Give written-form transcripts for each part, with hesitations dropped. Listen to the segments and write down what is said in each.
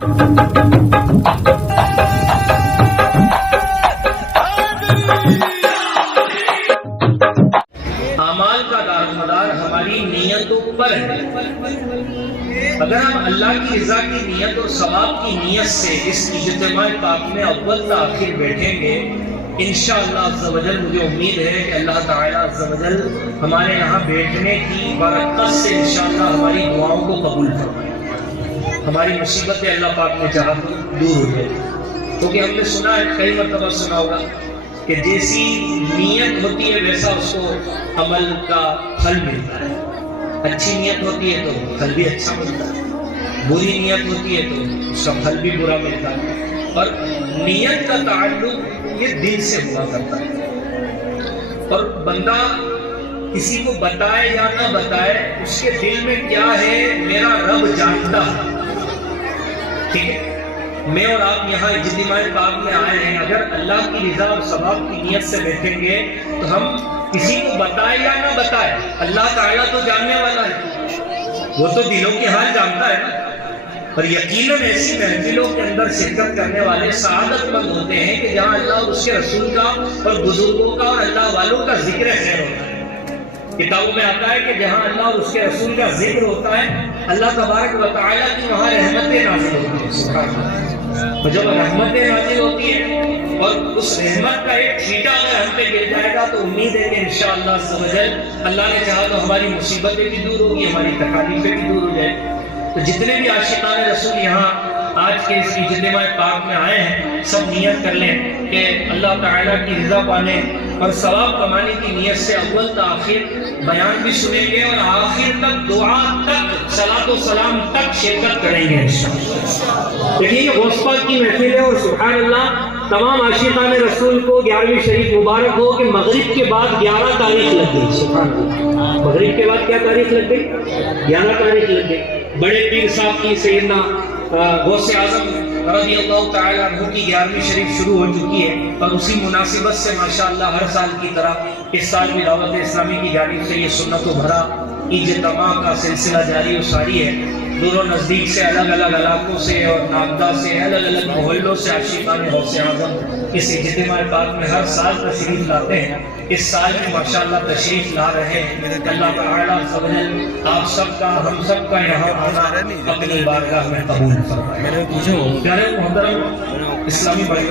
اعمال کا دارمدار ہماری نیتوں پر ہے۔ اگر ہم اللہ کی رضا کی نیت اور ثواب کی نیت سے اس اجتماع پاک میں اول تا آخر بیٹھیں گے، انشاءاللہ عز و جل مجھے امید ہے کہ اللہ تعالیٰ عز و جل ہمارے یہاں بیٹھنے کی برکت سے انشاءاللہ ہماری دعاؤں کو قبول فرمائے، ہماری مصیبتیں اللہ پاک نے چاہا تو دور ہو جائے۔ کیونکہ ہم نے سنا ہے، کئی مرتبہ سنا ہوگا کہ جیسی نیت ہوتی ہے ویسا اس کو عمل کا پھل ملتا ہے۔ اچھی نیت ہوتی ہے تو پھل بھی اچھا ملتا ہے، بری نیت ہوتی ہے تو اس کا پھل بھی برا ملتا ہے۔ اور نیت کا تعلق یہ دل سے ہوا کرتا ہے، اور بندہ کسی کو بتائے یا نہ بتائے اس کے دل میں کیا ہے میرا رب جانتا ہے۔ ٹھیک ہے، میں اور آپ یہاں اجتماع پاک میں آئے ہیں، اگر اللہ کی رضا اور ثواب کی نیت سے بیٹھیں گے تو ہم کسی کو بتائے یا نہ بتائے اللہ تعالیٰ تو جاننے والا ہے، وہ تو دلوں کے حال جانتا ہے نا۔ اور یقیناً ایسی محفلوں کے اندر شرکت کرنے والے سعادت مند ہوتے ہیں کہ جہاں اللہ اور اس کے رسول کا اور بزرگوں کا اور اللہ والوں کا ذکر خیر ہوتا ہے۔ کتابوں میں آتا ہے کہ جہاں اللہ اور اس کے رسول کا ذکر ہوتا ہے، اللہ تبارک و تعالیٰ کی وہاں رحمتیں نازل ہوتی ہیں۔ سبحان اللہ۔ اور جب رحمتیں نازل ہوتی ہیں اور اس رحمت کا ایک چھینٹا اگر ہم پہ گر جائے گا تو امید ہے کہ انشاءاللہ عز و جل اللہ نے چاہا تو ہماری مصیبتیں بھی دور ہوگی، ہماری تکالیفیں بھی دور ہو جائیں۔ تو جتنے بھی عاشقان رسول یہاں آج کے اس اجتماع پاک میں آئے ہیں، سب نیت کر لیں کہ اللہ تعالیٰ کی رضا پانے اور ثواب کمانے کی نیت سے اول تا آخر بیان بھی سنیں گے اور آخر تک دعا تک صلاۃ و سلام تک شرکت کریں گے انشاءاللہ۔ دیکھیے یہ غوث پاک کی محفل ہے، اور سبحان اللہ تمام عاشقان رسول کو 11ویں شریف مبارک ہو کہ مغرب کے بعد 11 تاریخ لگ گئی۔ سبحان اللہ، مغرب کے بعد کیا تاریخ لگ گئی؟ 11 تاریخ لگ گئی۔ بڑے پیر صاحب کی سیدنا غوث اعظم رضی اللہ تعالیٰ عنہ کی 11ویں شریف شروع ہو چکی ہے، اور اسی مناسبت سے ماشاءاللہ ہر سال کی طرح اس سال بھی دعوت اسلامی کی جانب سے یہ سنت و بھرا اجتماع کا سلسلہ جاری و ساری ہے۔ دور و نزدیک سے، الگ الگ علاقوں سے اور نابدہ سے، الگ الگ محلوں سے عاشقان غوث اعظم اس اجتماع پاک میں ہر سال تشریف لاتے ہیں۔ اس سال بھی ماشاءاللہ تشریف لا رہے ہیں۔ اللہ تعالیٰ آپ سب کا، ہم سب کا یہاں آنا اپنی بارگاہ میں قبول فرمائے۔ پیارے محترم اسلامی بھائی،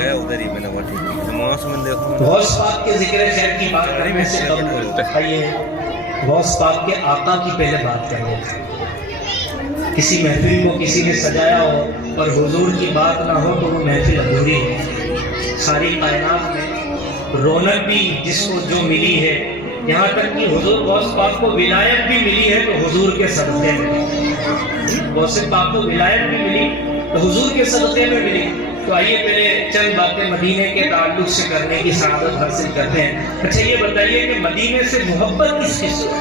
غوث پاک کے ذکر خیر کی بات کرنے سے قبل آئیے غوث پاک کے آقا کی پہلے بات کریں۔ کسی محفل کو کسی نے سجایا ہو اور حضور کی بات نہ ہو تو وہ محفل ادھوری ہے۔ ساری کائنات میں رونق بھی جس کو جو ملی ہے، یہاں تک کہ حضور غوث پاک کو ولایت بھی ملی ہے تو حضور کے صدقے میں، غوث پاک کو ولایت بھی ملی تو حضور کے صدقے میں ملی۔ تو آئیے پہلے چند باتیں مدینے کے تعلق سے کرنے کی سعادت حاصل کرتے ہیں۔ اچھا یہ بتائیے کہ مدینے سے محبت کس کس کو؟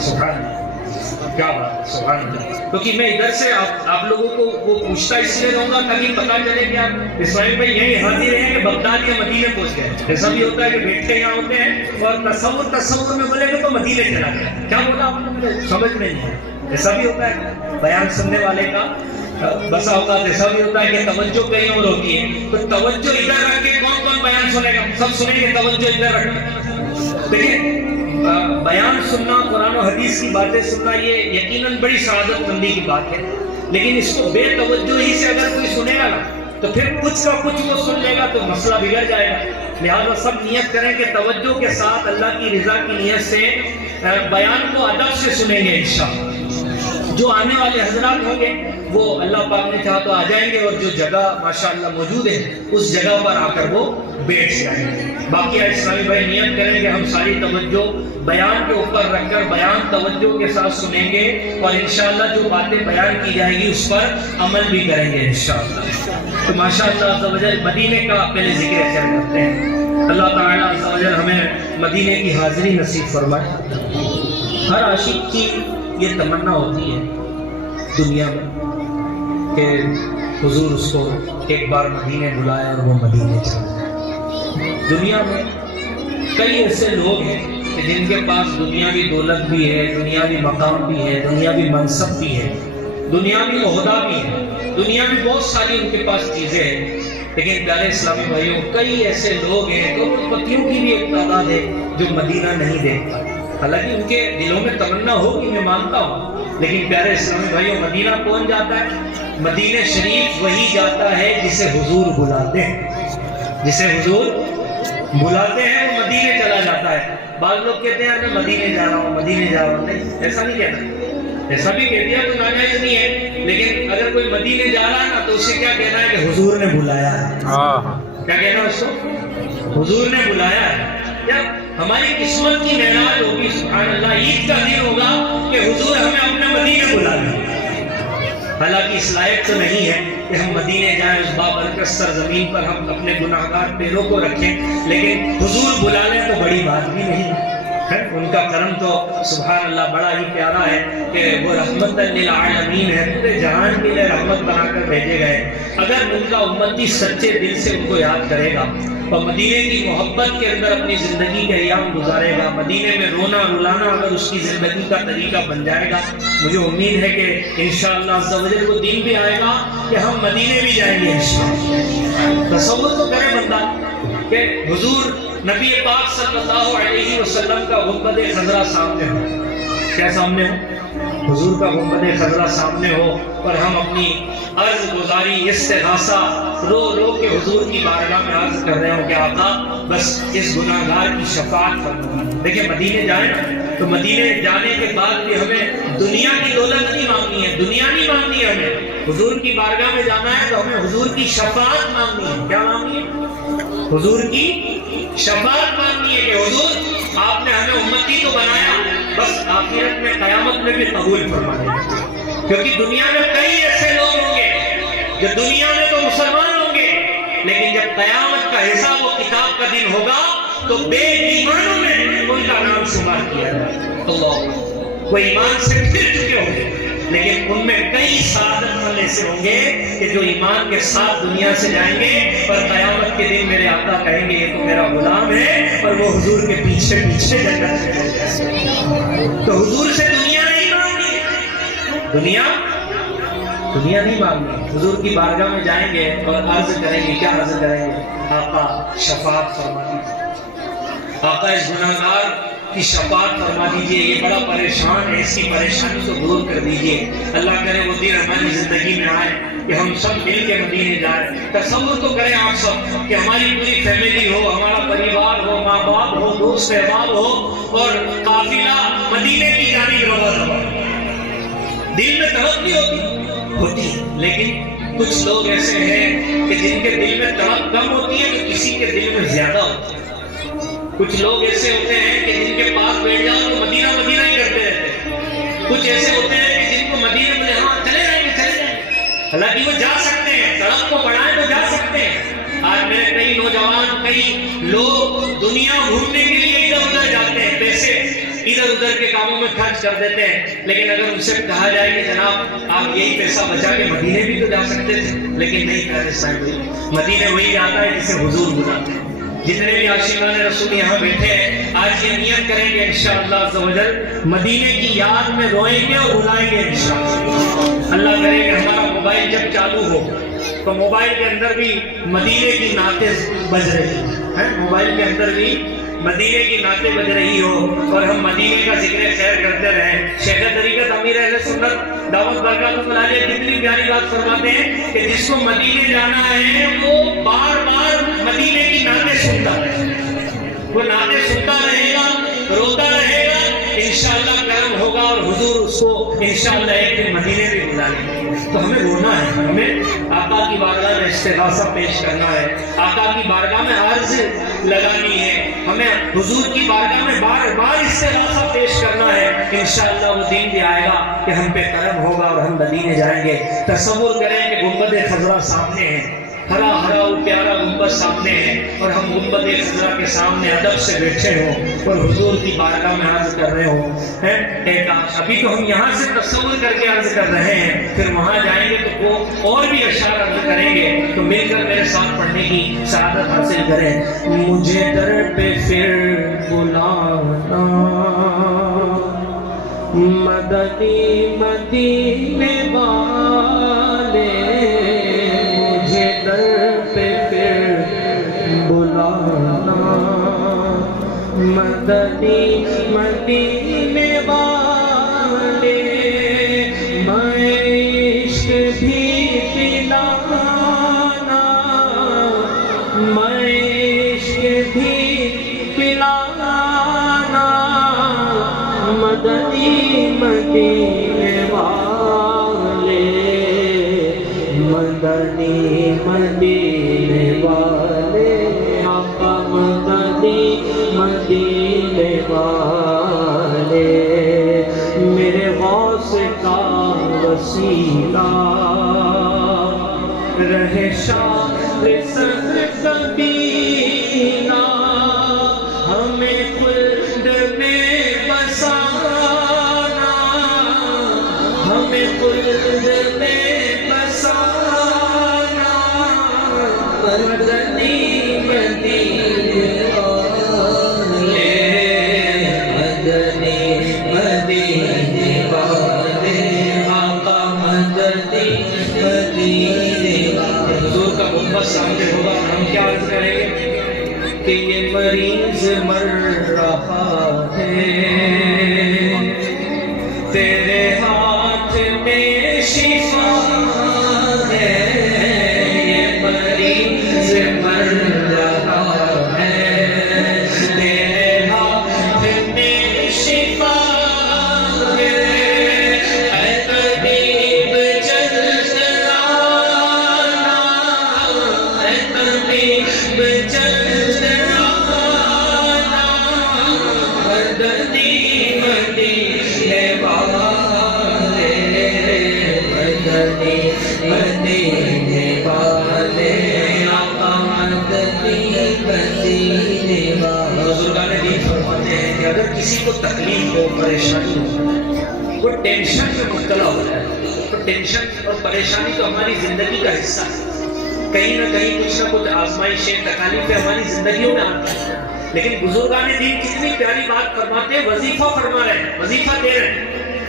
سبحان اللہ، کیا بات ہے، سبحان اللہ۔ کیونکہ میں ادھر سے آپ لوگوں کو وہ پوچھتا اس لیے رہوں گا تاکہ پتا چلے کہ آپ اسماعیل بھائی یہی حاضر ہیں کہ بغداد یا مدینے پہنچ گئے۔ ایسا بھی ہوتا ہے کہ بیٹھے یہاں ہوتے ہیں اور تصور میں بولے گے تو مدینے چلا گیا، کیا بولا آپ نے مجھے سمجھ میں نہیں ہے۔ ایسا بھی ہوتا ہے بیان سننے والے کا، بسا اوقات ایسا بھی ہوتا ہے کہ توجہ کہیں اور ہوتی ہے، تو توجہ ادھر رکھ کے کون بیان سنے گا؟ سب سنیں گے، توجہ ادھر رکھ کے۔ دیکھیں بیان سننا، قرآن و حدیث کی باتیں سننا یہ یقیناً بڑی سعادت مندی کی بات ہے، لیکن اس کو بے توجہی سے اگر کوئی سنے گا نا تو پھر کچھ کا کچھ وہ سن لے گا تو مسئلہ بگڑ جائے گا۔ لہٰذا سب نیت کریں کہ توجہ کے ساتھ اللہ کی رضا کی نیت سے بیان کو ادب سے سنیں گے انشاءاللہ۔ جو آنے والے حضرات ہوں گے وہ اللہ پاک نے چاہا تو آ جائیں گے، اور جو جگہ ماشاءاللہ موجود ہے اس جگہ پر آ کر وہ بیٹھ جائیں گے۔ باقی اسلامی بھائی نیت کریں کہ ہم ساری توجہ بیان کے اوپر رکھ کر بیان توجہ کے ساتھ سنیں گے، اور انشاءاللہ جو باتیں بیان کی جائیں گی اس پر عمل بھی کریں گے انشاءاللہ۔ تو ماشاءاللہ عز و جل مدینے کا پہلے ذکر خیر کرتے ہیں۔ اللہ تعالیٰ عز و جل ہمیں مدینے کی حاضری نصیب فرمائے۔ ہر عاشق کی یہ تمنا ہوتی ہے دنیا میں کہ حضور اس کو ایک بار مدینے بلائے اور وہ مدینے چلے۔ دنیا میں کئی ایسے لوگ ہیں کہ جن کے پاس دنیاوی دولت بھی ہے، دنیاوی مقام بھی ہے، دنیاوی منصب بھی ہے، دنیاوی عہدہ بھی ہے، دنیا میں بہت ساری ان کے پاس چیزیں ہیں، لیکن پیارے اسلامی بھائیوں کئی ایسے لوگ ہیں، کروڑ پتیوں کی بھی ایک تعداد ہے جو مدینہ نہیں دیکھتا۔ حالانکہ ان کے دلوں میں تمنا ہوگی، میں مانتا ہوں، لیکن پیارے اسلامی بھائیوں مدینہ کون جاتا ہے؟ مدینہ شریف وہی جاتا ہے جسے حضور بلاتے ہیں، جسے حضور بلاتے ہیں وہ مدینے چلا جاتا ہے۔ بعض لوگ کہتے ہیں میں مدینے جا رہا ہوں، مدینے جا رہا ہوں، نہیں، ایسا نہیں کہنا، ایسا بھی کہہ دیا تو ناجائز نہیں ہے، لیکن اگر کوئی مدینے جا رہا ہے نا تو اسے کیا کہنا ہے کہ حضور نے بلایا ہے۔ کیا کہنا اس کو؟ حضور نے بلایا ہے۔ جب ہماری قسمت کی معراج ہوگی، سبحان اللہ، عید کا دن ہوگا کہ حضور ہمیں اپنے مدینے بلا لیں۔ حالانکہ اس لائق تو نہیں ہے کہ ہم مدینے جائیں، اس بابرکت سرزمین پر ہم اپنے گناہگار پیروں کو رکھیں، لیکن حضور بلا لیں تو بڑی بات بھی نہیں ہے۔ ان کا کرم تو سبحان اللہ بڑا ہی پیارا ہے کہ وہ رحمت للعالمین ہے، پورے جہان کے لیے رحمت بنا کر بھیجے گئے۔ اگر ان کا امتی سچے دل سے ان کو یاد کرے گا اور مدینے کی محبت کے اندر اپنی زندگی کے ایام گزارے گا، مدینے میں رونا رلانا اگر اس کی زندگی کا طریقہ بن جائے گا، مجھے امید ہے کہ انشاءاللہ عز و جل وہ دن بھی آئے گا کہ ہم مدینے بھی جائیں گے انشاءاللہ۔ تصور تو کرے بندہ کہ حضور نبی پاک صلی اللہ علیہ وسلم کا گنبد خضرا سامنے ہو، کیا سامنے ہو؟ حضور کا گنبد خضرا سامنے ہو اور ہم اپنی عرض گزاری استغاثہ رو رو کے حضور کی بارگاہ میں عرض کر رہے ہوں کہ آقا بس اس گناہگار کی شفاعت فرمائیں۔ دیکھیں مدینے جائیں تو مدینے جانے کے بعد بھی ہمیں دنیا کی دولت نہیں مانگنی ہے، دنیا نہیں مانگنی ہے، ہمیں حضور کی بارگاہ میں جانا ہے تو ہمیں حضور کی شفاعت مانگنی ہے۔ کیا مانگنی ہے؟ حضور کی شفاعت مانگنی ہے کہ حضور آپ نے ہمیں امتی تو بنایا، بس آخرت میں قیامت میں بھی قبول فرمائیں۔ کیونکہ دنیا میں کئی ایسے لوگ ہوں گے جو دنیا میں تو مسلمان ہوں گے، لیکن جب قیامت کا حساب و کتاب کا دن ہوگا تو بے ایمانوں میں ان کا نام شمار کیا جائے۔ اللہ، وہ ایمان سے پھر چکے ہوں گے، لیکن ان میں کئی سعادت مند ایسے ہوں گے کہ جو ایمان کے ساتھ دنیا سے جائیں گے اور قیامت کے دن میرے آقا کہیں گے یہ تو میرا غلام ہے، اور وہ حضور کے پیچھے پیچھے جنت میں جائیں گے۔ تو حضور سے دنیا نہیں مانگنی، دنیا نہیں مانگنی، حضور کی بارگاہ میں جائیں گے اور عرض کریں گے، کیا عرض کریں گے؟ آقا شفاعت فرما دیجیے، آقا اس گناہگار کی شفاعت فرما دیجئے، یہ بڑا پریشان ہے، اس کی پریشانی کو دور کر دیجئے۔ اللہ کرے وہ دن ہماری زندگی میں آئے کہ ہم سب مل کے مدینے جائیں۔ تصور تو کریں آپ سب کہ ہماری پوری فیملی ہو، ہمارا پریوار ہو، ماں باپ ہو، دوست احباب ہو، اور قافلہ مدینے کی جانب روانہ ہو۔ دل میں تڑپ بھی ہوتی، لیکن کچھ لوگ ایسے ہیں کہ جن کے دل میں تڑپ کم ہوتی ہے تو کسی کے دل میں زیادہ ہوتی ہے۔ کچھ لوگ ایسے ہوتے ہیں کہ جن کے پاس بیٹھ جاؤ تو مدینہ مدینہ ہی کرتے رہتے ہیں۔ کچھ ایسے ہوتے ہیں کہ جن کو مدینہ میں ہاں چلے جائیں گے، حالانکہ وہ جا سکتے ہیں، طرف کو بڑھائیں تو جا سکتے ہیں۔ آج میرے کئی نوجوان، کئی لوگ دنیا گھومنے کے لیے ادھر ادھر جاتے ہیں، پیسے ادھر ادھر کے کاموں میں خرچ کر دیتے ہیں، لیکن اگر ان سے کہا جائے کہ جناب آپ یہی پیسہ بچا کے مدینے بھی تو جا سکتے تھے، لیکن نہیں کہہ رہے۔ مدینے وہی جاتا ہے جسے حضور بلاتے ہیں۔ جتنے بھی عاشقان رسول یہاں بیٹھے ہیں، آج یہ نیت کریں گے انشاءاللہ عز و جل مدینے کی یاد میں روئیں گے اور رلائیں گے انشاءاللہ۔ اللہ کرے کہ ہمارا موبائل جب چالو ہو تو موبائل کے اندر بھی مدینے کی نعتیں بج رہی ہیں، موبائل کے اندر بھی مدینے کی نعتیں بج رہی ہو اور ہم مدینے کا ذکر خیر کرتے رہیں۔ شیخ طریقت امیر اہل سنت دعوت برکات عالیہ کتنی پیاری بات فرماتے ہیں کہ جس کو مدینے جانا ہے وہ بار بار مدینے کی نعتیں سنتا رہے، وہ نعتیں سنتا رہے گا، روتا رہے گا، انشاءاللہ کرم ہوگا اور حضور اس کو انشاءاللہ ایک دن مدینے بھی بلائیں گے۔ تو ہمیں رونا ہے، ہمیں آقا کی بارگاہ میں استغاثہ پیش کرنا ہے، آقا کی بارگاہ میں عرض لگانی ہے، ہمیں حضور کی بارگاہ میں بار بار استغاثہ پیش کرنا ہے۔ انشاءاللہ وہ دن بھی آئے گا کہ ہم پہ کرم ہوگا اور ہم مدینے جائیں گے۔ تصور کریں کہ گنبد خضرا سامنے ہے، ہرا ہرا وہ پیارا گنبد سامنے ہے اور ہم گنبد خضرا کے سامنے ادب سے بیٹھے ہوں اور حضور کی بارگاہ میں عرض کر رہے ہوں۔ ابھی تو ہم یہاں سے تصور کر کے عرض کر رہے ہیں، پھر وہاں جائیں گے تو وہ اور بھی اشعار عرض کریں گے، تو مل کر میرے ساتھ پڑھنے کی سعادت حاصل کریں۔ مجھے در پہ پھر بلانا، مدنی مدینے والے مجھے در پہ پھر بلانا، مدنی مدینے والے میں عشق بھی پلانا، میں عشق بھی پلانا، مدنی مدینے والے، مدنی مدینے والے، آقا مدنی مدینے والے، میرے غوث کا وسیلہ رہے شاہ رسد کبیرہ، ہمیں خلد میں بسانا، ہمیں خلد میں بسانا، مدنی مدینے والے، مدنی مدینے والے، آقا مدنی مدینے والے۔ حضور کا محبت سامنے ہوگا، ہم کیا عرض کریں گے کہ یہ مریض مر رہا ہے، تیرے ہاتھ میں شفا ہے، یہ مریض مر رہا ہے، تیرے ہاتھ میں شفا ہے، اے طبیب جلد آنا، اے طبیب جلد آنا، مدنی مدینے والے، مدنی مدینے والے، آقا مدنی مدینے والے۔ بزرگان دین فرماتے ہیں کہ اگر کسی کو تکلیف ہو، پریشانی ہو، وہ ٹینشن میں مبتلا ہو جائے، تو ٹینشن اور پریشانی تو ہماری زندگی کا حصہ ہے، کہیں نہ کہیں کچھ نہ کچھ آزمائشیں تکالیفیں ہماری زندگیوں میں آتی ہیں، لیکن بزرگان دین کتنی پیاری بات فرماتے ہیں، وظیفہ فرما رہے ہیں، وظیفہ دے رہے ہیں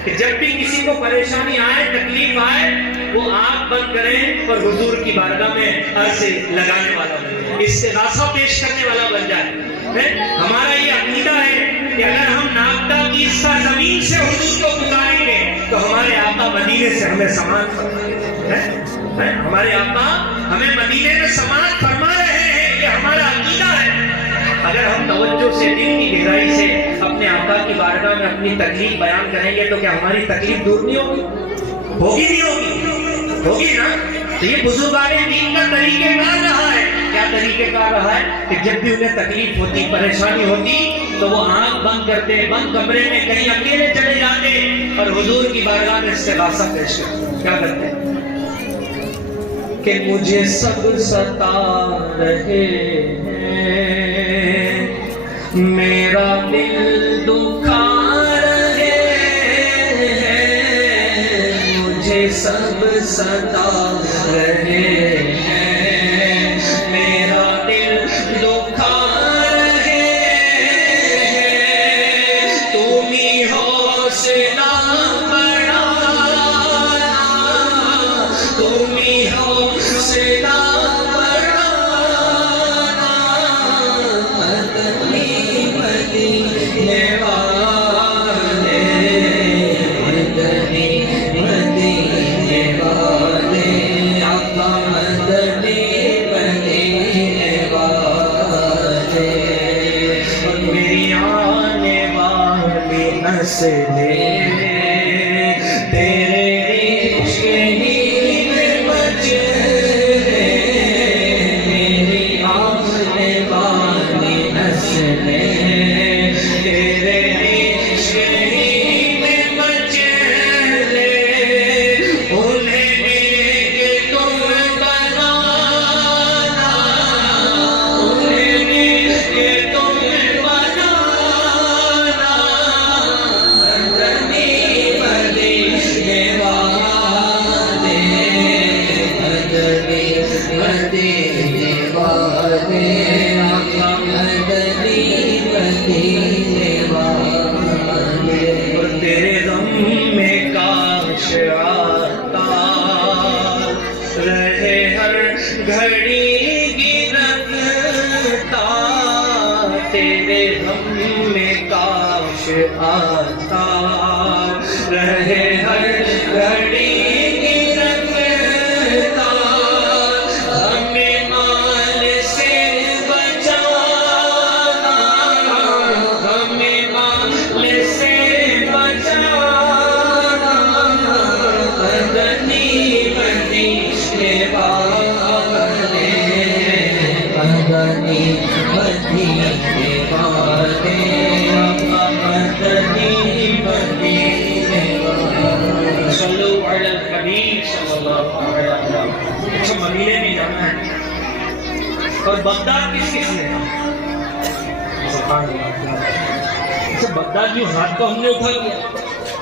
کہ جب بھی کسی کو پریشانی آئے، تکلیف آئے، وہ آنکھ بند کریں اور حضور کی بارگاہ میں عرض لگانے والا بن جائے، استغاثہ پیش کرنے والا بن جائے۔ ہمارا یہ عقیدہ ہے کہ اگر ہم ناقدہ کی سرزمین سے حضور کو پکاریں گے تو ہمارے آقا مدینے سے ہمیں سماعت فرمائیں گے، ہمارے آقا ہمیں مدینے میں سماعت فرما رہے ہیں، یہ ہمارا عقیدہ ہے۔ اگر ہم توجہ سے، دل کی گہرائی سے اپنے آقا کی بارگاہ میں اپنی تکلیف بیان کریں گے تو کیا ہماری تکلیف دور نہیں ہوگی؟ ہوگی نہیں ہوگی؟ ہوگی نا؟ تو یہ بزرگان دین کا طریقہ کار رہا ہے۔ کیا طریقہ کار رہا ہے کہ جب بھی انہیں تکلیف ہوتی، پریشانی ہوتی تو وہ آنکھ بند کرتے، بند کمرے میں کہیں اکیلے چلے جاتے اور حضور کی بارگاہ میں استغاثہ پیش کرتے۔ کیا کرتے کہ مجھے سب ستا رہے ہیں، میرا دل دکھا رہے ہیں، مجھے سب ستا رہے ہیں، میرا دل دکھا رہے ہیں، تم ہی حوصلہ بڑھانا، تم ہی حوصلہ بڑھانا، مدنی مدینے والے، مدنی مدینے والے، آقا مدنی مدینے والے، میری آنے والی نسلیں تیرے عشق ہی میں بچے، میری آنے والی نسلیں تیرے عشق ہی میں بچے، انہیں نیک تم بنانا، انہیں نیک تم بنانا، مدنی مدینے والے، مدنی مدینے والے، آقا مدنی مدینے والے، اور تیرے غم ہر گھڑی گرفتا تیرے غم میں کاش آتا رہے ہر گھڑی گرفتا ہمیں مال سے بچانا ہمیں مال سے بچانا مدنی مدینے والے مدنی مدینے والے مدنی مدینے والے صلو علی الحبیب صلی اللہ علیہ وسلم. اچھا مدینے میں جانا ہے اور بغداد کس کس نے اچھا بغداد جو ہاتھ کو ہم نے اٹھا لیا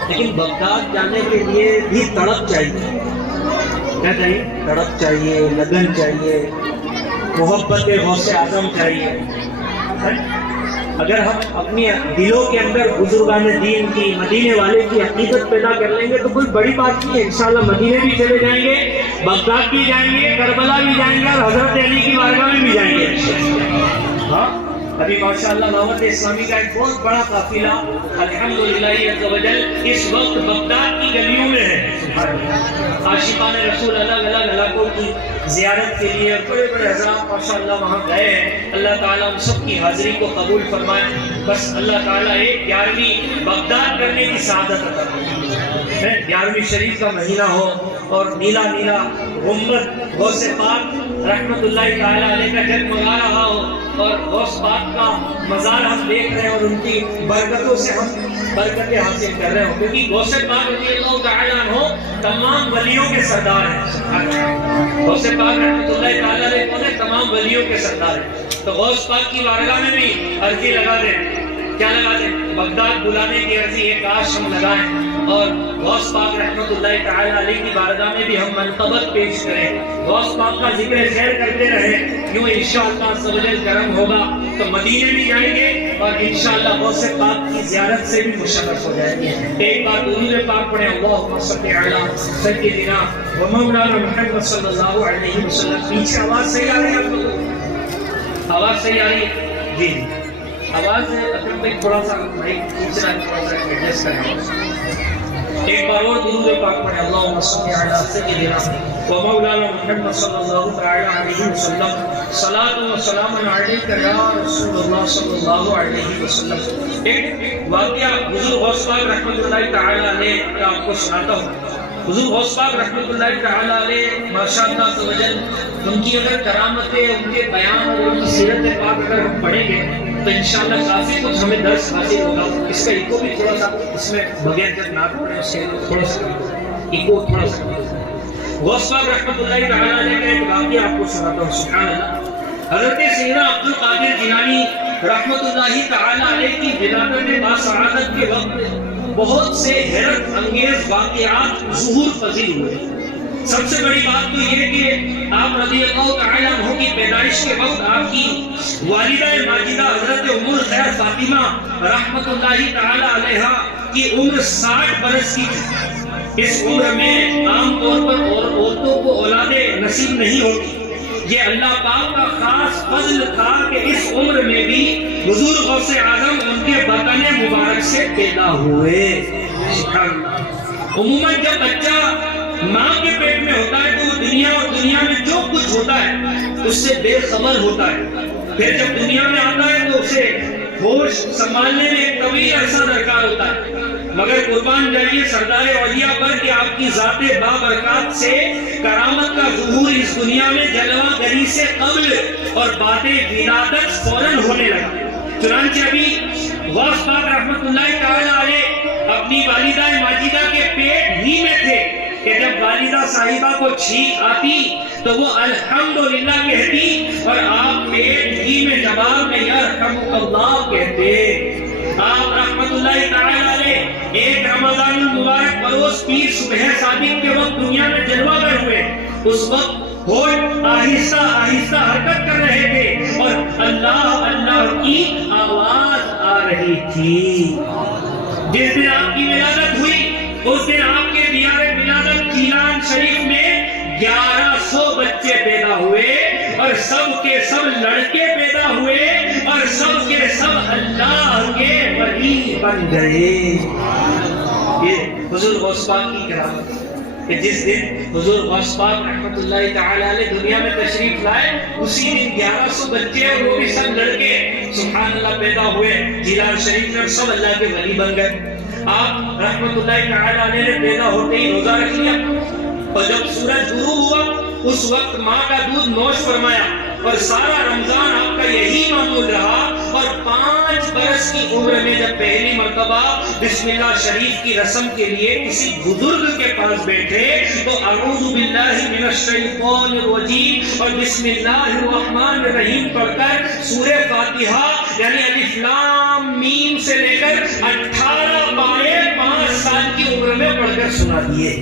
لیکن بغداد جانے کے لیے بھی تڑپ چاہیے. کیا چاہیے؟ تڑپ چاہیے, لگن چاہیے, محبت غوث اعظم چاہیے. اگر ہم اپنی دلوں کے اندر بزرگان دین کی مدینے والے کی عقیدت پیدا کر لیں گے تو کوئی بڑی بات نہیں ہے. انشاءاللہ مدینے بھی چلے جائیں گے, بغداد بھی جائیں گے, کربلا بھی جائیں گے اور حضرت علی کی بارگاہ میں بھی جائیں گے. ہاں ابھی ماشاءاللہ دعوت اسلامی کا ایک بہت بڑا قافلہ الحمدللہ عز و جل اس وقت بغداد کی گلیوں میں ہے. عاشقان رسول الگ الگ علاقوں کی زیارت کے لیے بڑے بڑے حضرات ماشاءاللہ وہاں گئے ہیں. اللہ تعالیٰ ہم سب کی حاضری کو قبول فرمائے. بس اللہ تعالیٰ ایک 11ویں بغداد کرنے کی سعادت عطا فرمائے. 11ویں شریف کا مہینہ ہو اور نیلا نیلا غنبد غوث پاک رحمت اللہ تعالیٰ علیہ کا جگمگا رہا ہو اور غوث پاک کا مزار ہم دیکھ رہے ہیں اور ان کی برکتوں سے ہم برکتیں حاصل کر رہے ہوں, کیونکہ غوث پاک رضی اللہ تعالیٰ عنہ تمام ولیوں کے سردار ہیں. غوث پاک رحمت اللہ تعالیٰ علیہ کون ہے؟ تمام ولیوں کے سردار ہیں. تو غوث پاک کی بارگاہ میں بھی عرضی لگا دیں. کیا لگا دیں؟ بغداد بلانے کی عرضی ہے کاش ہم لگائیں اور غوث پاک رحمت اللہ تعالیٰ علیہ کی بارگاہ میں بھی ہم منقبت پیش کریں, غوث پاک کا ذکر خیر کرتے رہیں. یوں انشاءاللہ عز و جل کرم ہوگا تو مدینے بھی جائیں گے اور انشاءاللہ غوث پاک کی زیارت سے بھی مشرف ہو جائیں گے. ایک بار درود پاک پڑھیں اللہم صلی علی سیدنا و مولانا محمد صلی اللہ علیہ وسلم. پیچھے آواز صحیح آ رہی ہے آپ لوگوں؟ آواز صحیح آ رہی ہے جی؟ آواز اکرم بھائی تھوڑا سا مائک کھینچ رہا ہے, تھوڑا سا ایڈجسٹ کریں. ایک بار اور درود پاک پڑھیں اللہم صلی علی سیدنا و مولانا محمد صلی اللہ علیہ وسلم. صلاۃ و سلام علیک یا رسول اللہ صلی اللہ علیہ وسلم. ایک واقعہ حضور غوث پاک رحمۃ اللہ تعالی علیہ کا آپ کو سناتا ہوں. حضور غوث پاک رحمۃ اللہ تعالی علیہ ماشاءاللہ عز و جل ان کی اگر کرامتیں, ان کے بیان اور ان کی سیرت پاک اگر ہم پڑھیں گے تو انشاءاللہ کافی کچھ ہمیں درس حاصل ہوگا. اس کا ایکو بھی تھوڑا سا اس میں بغیر جب نعت پڑھیں اس سے تھوڑا سا ایکو تھوڑا سا. غوث پاک رحمۃ اللہ تعالی علیہ کا ایک واقعہ آپ کو سناتا ہوں. سبحان اللہ. حضرت سیدنا عبد القادر جیلانی رحمۃ اللہ تعالی علیہ کی ولادت باسعادت کے وقت بہت سے حیرت انگیز واقعات ظہور پذیر ہوئے. سب سے بڑی بات تو یہ کہ آپ رضی اللہ تعالی عنہ کی پیدائش کے وقت آپ کی والدہ ماجدہ حضرت ام الخیر فاطمہ رحمۃ اللہ تعالی علیہ کی عمر 60 برس کی تھی. اس عمر میں عام طور پر عورتوں کو اولادیں نصیب نہیں ہوتی. یہ اللہ پاک کا خاص فضل تھا کہ اس عمر میں بھی حضور غوث اعظم ان کے بطن مبارک سے پیدا ہوئے. عموماً جب بچہ ماں کے پیٹ میں ہوتا ہے تو وہ دنیا اور دنیا میں جو کچھ ہوتا ہے اس سے بے خبر ہوتا ہے. پھر جب دنیا میں آتا ہے تو اسے ہوش سنبھالنے میں ایک طویل عرصہ درکار ہوتا ہے. مگر قربان جائیے سردار اولیاء پر کہ آپ کی ذات بابرکات سے کرامت کا ظہور اس دنیا میں جلوہ گری سے قبل اور بعد ولادت فوراً ہونے لگا. چنانچہ ابھی غوث پاک رحمت اللہ تعالی علیہ اپنی والدہ ماجدہ کے پیٹ ہی میں تھے کہ جب والدہ صاحبہ کو چھینک آتی تو وہ الحمدللہ کہتی اور آپ پیٹ ہی میں جواب میں یرحمک اللہ کہتے. آپ رحمت اللہ تعالی علیہ ایک رمضان المبارک بروز پیر صبح صادق کے وقت دنیا میں جلوہ گر ہوئے. اس وقت ہوش آہستہ آہستہ حرکت کر رہے تھے اور اللہ اللہ کی آواز آ رہی تھی. جس دن آپ کی ولادت ہوئی اس دن آپ کے دیار ولادت جیلان شریف میں 1100 بچے پیدا ہوئے اور سب کے سب لڑکے پیدا ہوئے اور سب کے سب اللہ کے ولی بن گئے۔ یہ حضور غوث پاک کی کرامت کہ جس دن حضور غوث پاک رحمۃ اللہ تعالی علیہ دنیا میں تشریف لائے اسی دن 1100 بچے اور وہ بھی سب لڑکے سبحان اللہ پیدا ہوئے، جیلان شریف میں سب اللہ کے ولی بن گئے۔ آپ رحمۃ اللہ تعالی علیہ نے پیدا ہوتے ہی روزہ رکھ لیا اور جب سورج غروب ہوا اس وقت ماں کا دودھ نوش فرمایا اور سارا رمضان آپ کا یہی معمول رہا، اور 5 برس کی عمر میں جب پہلی مرتبہ بسم اللہ شریف کی رسم کے لیے کسی بزرگ کے پاس بیٹھے تو اعوذ باللہ من الشیطان الرجیم اور بسم اللہ الرحمن الرحیم پڑھ کر سورہ فاتحہ یعنی الف لام میم سے لے کر 18 پارے 5 سال کی عمر میں پڑھ کر سنا دیے۔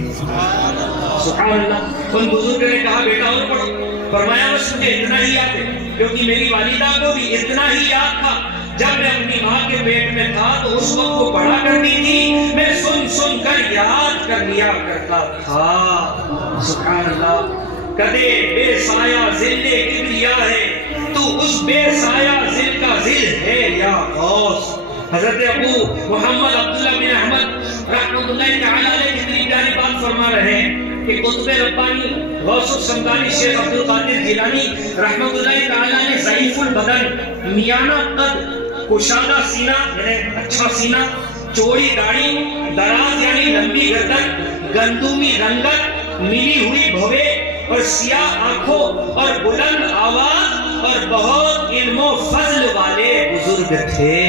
سبحان اللہ۔ ان بزرگ نے کہا بیٹا اور پڑھو، فرمایا بس مجھے اتنا ہی یاد ہے، کیونکہ میری والدہ کو بھی اتنا ہی یاد تھا، جب میں اپنی ماں کے پیٹ میں تھا تو اس وقت وہ پڑھا کرتی تھی، میں سن سن کر یاد کر لیا کرتا تھا۔ سبحان اللہ۔ کدے بے سایہ ذل کبریا ہے تو اس بے سایہ ذل کا ذل ہے یا غوث۔ حضرت ابو محمد عبداللہ بن احمد رحمۃ اللہ تعالی علیہ کتنی پیاری بات فرما رہے ہیں کہ قطب ربانی غوث السمدانی شیخ عبد القادر جیلانی رحمۃ اللہ تعالی علیہ ضعیف البدن، میانہ قد، کشادہ سینہ یعنی اچھا سینہ، چوڑی داڑھی، دراز یعنی لمبی گردن، گندمی رنگت، ملی ہوئی بھوے اور سیاہ آنکھوں اور بلند آواز اور بہت علم و فضل والے بزرگ تھے۔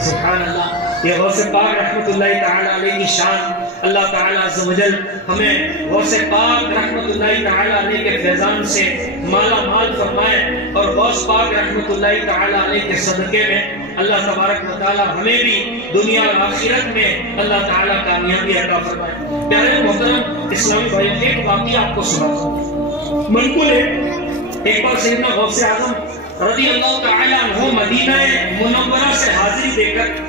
سبحان اللہ۔ یہ غوث پاک رحمۃ اللہ تعالی علیہ کی شان، اللہ تعالیٰ عز و جل ہمیں غوث پاک رحمۃ اللہ تعالی علیہ کے فیضان سے مالا مال فرمائے، اور غوث پاک رحمۃ اللہ تعالی علیہ کے صدقے میں اللہ تبارک و تعالی ہمیں بھی دنیا اور آخرت میں اللہ تعالیٰ کامیابی عطا فرمائے۔ پیارے محترم اسلامی بھائیوں، ایک واقعہ آپ کو سناتا ہوں۔ منقول ہے ایک بار سیدنا غوث اعظم رضی اللہ تعالی عنہ مدینہ منورہ سے حاضری دے کر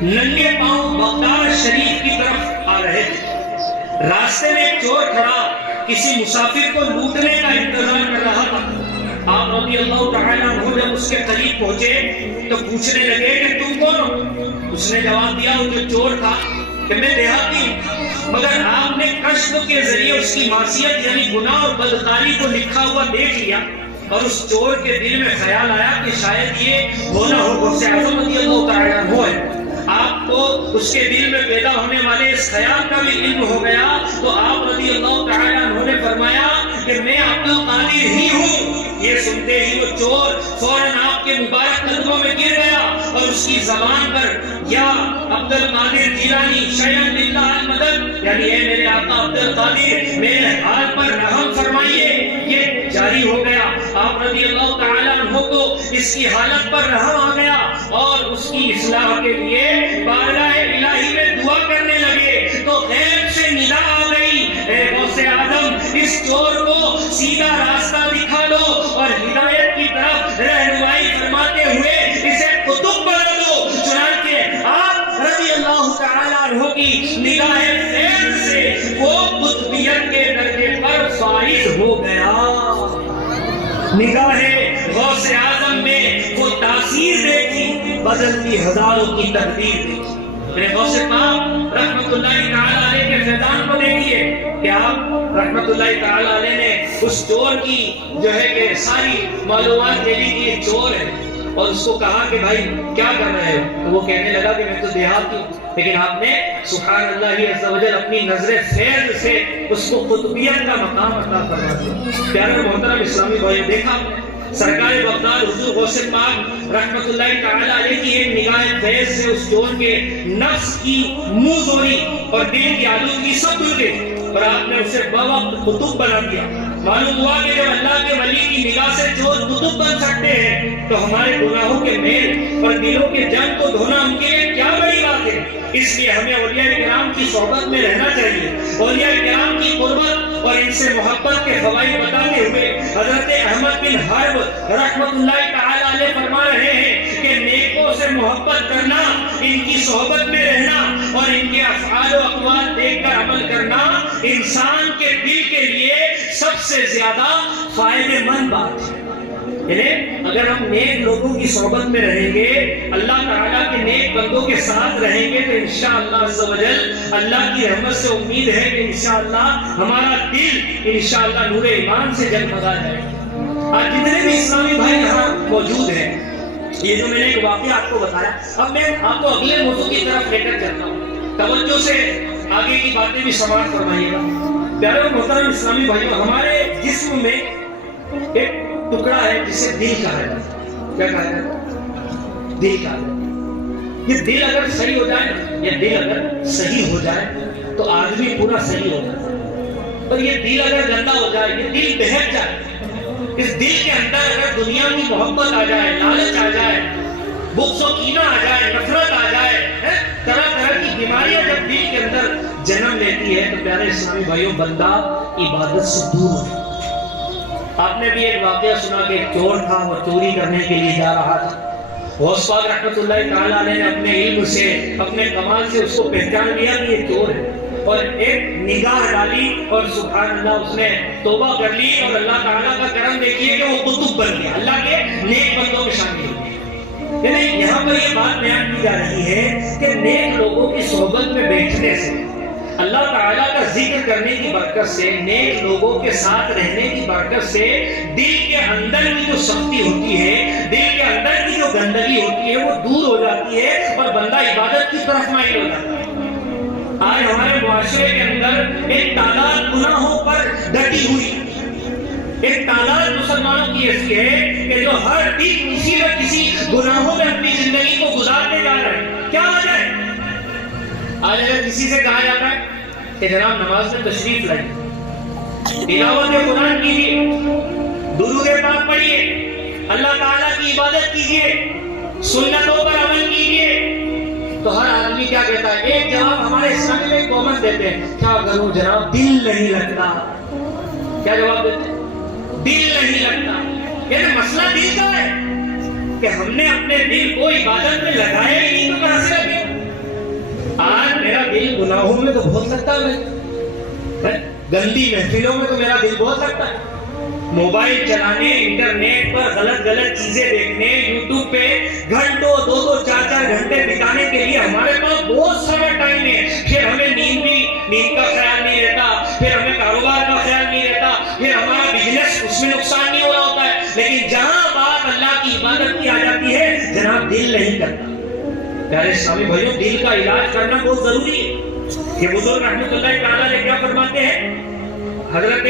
ننگے پاؤں بغداد شریف کی طرف آ رہے تھے۔ راستے میں ایک چور کھڑا کسی مسافر کو لوٹنے کا انتظار کر رہا تھا۔ آپ رضی اللہ تعالی عنہ جب اس کے قریب پہنچے تو پوچھنے لگے کہ تم کون ہو؟ اس نے جواب دیا وہ جو چور تھا کہ میں دیہاتی ہوں، مگر آپ نے کشف کے ذریعے اس کی معصیت یعنی گناہ اور بدکاری کو لکھا ہوا دیکھ لیا، اور اس چور کے دل میں خیال آیا کہ شاید یہ ہونا ہو غوث اعظم رضی اللہ تعالی عنہ ہے۔ آپ کو اس کے دل میں پیدا ہونے والے اس خیال کا بھی علم ہو گیا تو آپ رضی اللہ تعالی عنہ نے فرمایا کہ میں عبد القادر ہی ہوں۔ یہ سنتے ہی وہ چور فوراً آپ کے مبارک قدموں میں گر گیا اور اس کی زبان پر یا عبد القادر جیلانی شیئا للہ المدد یعنی اے میرے آقا عبد القادر میرے حال پر رحم فرمائیے یہ جاری ہو گیا۔ آپ رضی اللہ تعالی عنہ کو اس کی حالت پر رحم آ گیا اور اس کی اصلاح کے لیے بارگاہ الہی میں دعا کرنے لگے تو غیب سے ندا آ گئی، اے غوث اعظم اس چور کو سیدھا راستہ دکھا دو اور ہدایت کی طرف رہنمائی فرماتے ہوئے اسے قطب بنا دو۔ چنانچہ آپ رضی اللہ تعالی عنہ کی نگاہ خیر سے وہ قطبیت کے درجے پر فائز ہو گیا۔ نگاہ غوث اعظم میں وہ تاثیر دیکھی، بدلتی ہزاروں کی تقدیر دیکھی۔ میرے غوث پاک رحمت اللہ تعالی علیہ کے فیضان کو دیکھیے کہ آپ رحمت اللہ تعالی علیہ نے اس چور کی جو ہے کہ ساری معلومات دے دی کہ یہ چور ہے، اور اس کو کہا کہ بھائی کیا کر رہے ہو؟ تو وہ کہنے لگا کہ میں تو دیہاتی ہوں، لیکن آپ نے سبحان اللہ عز و جل اپنی نظر فیض سے اس کو قطبیت کا مقام عطا فرما دیا۔ پیارے محترم اسلامی بھائیوں، دیکھا سرکار بغداد حضور غوث پاک رحمت اللہ تعالی علیہ کی ایک نگاہ فیض سے اس چور کے نفس کی منہ زوری اور دل کی آلودگی سب دور گئی اور آپ نے اسے بوقت قطب بنا دیا۔ معلوم ہوا کہ جب اللہ کے ولی کی نگاہ سے چور قطب بن سکتے ہیں تو ہمارے گناہوں کے میل اور دلوں کے جنگ کو دھونا ان کے لیے کیا بڑی بات ہے۔ اس لیے ہمیں اولیاء کرام کی صحبت میں رہنا چاہیے، اولیاء کرام کی قربت اور ان سے محبت کے فوائد بتاتے ہوئے حضرت احمد بن حرب رحمت اللہ تعالی علیہ فرما رہے ہیں کہ نیک و لوگوں سے محبت کرنا، ان کی صحبت میں رہنا اور ان کے افعال و اقوال دیکھ کر عمل کرنا انسان کے دل کے لیے سب سے زیادہ فائدہ مند بات ہے۔ یعنی اگر ہم نیک لوگوں کی صحبت میں رہیں گے، اللہ تعالیٰ کے نیک بندوں کے ساتھ رہیں گے، تو انشاءاللہ عز و جل اللہ کی رحمت سے امید ہے کہ انشاءاللہ ہمارا دل انشاءاللہ نور ایمان سے جگمگا جائے گا۔ آج جتنے بھی اسلامی بھائی یہاں موجود ہیں، یہ جو میں نے ایک واقعہ آپ کو بتایا، اب میں آپ کو اگلے موضوع کی طرف لے کر چلتا ہوں، توجہ سے آگے کی باتیں بھی سماعت فرمائیے گا۔ پیارے اور محترم اسلامی بھائیوں، ہمارے جسم میں ایک ٹکڑا ہے جسے دل کہا جاتا ہے۔ کیا کہا جاتا ہے؟ دل کہا جاتا ہے۔ یہ دل اگر صحیح ہو جائے نا، یہ دل اگر صحیح ہو جائے تو آدمی پورا صحیح ہو جاتا ہے، اور یہ دل اگر گندا ہو جائے، یہ دل بہک جائے، اس دل کے اندر اگر دنیا کی محبت آ جائے، لالچ آ جائے، بغض و کینہ آ جائے، نفرت آ جائے، طرح طرح کی بیماریاں جب دل کے اندر جنم لیتی ہے، تو پیارے اسلامی بھائیوں بندہ عبادت سے دور ہو جاتا ہے۔ آپ نے بھی ایک واقعہ سنا کہ ایک چور تھا، وہ چوری کرنے کے لیے جا رہا تھا۔ غوث پاک رحمۃ اللہ تعالیٰ نے اپنے علم سے، اپنے کمال سے اس کو پہچان لیا کہ یہ چور ہے، اور ایک نگاہ ڈالی اور سبحان اللہ اس نے توبہ کر لی، اور اللہ تعالیٰ کا کرم دیکھیے کہ وہ قطب بن گیا، اللہ کے نیک بندوں میں شامل ہو گیا۔ یعنی یہاں پر یہ بات بیان کی جا رہی ہے کہ نیک لوگوں کی صحبت میں بیٹھنے سے، اللہ تعالیٰ کا ذکر کرنے کی برکت سے، نیک لوگوں کے ساتھ رہنے کی برکت سے دل کے اندر کی جو سختی ہوتی ہے، دل کے اندر کی جو گندگی ہوتی ہے، وہ دور ہو جاتی ہے اور بندہ عبادت کی طرف مائل ہو جاتا ہے۔ آج ہمارے معاشرے کے اندر ایک تعداد گناہوں پر ڈٹی ہوئی، ایک تعداد مسلمانوں کی ایسی ہے کہ جو ہر دن کسی نہ کسی گناہوں میں اپنی زندگی کو گزارنے جا رہے ہیں۔ کیا وجہ ہے؟ آج اگر کسی سے کہا جاتا ہے کہ جناب نماز میں تشریف لائیے، تلاوت قرآن کیجیے، درود پاک پڑھیے، اللہ تعالیٰ کی عبادت کیجیے، سنتوں پر عمل کیجیے، تو ہر آدمی کیا کہتا ہے؟ ایک جواب ہمارے اسلامی میں کامن دیتے ہیں، کیا کروں جناب دل نہیں لگتا۔ کیا جواب دیتے ہیں؟ دل نہیں لگتا۔ یعنی مسئلہ دل کا ہے کہ ہم نے اپنے دل کو عبادت میں لگایا ہی نہیں، تو کہاں سے لگے؟ آج میرا دل گناہوں میں تو بہت لگتا ہے، گندی محفلوں میں تو میرا دل بہت لگتا ہے، موبائل چلانے، انٹرنیٹ پر غلط غلط چیزیں دیکھنے، یوٹیوب پہ گھنٹوں 2-4 گھنٹے بتانے کے لیے ہمارے پاس بہت سارا ٹائم ہے۔ پھر ہمیں نیند کا خیال نہیں رہتا، پھر ہمیں کاروبار کا خیال نہیں رہتا، پھر ہمارا بزنس اس میں نقصان نہیں ہو رہا ہوتا ہے، لیکن جہاں بات اللہ کی عبادت کی آ جاتی ہے جناب دل نہیں کرتا۔ پیارے اسلامی بھائیوں، دل کا علاج کرنا بہت ضروری ہے۔ یہ بزرگ رحمۃ اللہ تعالیٰ نے کیا فرماتے ہیں؟ حضرت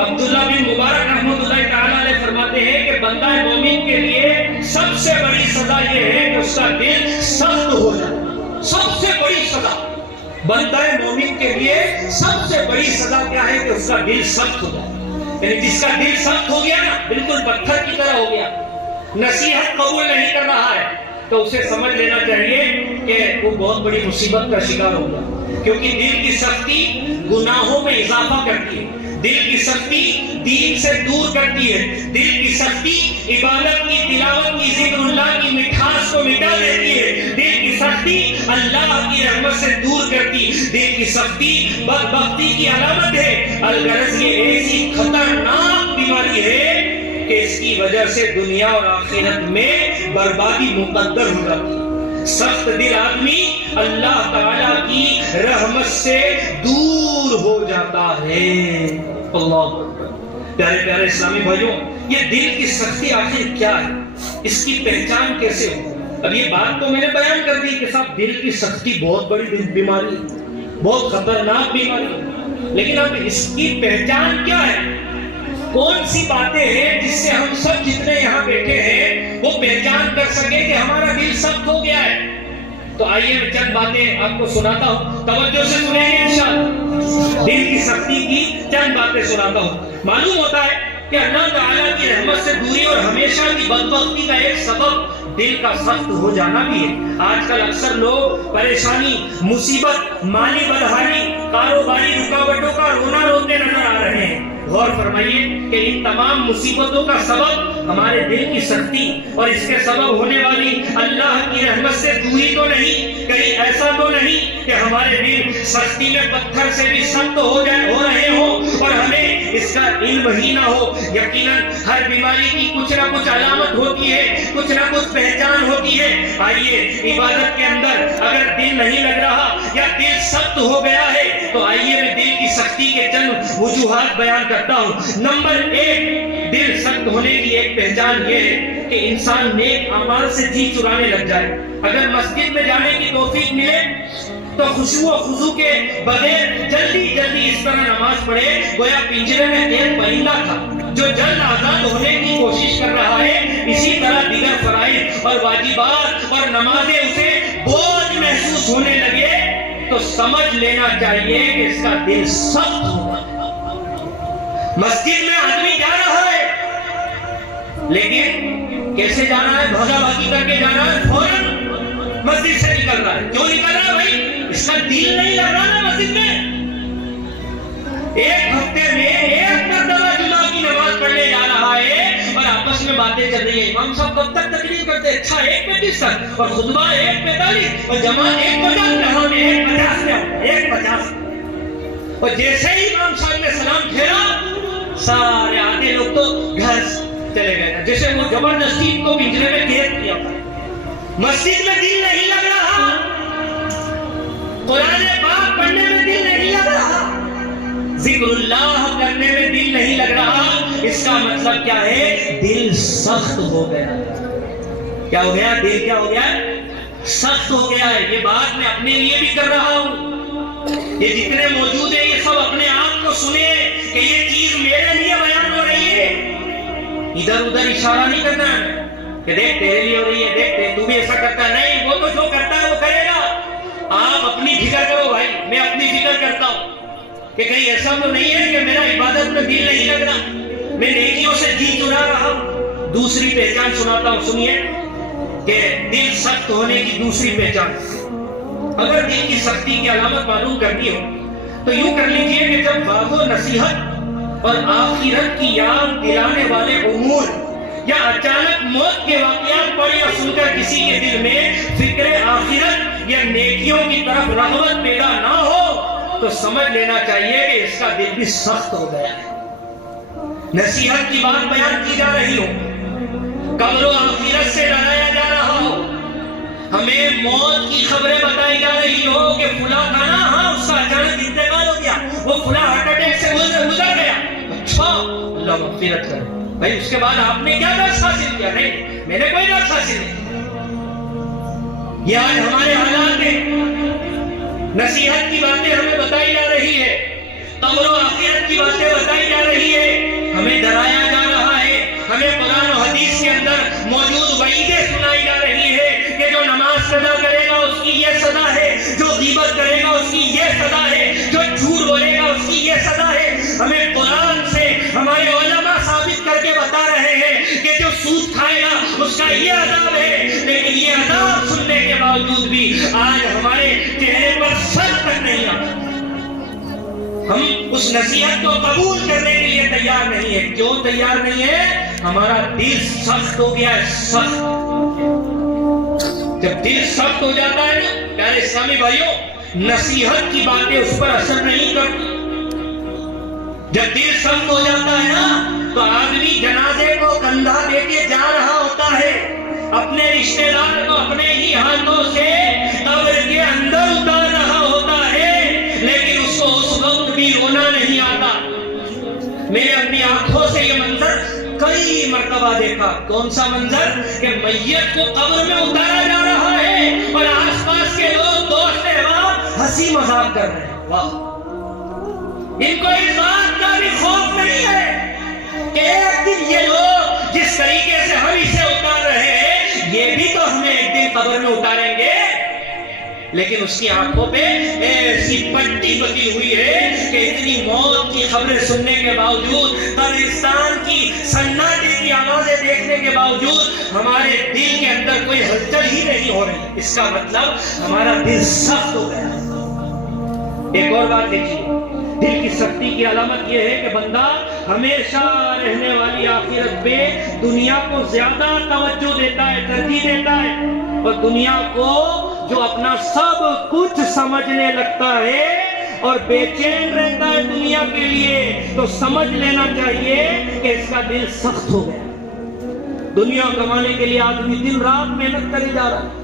عبداللہ بن مبارک رحمۃ اللہ تعالیٰ علیہ فرماتے ہیں کہ بندہ مومن کے لیے سب سے بڑی سزا یہ ہے کہ اس کا دل سخت ہو جائے۔ سب سے بڑی سزا بندہ مومن کے لیے سب سے بڑی سزا کیا ہے؟ کہ اس کا دل سخت ہو جائے۔ یعنی جس کا دل سخت ہو گیا نا، بالکل پتھر کی طرح ہو گیا، نصیحت قبول نہیں کر رہا ہے، تو اسے سمجھ لینا چاہیے کہ وہ بہت بڑی مصیبت کا شکار ہو گیا، کیونکہ دل کی سختی گناہوں میں اضافہ کرتی ہے، دل کی سختی دین سے دور کرتی ہے، دل کی سختی عبادت کی، تلاوت کی، ذکر اللہ کی مٹھاس کو مٹا دیتی ہے، دل کی سختی اللہ کی رحمت سے دور کرتی، دل کی سختی بدبختی کی علامت ہے۔ الغرض یہ ایسی خطرناک بیماری ہے کہ اس کی وجہ سے دنیا اور آخرت میں بربادی مقدر ہو جاتی ہے۔ سخت دل آدمی اللہ تعالیٰ کی رحمت سے دور ہو جاتا ہے۔ اللہ اکبر۔ پیارے پیارے اسلامی بھائیوں، یہ دل کی سختی آخر کیا ہے؟ اس کی پہچان کیسے ہو؟ اب یہ بات تو میں نے بیان کر دی کہ صاحب دل کی سختی بہت بڑی بیماری ہے، بہت خطرناک بیماری ہے، لیکن اب اس کی پہچان کیا ہے؟ کون سی باتیں ہیں جس سے ہم سب جتنے یہاں بیٹھے ہیں وہ پہچان کر سکیں کہ ہمارا دل سخت ہو گیا ہے؟ تو آئیے میں چند باتیں آپ کو سناتا ہوں، توجہ سے سنیں گے انشاءاللہ۔ دل کی سختی کی چند باتیں سناتا ہوں۔ معلوم ہوتا ہے کہ اللہ تعالیٰ کی رحمت سے دوری اور ہمیشہ کی بدبختی کا ایک سبب دل کا سخت ہو جانا بھی ہے۔ آج کل اکثر لوگ پریشانی، مصیبت، مالی بدحالی، کاروباری رکاوٹوں کا رونا روتے نظر آ رہے ہیں۔ غور فرمائیے کہ ان تمام مصیبتوں کا سبب ہمارے دل کی سختی اور اس کے سبب ہونے والی اللہ کی رحمت سے دوری تو نہیں، کہیں ایسا تو نہیں کہ ہمارے دل سختی میں پتھر سے بھی سخت ہو رہے ہوں اور ہمیں اس کا علم ہی نہ ہو۔ یقیناً ہر بیماری کی کچھ نہ کچھ علامت ہوتی ہے، کچھ نہ کچھ پہچان ہوتی ہے۔ آئیے عبادت کے اندر اگر دل نہیں لگ رہا یا دل سخت ہو گیا ہے تو آئیے میں دل کی سختی کے چند وجوہات بیان کرتا ہوں۔ نمبر 1، دل سخت ہونے کی ایک پہچان یہ ہے کہ انسان نیک اعمال سے جی چرانے لگ جائے۔ اگر مسجد میں جانے کی توفیق ملے تو خشوع و خضوع کے بغیر جلدی اس طرح نماز پڑھے گویا پنجرے میں ایک پرندہ تھا جو جلد آزاد ہونے کی کوشش کر رہا ہے۔ اسی طرح دیگر فرائض اور واجبات اور نمازیں اسے بوجھ محسوس ہونے لگے تو سمجھ لینا چاہیے کہ اس کا دل سخت ہوگا۔ مسجد میں آدمی جا رہا ہے لیکن کیسے جانا ہے؟ بھاگا بھاگی کر کے جانا ہے، فوراً مسجد سے نکل رہا ہے۔ کیوں نکل رہا ہے بھائی؟ اس کا دل نہیں لگ رہا نا مسجد میں۔ ایک ہفتے میں ایک مرتبہ جمعہ کی نماز پڑھنے جا رہا ہے اور آپس میں باتیں چل رہی ہے، امام صاحب کب تک تقریر کرتے ہیں؟ اچھا 1:35 تک، اور خطبہ 1:45 اور جماعت 1:50 میں، ہم 1:50 میں 1:50۔ اور جیسے ہی امام صاحب نے سلام پھیرا سارے آدھے لوگ تو گھر چلے گئے، جیسے وہ زبردستی کو پنجرے میں قید کیا تھا۔ مسجد میں دل نہیں لگ رہا، قرآن پاک پڑھنے میں دل نہیں لگ رہا، ذکر اللہ کرنے میں دل نہیں لگ رہا۔ اس کا مطلب کیا ہے؟ دل سخت ہو گیا۔ کیا ہو گیا؟ دل کیا ہو گیا؟ سخت ہو گیا ہے۔ یہ بات میں اپنے لیے بھی کر رہا ہوں، یہ جتنے موجود ہیں یہ سب اپنے آپ کو سنیں کہ یہ چیز میرے لیے بیان ہو رہی ہے۔ ادھر ادھر اشارہ نہیں کرنا ہے کہ دیکھ تیرے لیے ہو رہی ہے، دیکھ تو بھی ایسا کرتا ہے، نہیں، وہ تو جو کرتا ہے وہ کرے گا۔ آپ اپنی فکر کرو بھائی، میں اپنی فکر کرتا ہوں کہ کہیں ایسا تو نہیں ہے کہ میرا عبادت میں دل نہیں لگ رہا، میں نیکیوں سے جی چرا رہا ہوں۔ دوسری پہچان سناتا ہوں، سنیے کہ دل سخت ہونے کی دوسری پہچان۔ اگر دل کی سختی کی علامت معلوم کرنی ہو تو یوں کر لیجئے کہ جب واضح و نصیحت اور آخرت کی یاد دلانے والے امور یا اچانک موت کے واقعات پڑھ یا سن کر کسی کے دل میں فکر آخرت یا نیکیوں کی طرف رغبت پیدا نہ ہو تو سمجھ لینا چاہیے کہ اس کا دل بھی سخت ہو گیا ہے۔ نصیحت کی بات بیان کی جا رہی ہو، قبر و آخرت سے ڈرایا جا رہا ہو، ہمیں موت کی خبریں بتائی جا رہی ہو کہ فلاں کا نا، ہاں اس کا اچانک انتقال ہو گیا، وہ فلاں ہارٹ اٹیک سے گزر گیا، اچھا اللہ مغفرت کرے بھائی، اس کے بعد آپ نے کیا درس حاصل کیا؟ نہیں، میں نے کوئی درس حاصل نہیں۔ یہ آج ہمارے حالات میں نصیحت کی باتیں ہمیں بتائی جا رہی ہے، قبر و آخرت کی باتیں بتائی جا رہی ہے، ہمیں ڈرایا جا رہا ہے، ہمیں قرآن و حدیث کے اندر موجود وعیدیں سنائی جا رہی ہے کہ جو نماز قضا کرے گا اس کی یہ سزا ہے، جو غیبت کرے گا اس کی یہ سزا ہے، جو جھوٹ بولے گا اس کی یہ سزا ہے۔ ہمیں قرآن سے ہمارے علماء ثابت کر کے بتا رہے ہیں کہ جو سود کھائے گا اس کا یہ عذاب ہے، لیکن یہ عذاب سننے کے باوجود بھی آج ہمارے چہرے پر سر تک نہیں آتا۔ ہم اس نصیحت کو قبول کرنے کے لیے تیار نہیں ہے۔ کیوں تیار نہیں ہے؟ ہمارا دل سخت ہو گیا ہے، سخت۔ جب دل سخت ہو جاتا ہے نا پیارے اسلامی بھائیوں، نصیحت کی باتیں اس پر اثر نہیں کرتی۔ جب دل سخت ہو جاتا ہے نا تو آدمی جنازے کو کندھا دے کے جا رہا ہوتا ہے، اپنے رشتہ دار کو اپنے ہی ہاتھوں سے قبر کے اندر اتار رہا ہوتا ہے، لیکن اس کو اس وقت بھی رونا نہیں آتا۔ میں نے اپنی آنکھوں سے یہ منظر کئی مرتبہ دیکھا۔ کون سا منظر؟ کہ میت کو قبر میں اتارا جا رہا ہے اور آس پاس کے لوگ دوست احباب ہنسی مذاق کر رہے ہیں۔ واہ، ان کو اس بات کا بھی خوف نہیں ہے کہ ایک دن یہ لوگ جس طریقے سے ہم اسے اتار رہے ہیں یہ بھی تو ہمیں ایک دن قبر میں اتاریں گے۔ لیکن اس کی آنکھوں پہ ایسی پٹی بندی ہوئی ہے کہ اتنی موت کی خبریں سننے کے باوجود، قبرستان کی سناٹے کی آوازیں دیکھنے کے باوجود ہمارے دل کے اندر کوئی ہلچل ہی نہیں ہو رہی۔ اس کا مطلب ہمارا دل سخت ہو گیا۔ ایک اور بات دیکھیے، دل کی سختی کی علامت یہ ہے کہ بندہ ہمیشہ رہنے والی آخرت پہ دنیا کو زیادہ توجہ دیتا ہے، ترجیح دیتا ہے، اور دنیا کو جو اپنا سب کچھ سمجھنے لگتا ہے اور بے چین رہتا ہے دنیا کے لیے، تو سمجھ لینا چاہیے کہ اس کا دل سخت ہو گیا۔ دنیا کمانے کے لیے آدمی دن رات محنت کرے جا رہا ہے،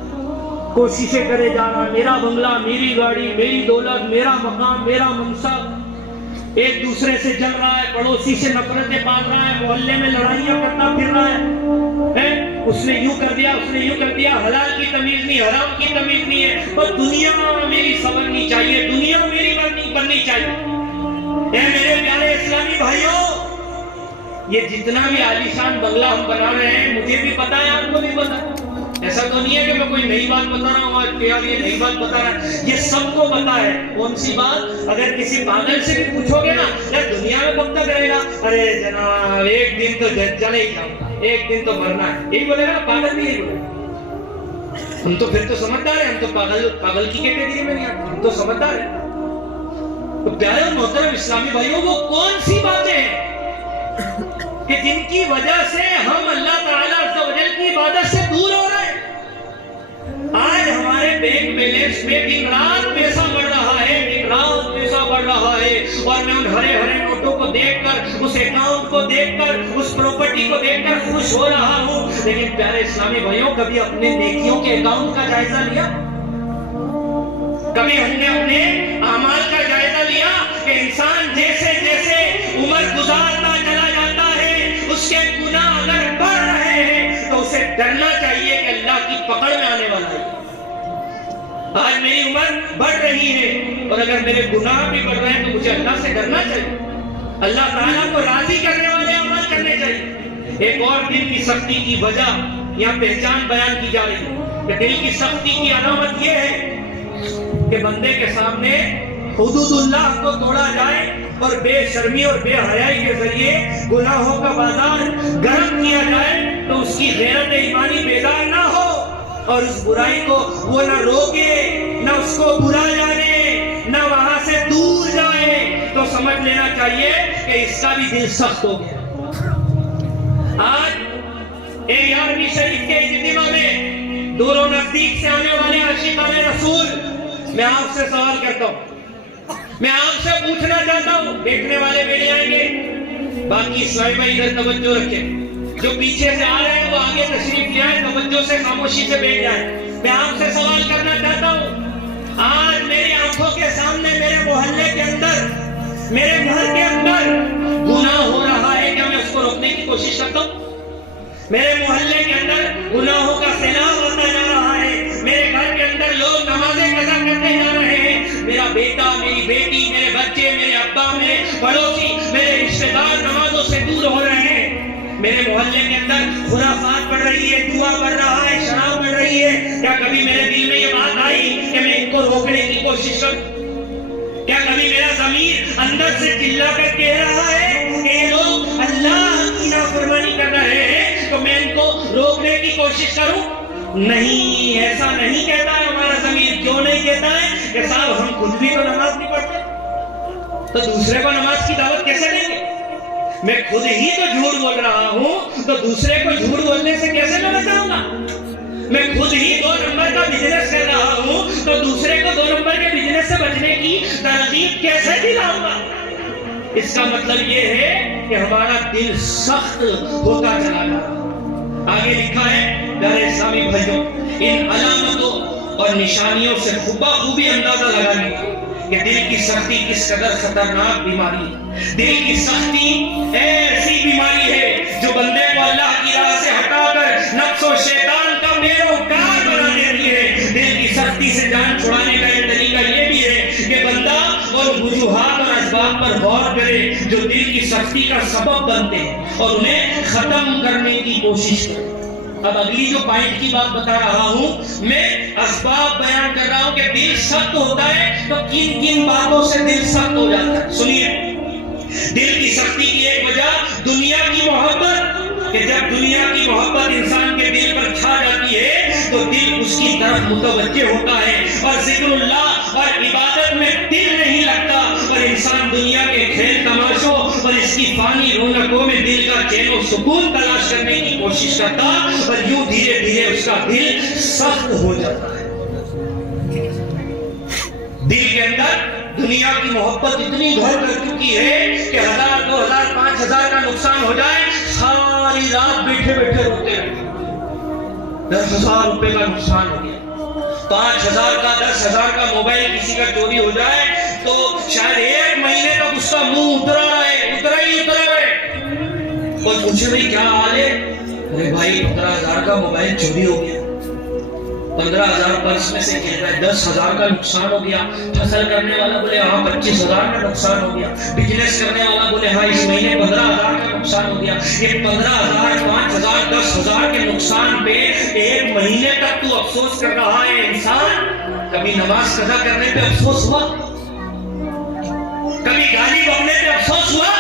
کوششیں کرے جا رہا ہے، میرا بنگلہ، میری گاڑی، میری دولت، میرا مقام، میرا منصب، ایک دوسرے سے جل رہا ہے، پڑوسی سے نفرتیں پال رہا ہے، محلے میں لڑائیاں کرتا پھر رہا ہے، اس نے یوں کر دیا، اس نے یوں کر دیا، حلال کی تمیز نہیں، حرام کی تمیز نہیں ہے، اور دنیا میری سمجھنی چاہیے، دنیا میری بننی چاہیے۔ اے میرے پیارے اسلامی بھائیوں، یہ جتنا بھی عالیشان بنگلہ ہم بنا رہے ہیں، مجھے بھی پتا ہے، آپ کو بھی پتا ہے، ایسا تو نہیں ہے کہ میں کوئی نئی بات بتا رہا ہوں اور یار یہ نئی بات بتا رہا ہے، یہ سب کو پتا ہے۔ کون سی بات؟ اگر کسی پاگل سے بھی پوچھو گے نا یار دنیا میں کب تک رہے گا، ارے جناب ایک دن تو چلے ہی جاؤں گا، ایک دن تو مرنا ہے، یہی بولے گا، پاگل بھی یہی بولے گا۔ ہم تو پھر تو سمجھدار ہیں، ہم تو پاگل کی کیٹیگری میں نہیں آتے، ہم تو سمجھدار ہیں۔ تو پیارے اور محترم اسلامی بھائیوں، وہ کون سی باتیں ہیں کہ جن کی وجہ سے ہم اللہ تعالیٰ عز و جل کی عبادت سے دور ہو رہے ہیں؟ آج ہمارے بینک بیلنس میں دن رات پیسہ بڑھ رہا ہے، دن رات پیسہ بڑھ رہا ہے، اور میں ان ہرے ہرے نوٹوں کو دیکھ کر، اس اکاؤنٹ کو دیکھ کر، اس پراپرٹی کو دیکھ کر خوش ہو رہا ہوں۔ لیکن پیارے اسلامی بھائیوں، کبھی اپنے نیکیوں کے اکاؤنٹ کا جائزہ لیا؟ کبھی ہم نے اپنے اعمال کا جائزہ لیا کہ انسان جیسے جیسے عمر گزارتا چلا جاتا ہے، اس کے گناہ اگر بڑھ رہے ہیں تو اسے ڈرنا چاہیے کہ اللہ کی پکڑ میں آنے والا ہے۔ آج میری عمر بڑھ رہی ہے اور اگر میرے گناہ بھی بڑھ رہے ہیں تو مجھے اللہ سے ڈرنا چاہیے، اللہ تعالیٰ کو راضی کرنے والے عمل کرنے چاہیے۔ ایک اور دل کی سختی کی وجہ یا پہچان بیان کی جا رہی ہے کہ دل کی سختی کی علامت یہ ہے کہ بندے کے سامنے حدود اللہ کو توڑا جائے اور بے شرمی اور بے حیائی کے ذریعے گناہوں کا بازار گرم کیا جائے تو اس کی غیرت ایمانی بیدار نہ ہو اور اس برائی کو وہ نہ روکے، نہ اس کو برا جانے، نہ وہاں سے دور جائے، تو سمجھ لینا چاہیے کہ اس کا بھی دل سخت ہو گیا۔ آج 11ویں شریف کے اجتماع میں دور و نزدیک سے آنے والے عاشقان رسول، میں آپ سے سوال کرتا ہوں، میں آپ سے پوچھنا چاہتا ہوں، دیکھنے والے میرے آئیں گے، باقی اسلامی بھائی ادھر توجہ رکھیں، جو پیچھے سے آ رہے ہیں وہ آگے تشریف لے آئیں، توجہ سے خاموشی سے بیٹھ جائیں۔ میں آپ سے سوال کرنا چاہتا ہوں، آج میری آنکھوں کے سامنے میرے محلے کے اندر، میرے گھر کے اندر گناہ ہو رہا ہے، کیا میں اس کو روکنے کی کوشش کرتا ہوں؟ میرے محلے کے اندر گناہوں کا سیلاب ہوتا جا رہا ہے، میرے گھر کے اندر لوگ نمازیں قضا کرتے جا رہے ہیں، میرا بیٹا، میری بیٹی، میرے بچے، میرے ابا، میرے پڑوسی، میرے رشتہ دار نمازوں سے دور ہو رہے ہیں، میرے محلے کے اندر خرافات بڑھ رہی ہے، جوا بڑھ رہا ہے، شراب بڑھ رہی ہے، کیا کبھی میرے دل میں یہ بات آئی کہ میں ان کو روکنے کی کوشش کروں؟ کیا کبھی میرا ضمیر اندر سے چلا کر کہہ رہا ہے کہ یہ لوگ اللہ کی نافرمانی کر رہے ہیں تو میں ان کو روکنے کی کوشش کروں؟ نہیں، ایسا نہیں کہتا ہے ہمارا ضمیر۔ کیوں نہیں کہتا ہے؟ کہ صاحب ہم خود بھی تو نماز نہیں پڑھتے، تو دوسرے کو نماز کی دعوت کیسے دیں گے؟ میں خود ہی تو جھوٹ بول رہا ہوں تو دوسرے کو جھوٹ بولنے سے کیسے میں بچاؤں گا؟ میں خود ہی 2 نمبر کا بزنس کر رہا ہوں تو دوسرے کو 2 نمبر کے بزنس سے بچنے کی ترغیب کیسے دلاؤں گا؟ اس کا مطلب یہ ہے کہ ہمارا دل سخت ہوتا چلا گیا۔ آگے لکھا ہے پیارے اسلامی بھائیوں، ان علامتوں اور نشانیوں سے بخوبی اندازہ لگانے کہ دل کی سختی کس قدر خطرناک بیماری ہے۔ دل کی سختی ایسی بیماری ہے جو بندے کو اللہ کی راہ سے ہٹا کر نفس و شیطان کا پیروکار بنا دیتی ہے۔ دل کی سختی سے جان چھڑانے کا ایک طریقہ یہ بھی ہے کہ بندہ اور وجوہات اور اسباب پر غور کرے جو دل کی سختی کا سبب بنتے ہیں اور انہیں ختم کرنے کی کوشش کرے۔ اب اگلی جو پوائنٹ کی بات بتا رہا ہوں، میں اسباب بیان کر رہا ہوں کہ دل سخت ہوتا ہے تو کن کن باتوں سے دل سخت ہو جاتا ہے۔ سنیے، دل کی سختی کی ایک وجہ دنیا کی محبت، کہ جب دنیا کی محبت انسان کے دل پر چھا جاتی ہے تو دل اس کی طرف متوجہ ہوتا ہے اور ذکر اللہ اور عبادت میں دل نہیں لگتا اور انسان تمام دنیا کے کھیل تماشوں اور اس کی فانی رونقوں میں دل کا چین و سکون تلاش کرنے کی کوشش کرتا اور یوں دھیرے دھیرے اس کا دل سخت ہو جاتا ہے. دل کے اندر دنیا کی محبت اتنی گھر کر چکی ہے کہ 1000 2000 5000 کا نقصان ہو جائے ساری رات بیٹھے بیٹھے روتے رہتے. 10,000 روپے کا نقصان ہو گیا, 5,000 کا 10,000 کا موبائل کسی کا چوری ہو جائے تو شاید 1 مہینے تک اس کا منہ اترا رہے. اور پوچھے بھائی کیا حال ہے؟ ارے بھائی 15,000 کا موبائل چوری ہو گیا, 15,000 پرس میں سے گر گئے, 10,000 کا نقصان ہو گیا. فصل کرنے والا بولے ہاں 25,000 کا نقصان ہو گیا. بزنس کرنے والا بولے ہاں اس مہینے 15,000 کا نقصان ہو گیا. یہ 15,000 5,000 10,000 کے نقصان پہ 1 مہینے تک تو افسوس کر رہا ہے انسان. کبھی نماز قضا کرنے پہ افسوس ہوا؟ کبھی گالی بکنے پہ افسوس ہوا؟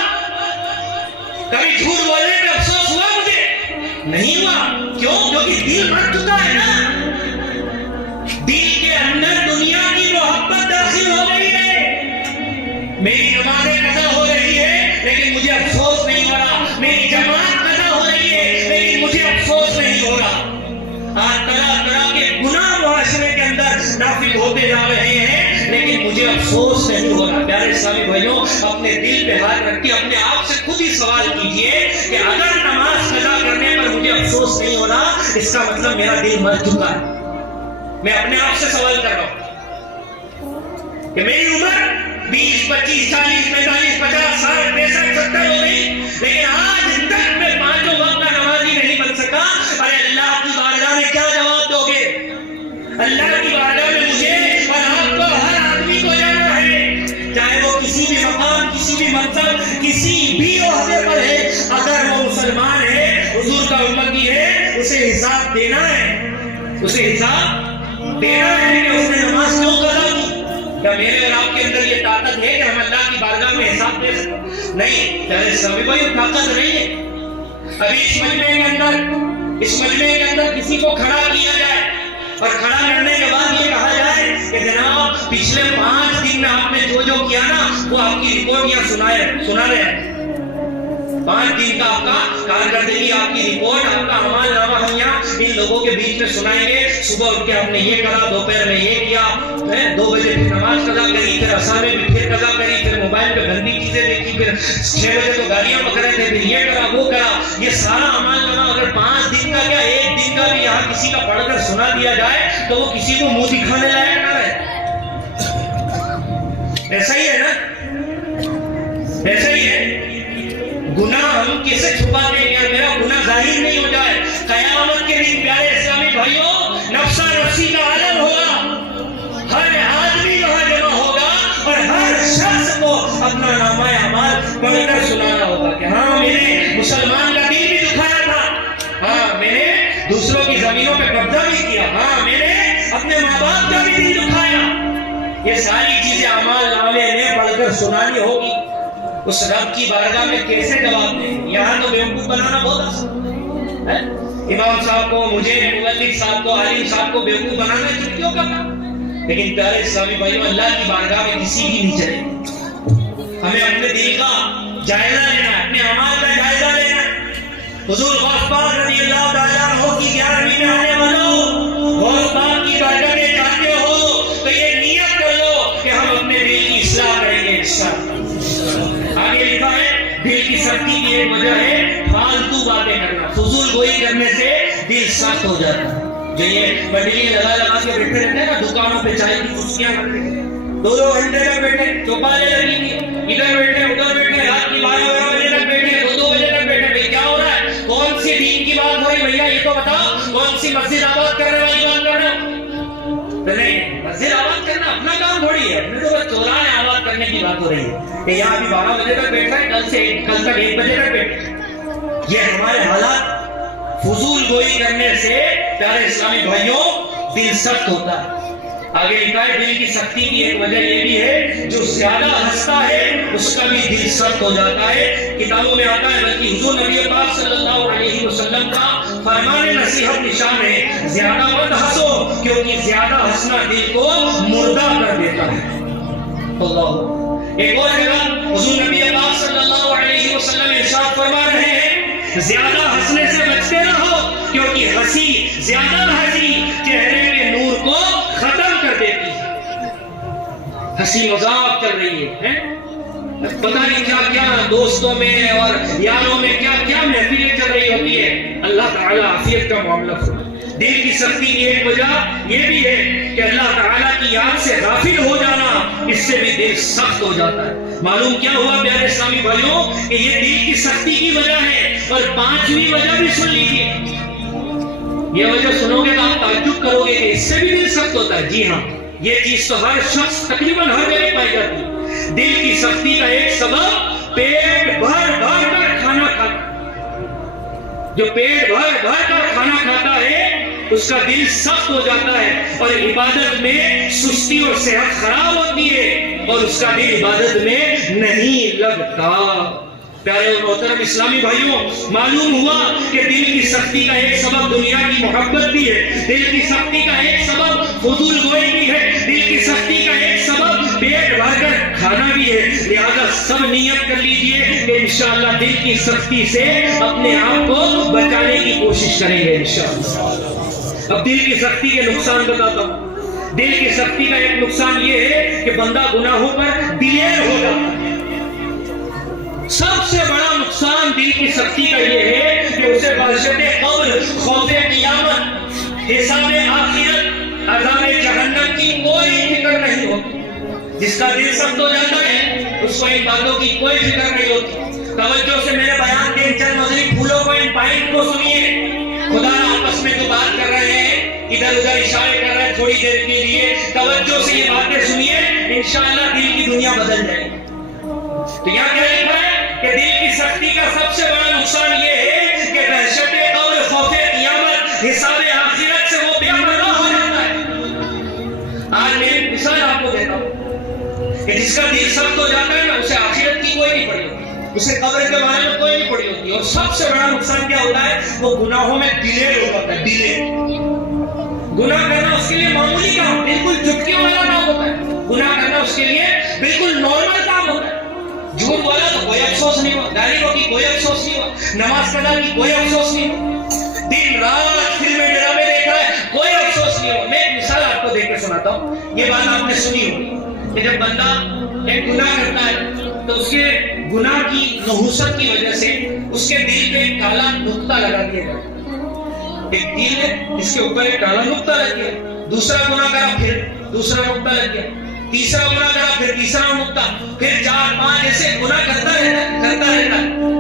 کبھی جھوٹ بولنے پہ افسوس ہوا؟ مجھے نہیں ہوا. کیوں؟ کیونکہ دل مر چکا ہے نا. دل کے اندر دنیا کی محبت داخل ہو گئی ہے. میری نمازیں قضا ہو رہی ہے لیکن مجھے افسوس نہیں ہو رہا. میری جماعت قضا ہو رہی ہے لیکن مجھے افسوس نہیں ہو رہا. آج طرح طرح کے گناہ معاشرے کے اندر نافذ ہوتے جا رہے ہیں لیکن مجھے افسوس نہیں ہو رہا. پیارے اسلامی بھائیوں, اپنے دل پہ ہاتھ رکھ کے اپنے آپ سے خود ہی سوال کیجئے کہ اگر نماز قضا کرنے پر مجھے افسوس نہیں ہو رہا اس کا مطلب میرا دل مر چکا ہے. میں اپنے آپ سے سوال کر رہا ہوں کہ میری عمر 20 25 40 45 50 60 65 70 ہو گئی لیکن آج تک میں 5 وقت کا نمازی نہیں بن سکا. ارے اللہ کی بارگاہ میں کیا جواب دو گے؟ اللہ کی بارگاہ میں مجھے اور آپ کو, ہر آدمی کو جانا ہے, چاہے وہ کسی بھی مقام کسی بھی منصب کسی بھی عہدے پر ہے. اگر وہ مسلمان ہے حضور کا امتی ہے اسے حساب دینا ہے. اسے حساب دینا ہے کہ اس نے نماز کیوں قضا کی. کیا میرے اور آپ کے اندر یہ طاقت ہے کہ ہم اللہ کی بارگاہ میں حساب دے سکیں؟ نہیں. پیارے سبھی بھائی طاقت نہیں ہے. ابھی اس مجمع کے اندر کسی کو کھڑا کیا جائے اور کھڑا کرنے کے بعد یہ کہا جائے کہ جناب پچھلے 5 دن میں آپ نے جو کیا نا وہ آپ کی رپورٹ یہاں سنا رہے ہیں. 5 دن کا آپ کا کارکردگی آپ کی رپورٹ آپ کا اعمال نامہ ہم یہاں ان لوگوں کے بیچ میں سنائیں گے. صبح اٹھ کے آپ نے یہ کرا, دوپہر میں یہ کیا, 2 بجے پھر نماز قضا کری, پھر عصر میں پھر قضا کری, پھر موبائل پہ گندی چیزیں دیکھی, پھر 6 بجے تو گاڑیاں پکڑے تھے, پھر یہ کرا وہ کرا. یہ سارا اعمال نامہ اگر 5 دن کا کیا 1 دن کا بھی یہاں کسی کا پڑھ کر سنا دیا جائے تو وہ کسی کو منہ دکھانے لائق نہ رہے. ایسا ہی ہے نا, ایسا ہی ہے. گناہ ہم کیسے چھپا دیں گے؟ میرا گناہ ظاہر نہیں ہو جائے. قیامت کے دن پیارے اسلامی بھائیوں نفسا نفسی کا عالم ہوگا. ہر آدمی وہاں جمع ہوگا اور ہر شخص کو اپنا نامہ اعمال پڑھ کر سنانا ہوگا کہ ہاں میں نے مسلمان کا دل بھی دکھایا تھا, ہاں میں نے دوسروں کی زمینوں پہ قبضہ بھی کیا, ہاں میں نے اپنے ماں باپ کا بھی دل دکھایا. یہ ساری چیزیں اعمال نامے نے پڑھ کر سنانی ہوگی. اس رب کی بارگاہ میں کیسے جواب دیں؟ یہاں تو بیوقوف بنانا بہت آسان ہے. امام صاحب کو, مجھے, مبلغ صاحب کو, عالم صاحب کو بیوقوف بنانا ہے کیوں کرنا؟ لیکن پیارے اسلامی بھائیوں اللہ کی بارگاہ میں کسی بھی نہیں چلے. ہمیں اپنے دل کا جائزہ لینا ہے, اپنے اعمال کا جائزہ لینا ہے. حضور غوث پاک رضی اللہ تعالیٰ عنہ کی 11ویں میں آنے والوں غوث پاک کی بارگاہ میں جاتے ہو تو یہ نیت کر لو کہ ہم اپنے دل کی اصلاح کریں گے انشاءاللہ. آگے لکھا ہے دل کی سختی کی ایک وجہ ہے فالتو باتیں کرنا. فضول گوئی کرنے سے دل سخت ہو جاتا ہے. جو یہ بٹلی لگا کے بیٹھے رہتے ہیں نا دکانوں پہ چائے کی چسکیاں کرتے ہیں, 2 گھنٹے تک بیٹھے, چوپالے لگی ہوئی, ادھر بیٹھے ادھر بیٹھے, رات کی 12 بجے تک بیٹھے, 2 بجے تک بیٹھے. بھائی کیا ہو رہا ہے؟ کون سی دین کی بات ہو رہی بھیا یہ تو بتاؤ؟ کون سی مسجد آباد کرنے والی بات کر رہے ہو؟ نہیں, مسجد آباد کرنا اپنا کام تھوڑی ہے. اپنے تو بس چوراہے آباد کرنے کی بات ہو رہی ہے کہ یہاں ابھی 12 بجے تک بیٹھا ہے, کل تک 1 بجے تک بیٹھے. یہ ہمارے حالات فضول گوئی کرنے سے پیارے اسلامی بھائیوں دل سخت ہوتا ہے. آگے لکھا ہے دل کی سختی کی ایک وجہ یہ بھی ہے جو زیادہ ہنستا ہے اس کا بھی دل سخت ہو جاتا ہے. کتابوں میں آتا ہے بلکہ حضور نبی پاک صلی اللہ علیہ وسلم کا فرمان نصیحت نشان ہے زیادہ مت ہنسو کیونکہ زیادہ ہنسنا دل کو مردہ کر دیتا ہے. اللہ ایک اور جگہ حضور نبی پاک صلی اللہ علیہ وسلم ارشاد فرما رہے ہیں زیادہ ہنسنے سے بچتے رہو کیونکہ ہنسی زیادہ ہنسی چہرے کے نور کو ختم کر دیتی ہے. ہنسی مذاق چل رہی ہے پتہ نہیں کیا کیا دوستوں میں اور یاروں میں کیا کیا محفلیں چل رہی ہوتی ہے. اللہ تعالیٰ عافیت کا معاملہ فرمائے. دل کی سختی کی ایک وجہ یہ بھی ہے کہ اللہ تعالیٰ کی یاد سے غافل ہو جانا اس سے بھی دل سخت ہو جاتا ہے. معلوم کیا ہوا پیارے اسلامی بھائیوں کہ یہ دل کی سختی کی وجہ ہے. اور پانچویں وجہ بھی سن لیجیے. یہ وجہ سنو گے تو آپ تعجب کرو گے کہ اس سے بھی دل سخت ہوتا ہے. جی ہاں یہ چیز تو ہر شخص تقریباً ہر جگہ پائی جاتی ہے. دل کی سختی کا ایک سبب پیٹ بھر بھر کر کھانا کھانا. جو پیٹ بھر بھر کر کھانا کھاتا ہے اس کا دل سخت ہو جاتا ہے اور عبادت میں سستی اور صحت خراب ہوتی ہے اور اس کا دل عبادت میں نہیں لگتا. پیارے اور محترم اسلامی بھائیوں معلوم ہوا کہ دل کی سختی کا ایک سبب دنیا کی محبت بھی ہے. دل کی سختی کا ایک سبب فضول گوئی بھی ہے. دل کی سختی کا ایک سبب پیٹ بھر کر کھانا بھی ہے. لہذا سب نیت کر لیجئے کہ انشاءاللہ دل کی سختی سے اپنے آپ کو بچانے کی کوشش کریں گے انشاءاللہ. اب دل کی سختی کے نقصان بتاتا ہوں. دل کی سختی کا ایک نقصان یہ ہے کہ بندہ گناہوں پر دلیر ہو جاتا ہے. سب سے بڑا نقصان دل کی سختی کا یہ ہے کہ اسے وحشت قبر، خوف قیامت، حساب آخرت، عذاب جہنم کی کوئی فکر نہیں ہوتی. جس کا دل سخت ہو جاتا ہے اس کو ان باتوں کی کوئی فکر نہیں ہوتی. توجہ سے میرے بیان کے چند مزید پھولوں کو ان پوائنٹ کو سنیے. خدا آپس میں جو بات کر رہے ہیں ادھر ادھر اشارے کر رہے ہیں تھوڑی دیر کے لیے توجہ سے یہ باتیں سنیے انشاءاللہ دل کی دنیا بدل جائے گی. تو یہاں کیا لکھا ہے کہ دل کی سختی کا سب سے بڑا نقصان یہ ہے کہ وحشت قبر، خوف قیامت، حساب آخرت سے وہ بے پرواہ ہو جاتا ہے. آج میں ایک مثال آپ کو دیتا ہوں کہ جس کا دل سخت ہو جاتا ہے نا اسے آخرت کی کوئی نہیں پڑی ہوتی، اسے قبر کے بارے میں کوئی نہیں پڑی ہوتی. اور سب سے بڑا نقصان کیا ہوتا ہے وہ گناہوں میں دلیر ہو جاتا ہے. دلیر گناہ کرنا اس کے لیے معمولی کام، بالکل چٹکی والا کام ہوتا ہے. گناہ کرنا اس کے لیے بالکل نارمل کام ہوتا ہے. جھوٹ بولا تو کوئی افسوس نہیں ہوا، گالی روکی کوئی افسوس نہیں ہوا، نماز قضا کی کوئی افسوس نہیں ہوا، دن رات فلمیں ڈرامے دیکھ رہا ہے کوئی افسوس نہیں ہوا. میں ایک مثال آپ کو دے کے سناتا ہوں. یہ بات آپ نے سنی ہوگی کہ جب بندہ ایک گناہ کرتا ہے تو اس کے گناہ کی نحوست کی وجہ سے اس کے دل پہ ایک کالا نقطہ لگا دیا جاتا ہے. ایک دل ہے اس کے اوپر ایک کالا نقطہ لگ گیا. دوسرا گناہ کرا پھر دوسرا نقطہ لگ گیا. تیسرا گناہ کرا پھر تیسرا نقطہ، پھر 4-5 ایسے گناہ کرتا رہتا ہے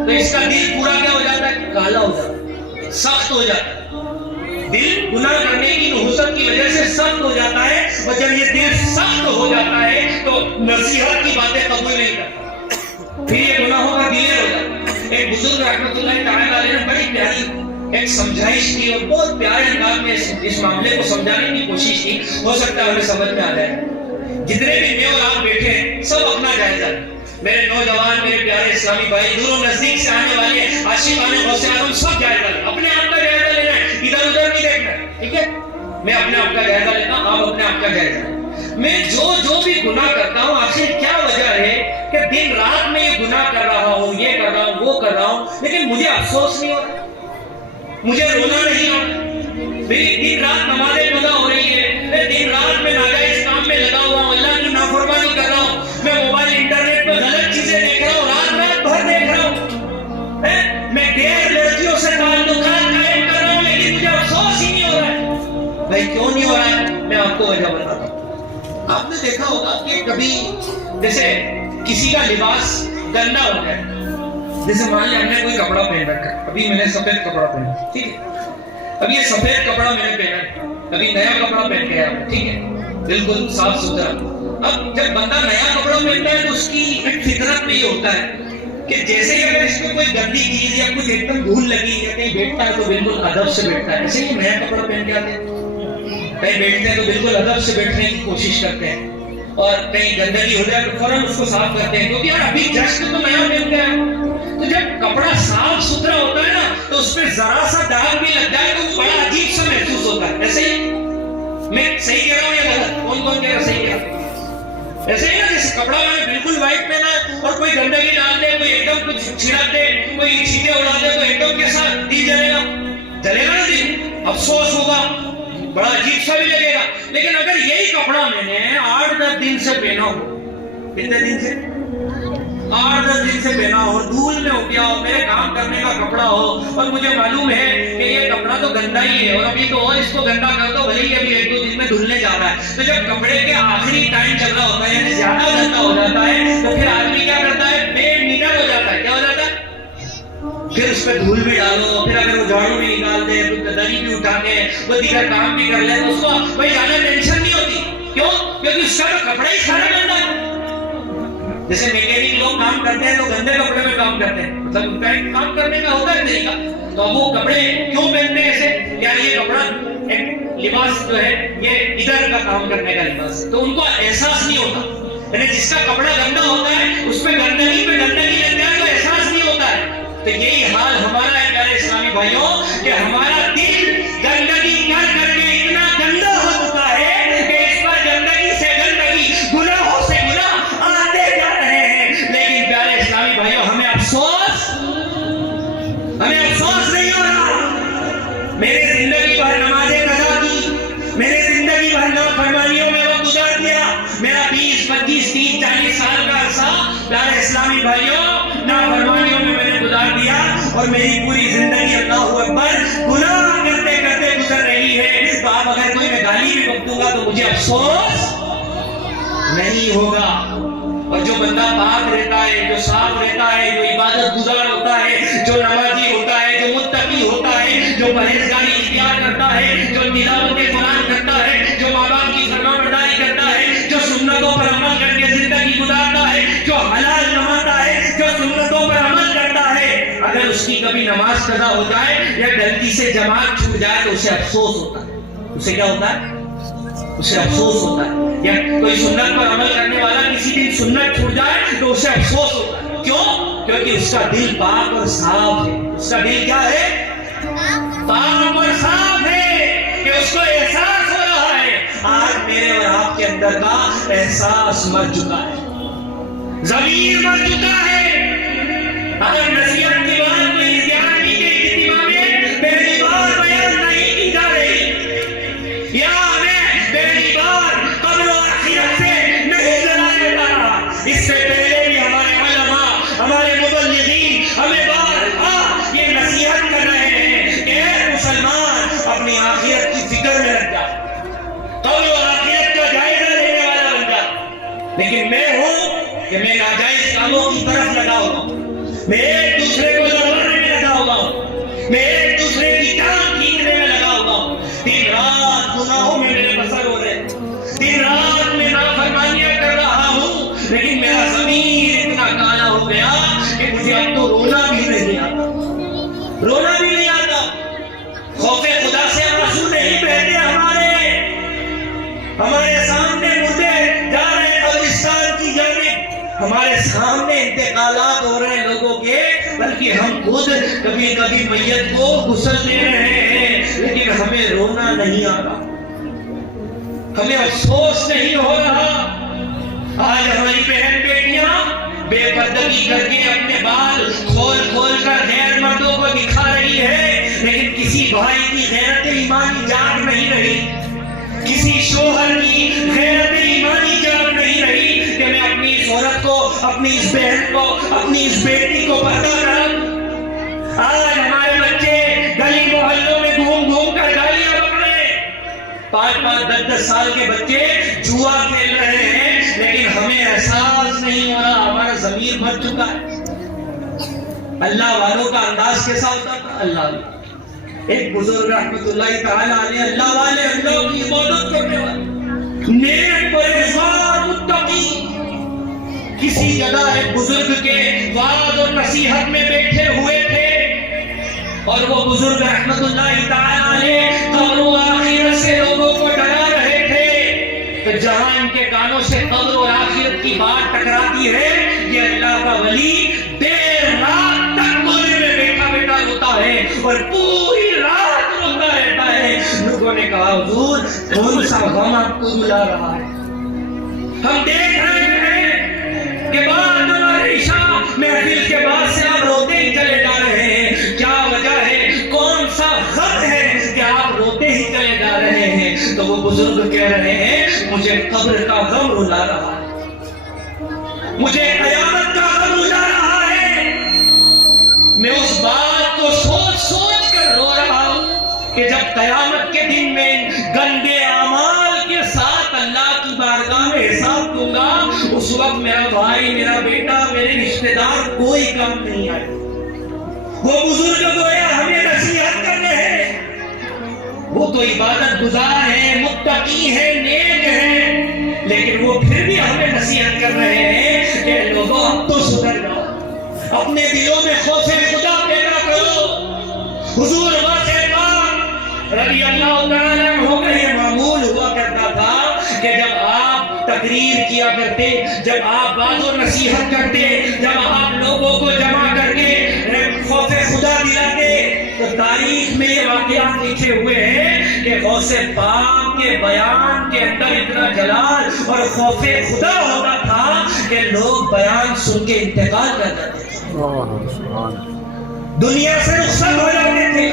تو اس کا دل پورا کیا ہو جاتا ہے؟ کالا ہو جاتا ہے، سخت ہو جاتا ہے. دل گناہ کرنے کی نحوست کی وجہ سے سخت ہو جاتا ہے اور جب یہ دل سخت ہو جاتا ہے تو نصیحت کی باتیں قبول نہیں کرتا، پھر یہ گناہوں کا دلیر ہو جاتا ہے. ایک بزرگ رحمۃ اللہ تعالی علیہ نے بڑی پیاری ایک سمجھائش کی اور بہت پیارے انداز میں اس معاملے کو سمجھانے کی کوشش کی. ہو سکتا ہے ہمیں سمجھ میں آ جائے. جتنے بھی میں اور آپ بیٹھے ہیں سب اپنا جائزہ لیں. میرے نوجوان، میرے پیارے اسلامی بھائی، دور و نزدیک سے آنے والے عاشقان غوث اعظم سب جائزہ لیں. اپنے آپ کا جائزہ لینا ہے، ادھر ادھر نہیں دیکھنا ہے. ٹھیک ہے، میں اپنے آپ کا جائزہ لیتا ہوں، آپ اپنے آپ کا جائزہ لیں. میں جو بھی گناہ کرتا ہوں آخر کیا وجہ ہے کہ دن رات میں یہ گناہ کر رہا ہوں، یہ کر رہا ہوں، وہ کر رہا ہوں، لیکن مجھے افسوس نہیں ہو رہا، مجھے رونا نہیں ہو رہا. میری دن رات نمازیں قضا ہو رہی ہے، میں دن رات میں ناجائز کام میں لگا ہوا ہوں، اللہ کی نافرمانی کر رہا ہوں، میں موبائل انٹرنیٹ پہ غلط چیزیں دیکھ رہا ہوں، رات بھر دیکھ رہا ہوں، میں غیر لڑکیوں سے تعلقات قائم کر رہا ہوں، لیکن مجھے افسوس ہی نہیں ہو رہا ہے. بھائی کیوں نہیں ہو رہا ہے؟ میں آپ کو وجہ بتاتا ہوں. آپ نے دیکھا ہوگا کہ کبھی جیسے کسی کا لباس گندا ہو جائے، جیسے مان لیں ہم نے کوئی کپڑا پہن رکھا ہے، ابھی میں نے سفید کپڑا پہنا، ٹھیک ہے، اب یہ سفید کپڑا میں نے پہنا، ابھی نیا کپڑا پہن کے آیا، ٹھیک ہے، بالکل صاف ستھرا. اب جب بندہ نیا کپڑا پہنتا ہے تو اس کی ایک فطرت میں یہ ہوتا ہے کہ جیسے ہی اگر اس کو کوئی گندی چیز یا کچھ ایک دم دھول لگی یا کہیں بیٹھتا ہے تو بالکل ادب سے بیٹھتا ہے. ایسے ہی نیا کپڑا پہن کے آتے ہیں، کہیں بیٹھتے ہیں تو بالکل ادب سے بیٹھنے کی کوشش کرتے ہیں، اور کہیں گندگی ہو جائے تو فوراً اس کو صاف کرتے ہیں کیونکہ یار ابھی جسٹ تو نیا پہن کے آیا. تو جب کپڑا صاف ستھرا ہوتا ہے نا تو اس پہ ذرا سا داغ بھی لگ جائے تو بڑا عجیب سا محسوس ہوتا ہے. ایسے ہی میں صحیح کہہ رہا ہوں یا غلط؟ کون کہہ رہا صحیح کہہ رہا؟ ایسے ہی نا جیسے کپڑا میں نے بالکل وائٹ پہنا ہے اور کوئی گندگی ڈال دے, کوئی ایک دم کچھ چھڑک دے, کوئی چھینٹے اڑا دے تو ایک دم کیسا دل جلے گا, جلے گا نا دل, افسوس ہوگا, بڑا عجیب سا بھی لگے گا. لیکن اگر یہی کپڑا میں نے 8-10 دن سے پہنا ہو, کتنے دن سے, 8-10 دن سے پہنا ہو, اور دھول میں ہو گیا ہو, میرے کام کرنے کا کپڑا ہو, اور مجھے معلوم ہے کہ یہ کپڑا تو گندا ہی ہے اور ابھی تو اور اس کو گندا کر دو, بھلے ہی ابھی 1-2 دن میں دھلنے جا رہا ہے, تو جب کپڑے کے آخری ٹائم چل رہا ہوتا ہے یعنی زیادہ گندا ہو جاتا ہے تو پھر آدمی کیا کرتا ہے, بے نگر ہو جاتا ہے. کیا ہو جاتا ہے, پھر اس پہ دھول بھی ڈالو, پھر اگر وہ جھاڑو بھی نکال دے, دری بھی اٹھا کے وہ دیگر کام بھی کر لے تو اس کو کوئی زیادہ ٹینشن نہیں ہوتی. کیوں؟ کیونکہ اس کا تو کپڑا ہی سارا گندا ہے. جیسے میکینک لوگ کام کرتے ہیں تو گندے کپڑے میں کام کرتے ہیں, مطلب ان کا ایک کام کرنے کا ہوتا ہے طریقہ, تو اب وہ کپڑے کیوں پہنتے ہیں ایسے, یعنی یہ کپڑا ایک لباس جو ہے یہ ادھر کا کام کرنے کا لباس ہے, تو ان کو احساس نہیں ہوتا. یعنی جس کا کپڑا گندا ہوتا ہے اس پہ گندگی لگ جائے تو احساس نہیں ہوتا ہے. تو یہی حال ہمارا ہے پیارے اسلامی بھائیوں کہ ہمارا دل گندگی کر کر کے اتنا گندا ہو چکا ہے کہ اس پر گندگی سے گندگی, گناہوں سے گناہ آتے جا رہے ہیں. لیکن پیارے اسلامی بھائیوں ہمیں افسوس نہیں ہو رہا. میرے زندگی بھر نمازیں قضا کی, میرے زندگی بھر نافرمانیوں میں وقت گزار دیا, میرا 20, 25, 30, 40 سال کا عرصہ پیارے اسلامی بھائیوں نافرمانیوں میں میں نے گزار دیا, اور میری پوری زندگی اللہ اکبر گناہ کرتے کرتے گزر رہی ہے. تو آپ اگر کوئی میں گالی بھی بکتوں گا تو مجھے افسوس نہیں ہوگا. اور جو بندہ پاک رہتا ہے, جو صاف رہتا ہے, جو عبادت گزار ہوتا ہے, جو نمازی ہوتا ہے, جو متقی ہوتا ہے, جو پرہیزگاری اختیار کرتا ہے, جو تلاوت قرآن کرتا ہے, جو ماں باپ کی فرمانبرداری کرتا ہے, جو سنتوں پر عمل کر کے زندگی گزارتا ہے, جو حلال کماتا ہے, جو سنتوں پر عمل کرتا ہے, اگر اس کی کبھی نماز قضا ہو جائے یا غلطی سے جماعت چھوٹ جائے تو اسے افسوس ہوتا ہے. اسے کیا ہوتا ہے, اسے افسوس ہوتا ہے. یا کوئی سنت پر عمل کرنے والا کسی دن سنت چھوٹ جائے تو اسے افسوس ہوتا ہے. کیوں؟ کیونکہ اس کا دل پاک اور صاف ہے. اس کا دل کیا ہے, پاک اور صاف ہے, کہ اس کو احساس ہو رہا ہے آج میرے اور آپ کے اندر کا احساس مر چکا ہے, ضمیر مر چکا ہے. اگر نصیحت کی بات کوئی 11ویں کے اجتماع میں پہلی بار بیان نہیں کی جا رہی, یا ہمیں پہلی بار قبر و آخرت سے نہیں ڈرایا جا رہا, اس سے پہلے بھی ہمارے علماء, ہمارے مبلغین ہمیں بار یہ نصیحت کر رہے ہیں کہ اے مسلمان اپنی آخرت کی فکر میں لگ جا, قبر و آخرت کا جائزہ لینے والا بن جا. لیکن میں ہوں کہ میں ناجائز کاموں کی طرف لگا ہوا ہوں, میں ایک دوسرے کو لڑوانے میں لگا ہوا ہوں, میں ایک دوسرے کی ٹانگ کھینچنے میں لگا ہوا ہوں. دن رات گناہوں میں میرے بسر ہو رہے, دن رات میں نافرمانیاں کر رہا ہوں, لیکن میرا ضمیر اتنا کالا ہو گیا کہ مجھے اب تو رونا بھی نہیں آتا, رونا بھی نہیں آتا. خوف خدا سے آنسو نہیں بہتے ہمارے سامنے مردے جا رہے ہیں قبرستان کی جانب, ہمارے سامنے انتقالات ہو رہے ہیں لوگوں کے, بلکہ ہم خود کبھی کبھی میت کو غسل دے رہے ہیں, لیکن ہمیں رونا نہیں آ رہا, ہمیں افسوس نہیں ہو رہا. آج ہماری بہن بیٹیاں بے پردگی کر کے اپنے بال کھول کھول کر غیر مردوں کو دکھا رہی ہے, لیکن کسی بھائی کی غیرت ایمانی جاگ نہیں رہی, کسی شوہر کی غیرت ایمانی جاگ نہیں رہی کہ میں اپنی اس عورت کو, اپنی اس بہن کو, اپنی اس بیٹی کو پردہ کروں. آج ہمارے بچے گلی محلوں میں گھوم گھوم کر گالیاں بک رہے ہیں, 5-5, 10-10 سال کے بچے جوا کھیل رہے ہیں, لیکن ہمیں احساس نہیں ہو رہا, ہمارا ضمیر مر چکا ہے. اللہ والوں کا انداز کیسا ہوتا تھا, اللہ ایک بزرگ رحمت اللہ تعالی علیہ, اللہ والے, اللہ کی عبادت کرنے والے, نیک پرہیزگار متقی, کسی جگہ ایک بزرگ کے وعظ اور نصیحت میں بیٹھے ہوئے تھے, اور وہ بزرگ رحمت اللہ تعالی علیہ قبر و آخرت سے لوگوں کو ڈرا رہے تھے. تو جہاں ان کے کانوں سے قبر اور آخرت کی بات ٹکراتی ہے, یہ اللہ کا ولی دیر رات تک کونے میں بیٹھا بیٹھا روتا ہے اور پوری رات روتا رہتا ہے. لوگوں نے کہا حضور کون سا غم آپ کو رلا رہا ہے, ہم دیکھ رہے ہیں کہ بعد عشاء محفل کے بعد سے آپ روتے ہی چلے جا رہے ہیں، کیا وجہ ہے؟ کون سا غم ہے کہ آپ روتے ہی چلے جا رہے ہیں؟ تو وہ بزرگ کہہ رہے ہیں مجھے قبر کا غم رلا رہا ہے، مجھے قیامت کا غم رلا رہا ہے، میں اس بات کو سوچ سوچ کر رو رہا ہوں کہ جب قیامت کے دن میں گندے اعمال کے ساتھ اللہ کی بارگاہ میں حساب دوں گا، اس وقت میرا بھائی، میرا بیٹا، میرے رشتہ دار کوئی کام نہیں آئے۔ وہ بزرگ گویا ہمیں نصیحت کرنے ہیں، وہ تو عبادت گزار ہیں، متقی ہیں، نیک ہیں، لیکن وہ پھر بھی ہمیں نصیحت کر رہے ہیں کہ لوگوں اب تو سدھر جاؤ، اپنے دلوں میں خوف خدا پیدا کرو۔ حضور رضی اللہ تعالیٰ عنہ کا یہ معمول ہوا کرتا تھا کہ جب آپ تقریر کیا کرتے، جب آپ باز و نصیحت کرتے، جب آپ لوگوں کو جمع کر کے خوف خدا دلاتے، تو تاریخ میں یہ واقعات لکھے ہوئے ہیں کہ غوث پاک کے بیان کے اندر اتنا جلال اور خوف خدا ہوتا تھا کہ لوگ بیان سن کے انتقال کر جاتے تھے، دنیا سے رخصت ہو جاتے تھے۔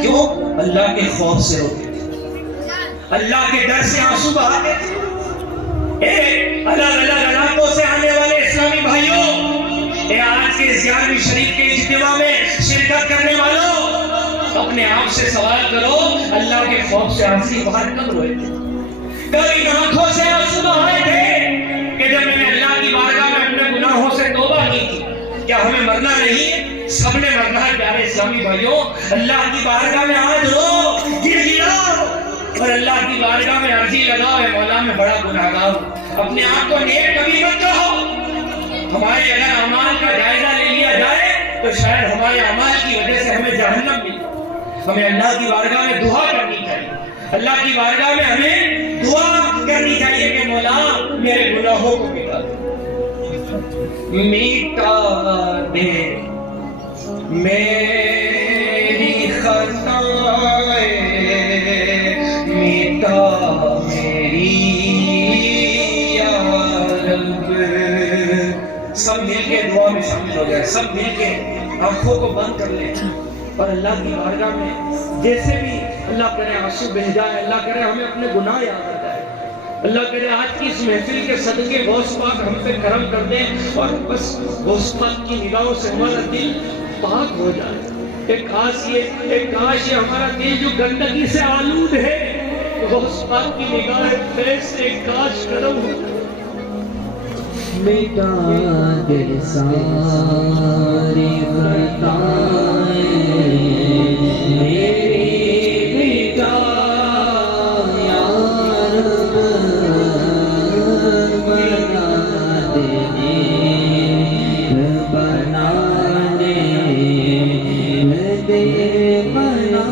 کیوں؟ اللہ کے خوف سے ہوتے تھے، اللہ کے ڈر سے آنسو بہاتے تھے۔ الگ الگ علاقوں سے آنے والے اسلامی بھائیوں، آج کے اس 11ویں شریف کے اجتماع میں شرکت کرنے والوں، اپنے آپ سے سوال کرو اللہ کے خوف سے آنسو باہر کب روئے تھے؟ کبھی آنکھوں سے آنسو بہائے تھے کہ جب میں نے اللہ کی بارگاہ میں اپنے گناہوں سے توبہ کی تھی؟ کیا ہمیں مرنا نہیں؟ سب نے مرنا ہے پیارے اسلامی بھائیوں۔ اللہ کی بارگاہ میں آج رو، گر گراؤ اور اللہ کی بارگاہ میں عرضی لگاؤ، اے مولا میں بڑا گناہگار ہوں، اپنے آپ کو نیک کبھی مت کہو۔ ہمارے اگر اعمال کا جائزہ لے لیا جائے تو شاید ہمارے اعمال کی وجہ سے ہمیں جہنم ملے۔ ہمیں اللہ کی بارگاہ میں دعا کرنی چاہیے، اللہ کی بارگاہ میں ہمیں دعا کرنی چاہیے کہ مولا میرے گناہوں کو مٹا دے، مٹا دے میری خطائیں، مٹا میری یا رب۔ سب مل کے دعا میں شامل ہو جائے، سب مل کے آنکھوں کو بند کر لیں اور اللہ کی بارگاہ میں جیسے بھی اللہ کرے آنسو بہہ جائے، اللہ کرے ہمیں اپنے گناہ یاد آ جائے، اللہ کرے آج کی اس محفل کے صدقے غوث پاک ہم پہ کرم کر دیں اور بس غوث پاک کی نگاہوں سے ہمارا دل پاک ہو جائے۔ ایک کاش یہ ہمارا دل جو گندگی سے آلود ہے، غوث پاک کی نگاہ فیض سے ایک کاش کرم ہو جائے۔ مٹا دے ساری خطائیں میری، مٹا یا رب، بنا دے، بنا دے، دے بنا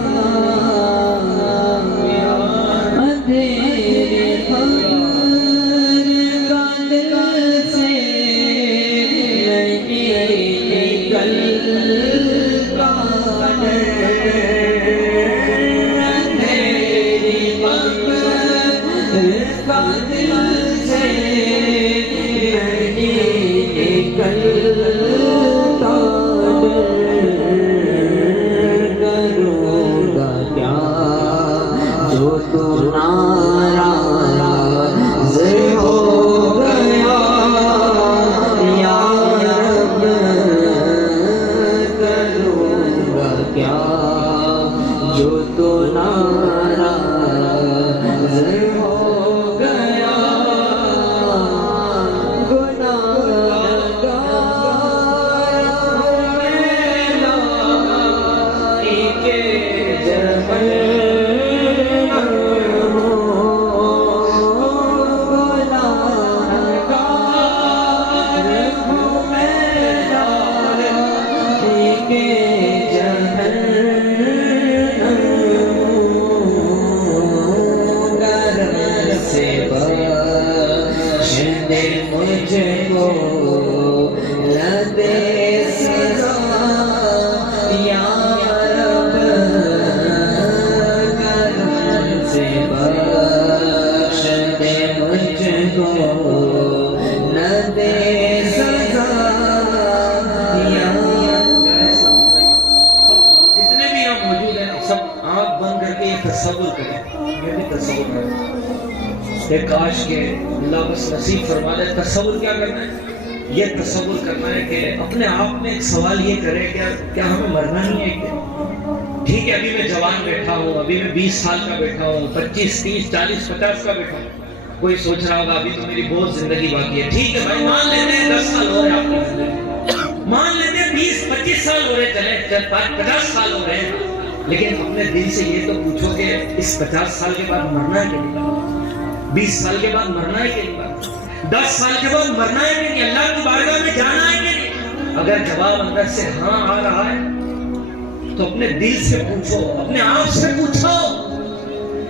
تصور کریں، یہ بھی تصور کریں کہ کاش کہ اللہ بس نصیب فرما دے۔ تصور کیا کرنا ہے؟ یہ تصور کرنا ہے کہ اپنے آپ میں ایک سوال یہ کرے کہ کیا ہمیں مرنا نہیں ہے کیا؟ ٹھیک ہے ابھی میں جوان بیٹھا ہوں، ابھی میں 20 سال کا بیٹھا ہوں، 25 30 40 50 کا بیٹھا ہوں، کوئی سوچ رہا ہوگا ابھی تو میری بہت زندگی باقی ہے۔ ٹھیک ہے بھائی، مان لیتے ہیں 10 سال ہو رہے ہیں آپ کی زندگی، مان لیتے ہیں 20 25 سال ہو رہے، چلیں 50 سال ہو رہے ہیں، لیکن اپنے دل سے یہ تو پوچھو کہ اس 50 سال کے بعد مرنا ہے کہ نہیں، 20 سال کے بعد مرنا ہے کہ نہیں، 10 سال کے بعد مرنا ہے کہ نہیں، اللہ کی بارگاہ میں جانا ہے کہ نہیں؟ اگر جواب اندر سے ہاں آ رہا ہے تو اپنے دل سے پوچھو، اپنے آپ سے پوچھو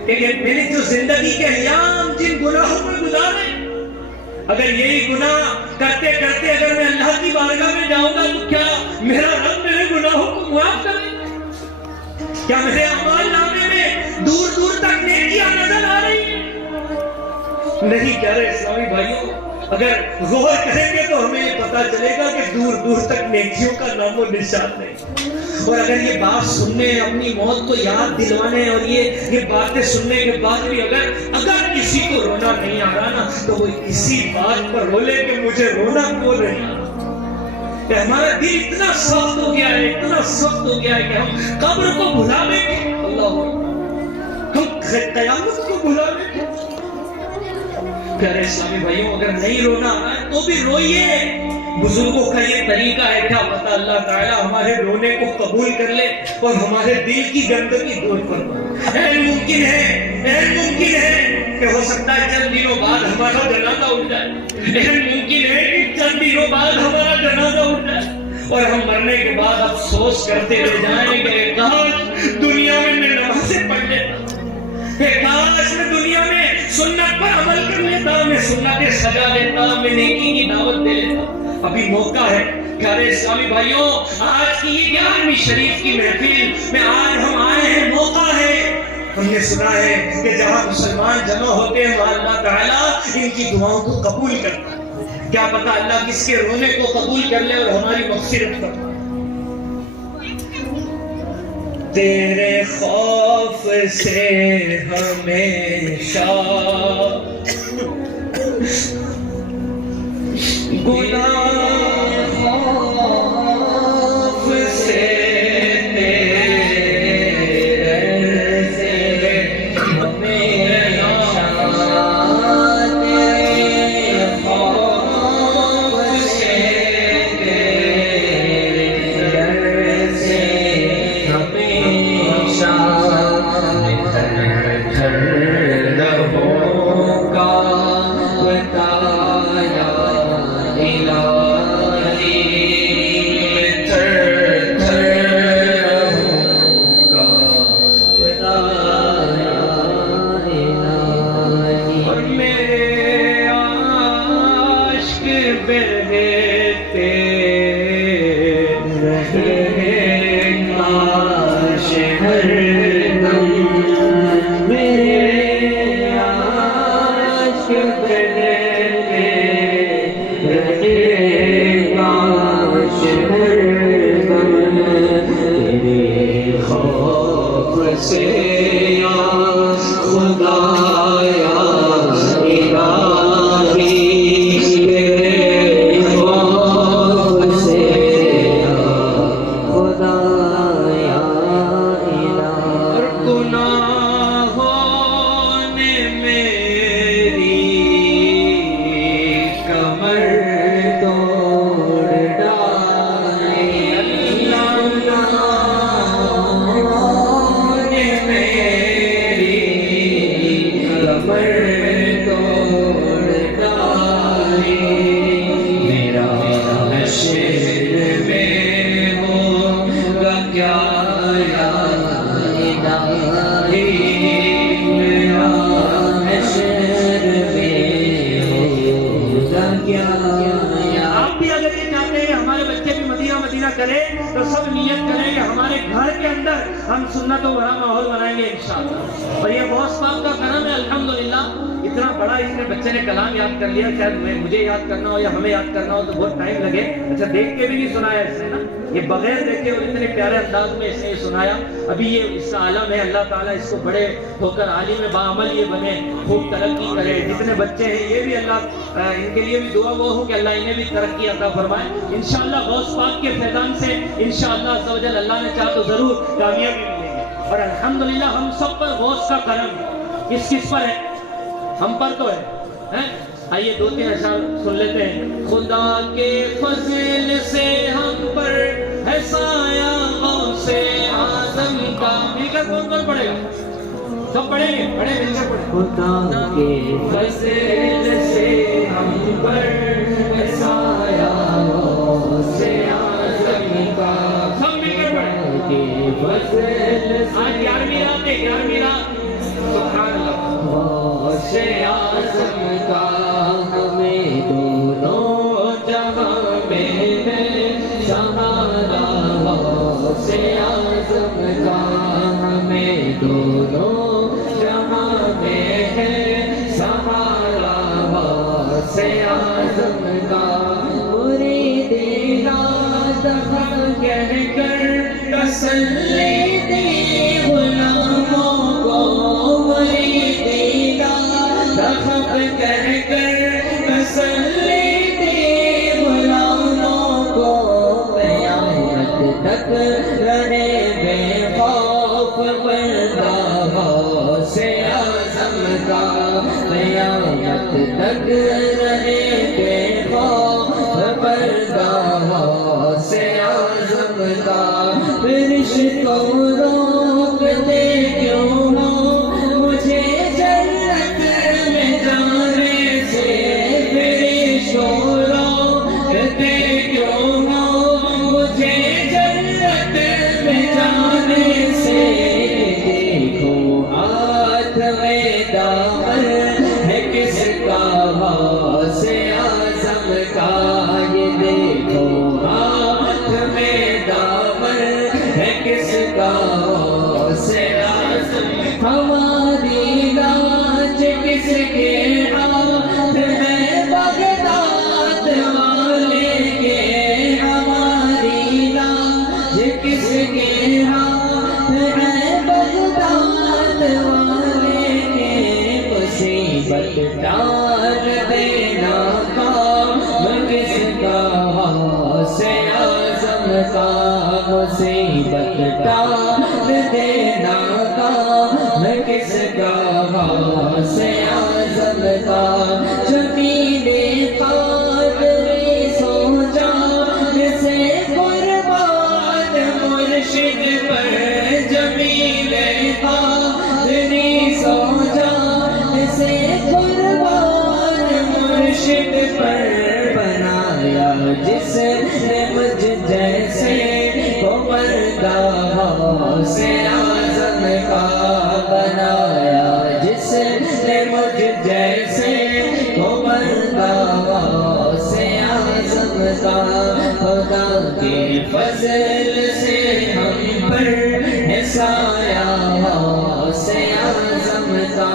کہ میری جو زندگی کے ایام جن گناہوں میں گزارے، اگر یہی گناہ کرتے کرتے اگر میں اللہ کی بارگاہ میں جاؤں گا تو کیا میرا رب میرے گناہوں کو معاف کرے؟ کیا میرے اعمال نامے میں دور دور تک نیکیاں نظر آ رہی ہیں؟ نہیں کہہ رہے اسلامی بھائیوں، اگر غور کریں گے تو ہمیں یہ پتا چلے گا کہ دور دور تک نیکیوں کا نام و نشان نہیں۔ اور اگر یہ بات سننے، اپنی موت کو یاد دلوانے اور یہ باتیں سننے کے بعد بھی اگر کسی کو رونا نہیں آ رہا نا تو وہ اسی بات پر رو لے کہ مجھے رونا کیوں نہیں آ رہا، کہ ہمارا دل اتنا سخت ہو گیا ہے، اتنا سخت ہو گیا ہے کہ ہم قبر کو بھلا لیں گے، اللہ ہم قیامت کو بھلا لیں گے۔ پیارے اسلامی بھائیوں، اگر نہیں رونا آ رہا ہے تو بھی روئیے۔ بزرگوں کا یہ طریقہ ہے، کیا پتہ اللہ تعالیٰ ہمارے رونے کو قبول کر لے اور ہمارے دل کی گندگی دور فرمائے۔ ممکن ہے کہ ہو سکتا ہے چند دنوں بعد ہمارا جنازہ اٹھ جائے، ممکن ہے کہ چند دنوں بعد ہمارا جنازہ اٹھ جائے اور ہم مرنے کے بعد افسوس کرتے رہ جائیں کہ کاش دنیا میں میں نمازیں پڑھ لیتا، کہ کاش میں دنیا میں سنت پر عمل کر لیتا، میں سنتیں سجا لیتا، میں نیکی کی دعوت دے لیتا۔ ابھی موقع ہے پیارے اسلامی بھائیوں، آج کی یہ 11ویں شریف کی محفل میں آج ہم آئے ہیں، موقع ہے۔ ہم نے سنا ہے کہ جہاں مسلمان جمع ہوتے ہیں وہاں اللہ تعالیٰ ان کی دعاؤں کو قبول کرتا ہے۔ کیا پتہ اللہ کس کے رونے کو قبول کر لے اور ہماری مغفرت کرتا ہے۔ تیرے خوف سے ہمیشہ گناہ خوف سے تو سب نیت کریں کہ ہمارے گھر کے اندر ہم سنتوں بھرا ماحول بنائیں گے انشاءاللہ۔ اور یہ بہت صاحب کا کرم ہے الحمدللہ، اتنا بڑا اس نے بچے نے کلام یاد کر لیا، شاید مجھے یاد کرنا ہو یا ہمیں یاد کرنا ہو تو بہت ٹائم لگے. اچھا دیکھ کے بھی نہیں سنایا اس نے نا، یہ بغیر دیکھے اور اتنے پیارے انداز میں اس نے سنایا. ابھی یہ اس کا عالم ہے، اللہ تعالیٰ اس کو بڑے ہو کر عالم باعمل یہ بنے، خوب ترقی کرے. جتنے بچے ہیں یہ بھی اللہ ان کے لیے بھی دعا وہ ہو کہ اللہ انہیں بھی ترقی عطا فرمائے. انشاءاللہ غوث پاک کے فیضان سے انشاءاللہ عز و جل اللہ نے چاہا تو ضرور کامیابی ملے گی. اور الحمدللہ ہم سب پر غوث کا کرم ہے. کس پر ہے؟ ہم پر تو ہے. آئیے 2-3 اشعار سن لیتے ہیں. خدا کے فضل سے ہم پر ہے سایہ غوث اعظم کا. مل کر کون پڑھے گا؟ سب پڑھیں گے، پڑھیں مل کر پڑھیں. خدا کے فضل سے ہم پر ہے سایہ غوث اعظم کا. سب مل کر پڑھیں. کے فضل آج 11ویں رات ہے، 11ویں رات. سبحان اللہ. غوث اعظم کا ہمیں دونوں جہاں میں ہے سہارا. غوث اعظم کا ہمیں دونوں جہاں میں ہے سہارا. غوث اعظم کا مریدینا دہا کہہ کر تسلی دی غلاموں کو. مریدینا دہا کہہ کر تسلی دی غلاموں کو. قیامت تک رہے بے خوف بندہ غوث اعظم کا. قیامت تک رہے بے خوف بندہ غوث اعظم کا. رشتوں روک دے کیوں ہو مجھے جنت میں جانے سے. رشتوں روک دے کیوں ہو مجھے جنت میں جانے سے. دیکھو ہاتھ میں دامن ہے کس کا غوث اعظم کا. یہ دیکھو ہاتھ میں دامن ہے کس کا غوث اعظم. ہماری لاج کس کے ہاتھ ہے بغداد والے کے. ہماری لاج کس کے ہاتھ ہے بغداد والے کے. مصیبت ڈال دینا کام کس کا غوث اعظم کا. مصیبت ڈال دینا کام کس کا غوث اعظم کا. جمیل قادری سو جان سے قربان مرشد پر. جمیل قادری سو جان سے قربان مرشد پر. بنایا جس نے مجھ جیسے کو بندہ غوث اعظم کا. بنایا جس نے مجھ جیسے کو بندہ غوث اعظم کا. خدا کے فضل سے ہم پر ہے سایہ غوث اعظم کا.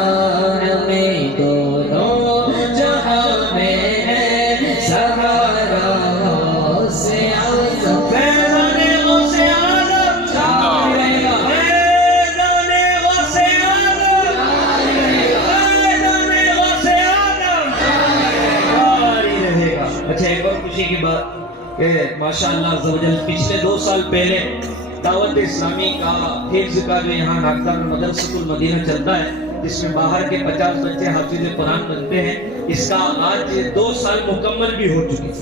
ہمیں دونوں جہاں میں ہے سہارا غوث اعظم. فیضان غوث اعظم جاری رہے گا. فیضان غوث اعظم فیضان غوث اعظم جاری رہے گا. اچھا ایک اور خوشی کی بات کہ ماشاءاللہ عز و جل پچھلے 2 سال پہلے دعوت اسلامی کا حفظ کا جو یہاں ناگدہ میں مدرسۃ المدینہ چلتا ہے جس میں باہر کے 50 بچے حافظ قرآن بنتے ہیں، اس کا آج 2 سال مکمل بھی ہو چکے ہیں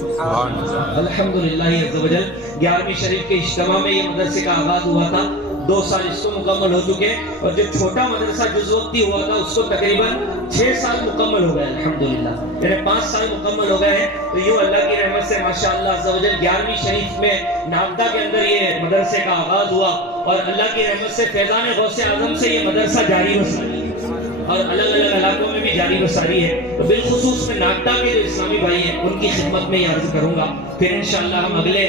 الحمدللہ عز و جل. 11ویں شریف کے اجتماع میں یہ مدرسے کا آغاز ہوا تھا. 2 سال اس کو مکمل ہو چکے اور جو چھوٹا مدرسہ جز وقتی ہوا تھا اس کو تقریباً 6 سال مکمل ہو گئے الحمدللہ. یعنی 5 سال مکمل ہو گئے ہیں. تو یوں اللہ کی رحمت سے ماشاءاللہ عز و جل 11ویں شریف میں ناگدہ کے اندر یہ مدرسے کا آغاز ہوا اور اللہ کی رحمت سے فیضان غوث اعظم سے یہ مدرسہ جاری و ساری. اور الگ الگ علاقوں میں بھی جاری و ساری ہے. تو بالخصوص میں ناگدا کے جو اسلامی بھائی ہیں ان کی خدمت میں یہ عرض کروں گا. پھر انشاءاللہ ہم اگلے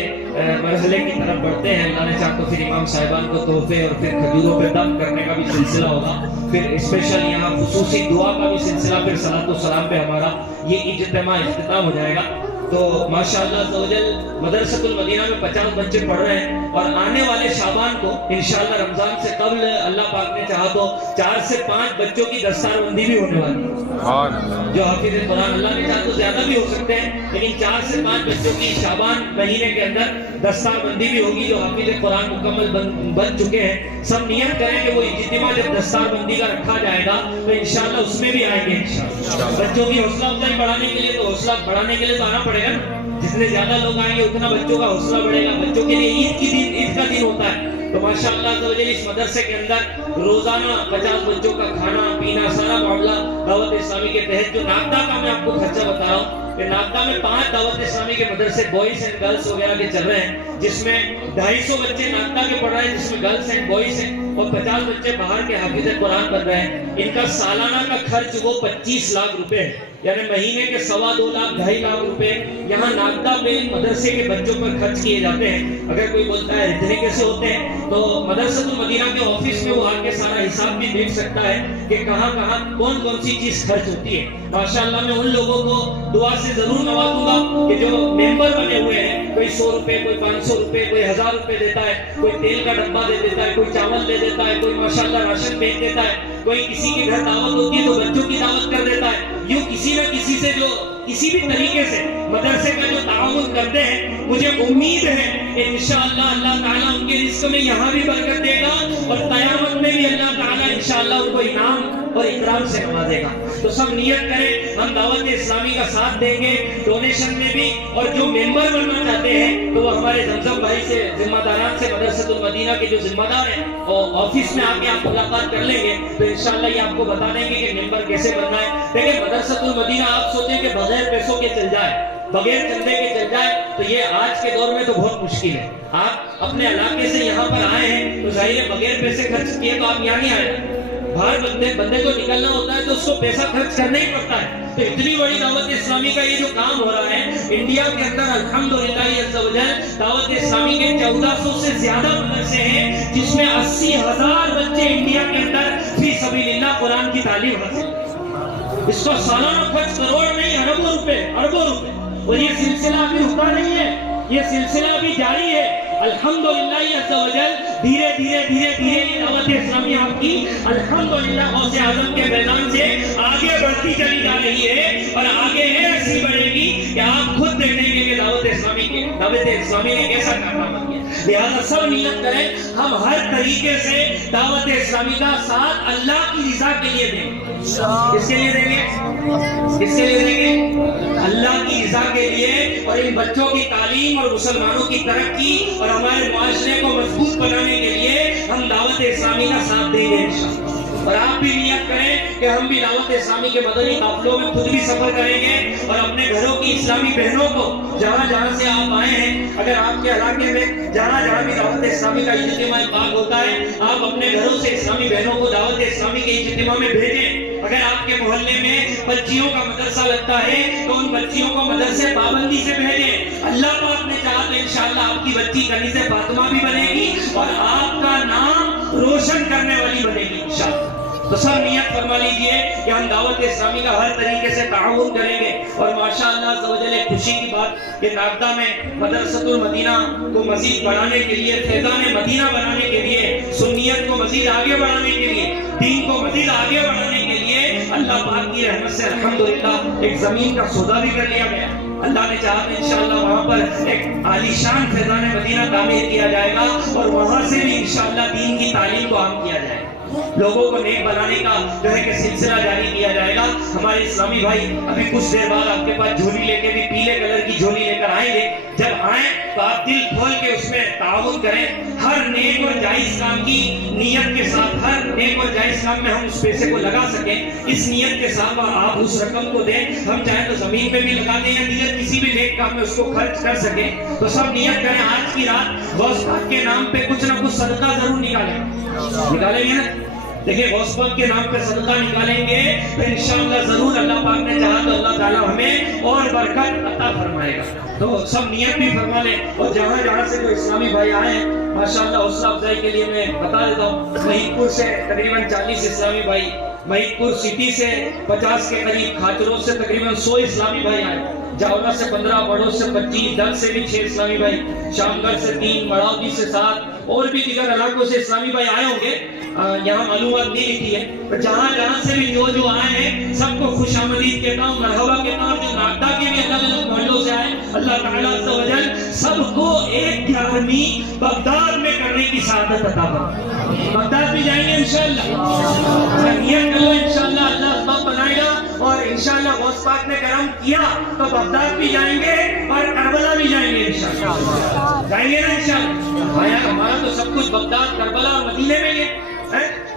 مرحلے کی طرف بڑھتے ہیں. اللہ نے چاہا تو پھر امام صاحبان کو تحفے اور پھر کھجوروں پہ دم کرنے کا بھی سلسلہ ہوگا. پھر اسپیشل یہاں خصوصی دعا کا بھی سلسلہ, پھر صلاۃ و سلام پہ ہمارا یہ اجتماع اختتام ہو جائے گا. تو ماشاءاللہ مدرسۃ المدینہ میں 50 بچے پڑھ رہے ہیں, اور آنے والے شعبان کو انشاءاللہ رمضان سے قبل اللہ پاک نے چاہا تو 4 سے 5 بچوں کی دستار بندی بھی ہونے والی ہے جو حافظ قرآن. اللہ نے چاہا تو زیادہ بھی ہو سکتے ہیں, لیکن 4 سے 5 بچوں کی شعبان مہینے کے اندر دستار بندی بھی ہوگی جو حافظ قرآن مکمل بن چکے ہیں. سب نیت کریں کہ وہ اجتماع جب دستار بندی کا رکھا جائے گا تو انشاءاللہ اس میں بھی آئیں گے انشاءاللہ. بچوں کی حوصلہ افزائی بڑھانے کے لیے تو حوصلہ بڑھانے کے لیے تو آنا پڑے گا. جتنے زیادہ لوگ آئیں گے اتنا بچوں کا حوصلہ بڑھے گا. بچوں کے لیے عید کا دن ہوتا ہے. تو ماشاءاللہ اس مدرسے کے اندر روزانہ 50 بچوں کا کھانا پینا سارا معاملہ دعوت اسلامی کے تحت, جو ناگدا کا میں آپ کو خرچہ بتا رہا ہوں کہ ناگدا میں 5 دعوت اسلامی کے مدرسے بوائز اینڈ گرلس وغیرہ کے چل رہے ہیں, جس میں 250 بچے ناگدا کے پڑھ رہے ہیں, جس میں گرلس اینڈ بوائز ہیں, اور 50 بچے باہر کے حافظ قرآن بن رہے ہیں. ان کا سالانہ کا خرچ وہ 25 لاکھ روپے ہے, یعنی مہینے کے 2.25 لاکھ 2.5 لاکھ روپے یہاں ناگدا میں مدرسے کے بچوں پر خرچ کیے جاتے ہیں. اگر کوئی بولتا ہے اتنے کیسے ہوتے ہیں, تو مدرسۃ المدینہ کے آفس میں وہ آ کے سارا حساب بھی دیکھ سکتا ہے کہ کہاں کہاں کون کون سی چیز خرچ ہوتی ہے. ماشاءاللہ میں ان لوگوں کو دعا سے ضرور نوازوں گا کہ جو ممبر بنے ہوئے ہیں, کوئی 100 روپے, کوئی 500 روپے, کوئی 1000 روپے دیتا ہے, کوئی تیل کا ڈبہ دے دیتا ہے, کوئی چاول دے دیتا ہے, کوئی ماشاءاللہ راشن بھیج دیتا ہے, کوئی کسی کے گھر دعوت ہوتی ہے تو بچوں کی دعوت کر دیتا ہے. یوں کسی نہ کسی سے جو کسی بھی طریقے سے مدرسے کا جو تعاون کرتے ہیں, مجھے امید ہے کہ انشاءاللہ اللہ تعالیٰ ان کے رزق میں یہاں بھی برکت دے گا, اور قیامت میں بھی اللہ تعالیٰ انشاءاللہ ان کو انعام اور اکرام سے نوازے گا. تو سب نیت کریں, ہم دعوت اسلامی کا ساتھ دیں گے ڈونیشن میں بھی, اور جو ممبر بننا چاہتے ہیں تو وہ ہمارے زمزم بھائی سے, ذمہ داران سے, مدرسۃ المدینہ کے جو ذمہ دار ہیں اور آفس میں آ کے آپ ملاقات کر لیں گے تو انشاءاللہ یہ آپ کو بتا دیں گے کہ ممبر کیسے بننا ہے. دیکھیں مدرسۃ المدینہ آپ سوچیں کہ بغیر پیسوں کے چل جائے, بغیر چندے کے چل جائے, تو یہ آج کے دور میں تو بہت مشکل ہے. آپ اپنے علاقے سے یہاں پر آئے ہیں تو ظاہر ہے بغیر پیسے خرچ کیے تو آپ یہاں نہیں آئے. باہر بندے کو نکلنا ہوتا ہے تو اس کو پیسہ خرچ کرنا ہی پڑتا ہے. تو اتنی بڑی دعوت اسلامی کا یہ جو کام ہو رہا ہے انڈیا کے اندر, الحمدللہ عز و جل دعوت اسلامی کے 1400 سے زیادہ مدرسے ہیں, جس میں 80,000 بچے انڈیا کے اندر فی سبیل اللہ قرآن کی تعلیم حاصل. اس کا سالانہ خرچ کروڑ نہیں, اربوں روپے, اور یہ سلسلہ ابھی رکا نہیں ہے, یہ سلسلہ ابھی جاری ہے. الحمدللہ عز و جل دھیرے دھیرے یہ دعوت اسلامی آپ کی الحمدللہ غوث اعظم کے میدان سے آگے بڑھتی چلی جا رہی ہے, اور آگے ایسی بڑھے گی کہ آپ خود دیکھیں گے کہ دعوت اسلامی نے کیسا کارنامہ کیا. لہذا سب نیت کریں, ہم ہر طریقے سے دعوت اسلامی کا ساتھ اللہ کی رضا کے لیے دیں. کس کے لیے دیں گے؟ کس کے لیے دیں گے؟ اللہ کی رضا کے لیے, اور ان بچوں کی تعلیم اور مسلمانوں کی ترقی اور ہمارے معاشرے کو مضبوط بنانے کے لیے ہم دعوت اسلامی کا ساتھ دیں گے انشاءاللہ. اور آپ بھی نیت کریں کہ ہم بھی دعوت اسلامی کے مدنی قافلوں میں خود بھی سفر کریں گے, اور اپنے گھروں کی اسلامی بہنوں کو جہاں جہاں سے آپ آئے ہیں, اگر آپ کے علاقے میں جہاں بھی دعوت اسلامی کا اجتماع پاک ہوتا ہے, آپ اپنے گھروں سے اسلامی بہنوں کو دعوت اسلامی کے اجتماع میں بھیجیں. اگر آپ کے محلے میں بچیوں کا مدرسہ لگتا ہے تو ان بچیوں کو مدرسے پابندی سے بھیجیں. اللہ پاک نے چاہا تو انشاءاللہ آپ کی بچی کنیز فاطمہ بھی بنے گی, اور آپ کا نام روشن کرنے والی بنے گی انشاءاللہ. تو سب نیت فرما لیجئے کہ ہم دعوت اسلامی کا ہر طریقے سے تعاون کریں گے. اور ماشاءاللہ عز و جل خوشی کی بات کہ ناگدا میں مدرسۃ المدینہ کو مزید بڑھانے کے لیے, فیضان مدینہ بنانے کے لیے, سنیت کو مزید آگے بڑھانے کے لیے, دین کو مزید آگے بڑھانے کے لیے اللہ پاک کی رحمت سے الحمدللہ ایک زمین کا سودا بھی کر لیا گیا. اللہ نے چاہا تو انشاءاللہ وہاں پر ایک عالیشان فیضان مدینہ تعمیر کیا جائے گا, اور وہاں سے بھی انشاءاللہ دین کی تعلیم کو عام کیا جائے گا. لوگوں کو نیک بنانے کا جو ہے کہ سلسلہ جاری کیا جائے گا. ہمارے اسلامی بھائی ابھی کچھ دیر بعد آپ کے پاس جھولی لے کے بھی پیلے کلر کی جھولی لے کر آئیں گے. جب آئیں تو آپ دل کھول کے اس میں تعاون کریں, ہر نیک اور جائز کام کی نیت کے ساتھ, ہر نیک اور جائز کام میں ہم اس پیسے کو لگا سکیں, اس نیت کے ساتھ آپ اس رقم کو دیں. ہم چاہیں تو زمین پہ بھی لگا دیں یا دیگر کسی بھی نیک کام میں اس کو خرچ کر سکیں. تو سب نیت کریں آج کی رات غوث پاک کے نام پہ کچھ نہ کچھ صدقہ ضرور نکالیں گے نا. دیکھیں غوث پاک کے نام پہ صدقہ نکالیں گے تو انشاءاللہ ضرور اللہ پاک نے چاہا تو اللہ تعالیٰ ہمیں اور برکت عطا فرمائے گا. تو سب نیت بھی فرما لیں. اور جہاں جہاں سے کوئی اسلامی بھائی آئے ہیں ماشاءاللہ حوصلہ افزائی کے لیے میں بتا دیتا ہوں. مہید پور سے تقریباً 40 اسلامی بھائی، مہید پور سٹی سے 50 کے قریب، کھاچروز سے تقریباً 100 اسلامی بھائی آئے، جاولا سے 15، بڑوز سے 25، ڈل سے بھی 6 اسلامی بھائی، شامگڑھ سے 3، مڑاوی سے 7 اور بھی دیگر علاقوں سے اسلامی بھائی آئے ہوں گے. یہاں معلومات نہیں لکھی ہے. جہاں جہاں سے بھی جو آئے ہیں سب کو خوش آمدید کہتا ہوں، مرحبا کہتا ہوں. جو ناگدہ کے بھی الگ الگ محلوں سے آئے اللہ تعالیٰ عز و جل سب کو ایک 11ویں بغداد میں کرنے کی سعادت عطا فرمائے. بغداد بھی جائیں گے انشاءاللہ. نیت کرو انشاءاللہ اللہ اسباب بنائے گا. اور انشاءاللہ غوث پاک نے کرم کیا تو بغداد بھی جائیں گے اور کربلا بھی جائیں گے انشاءاللہ. جائیں گے نا انشاءاللہ. بھائی ہمارا تو سب کچھ بغداد، کربلا اور مدینے میں ہے.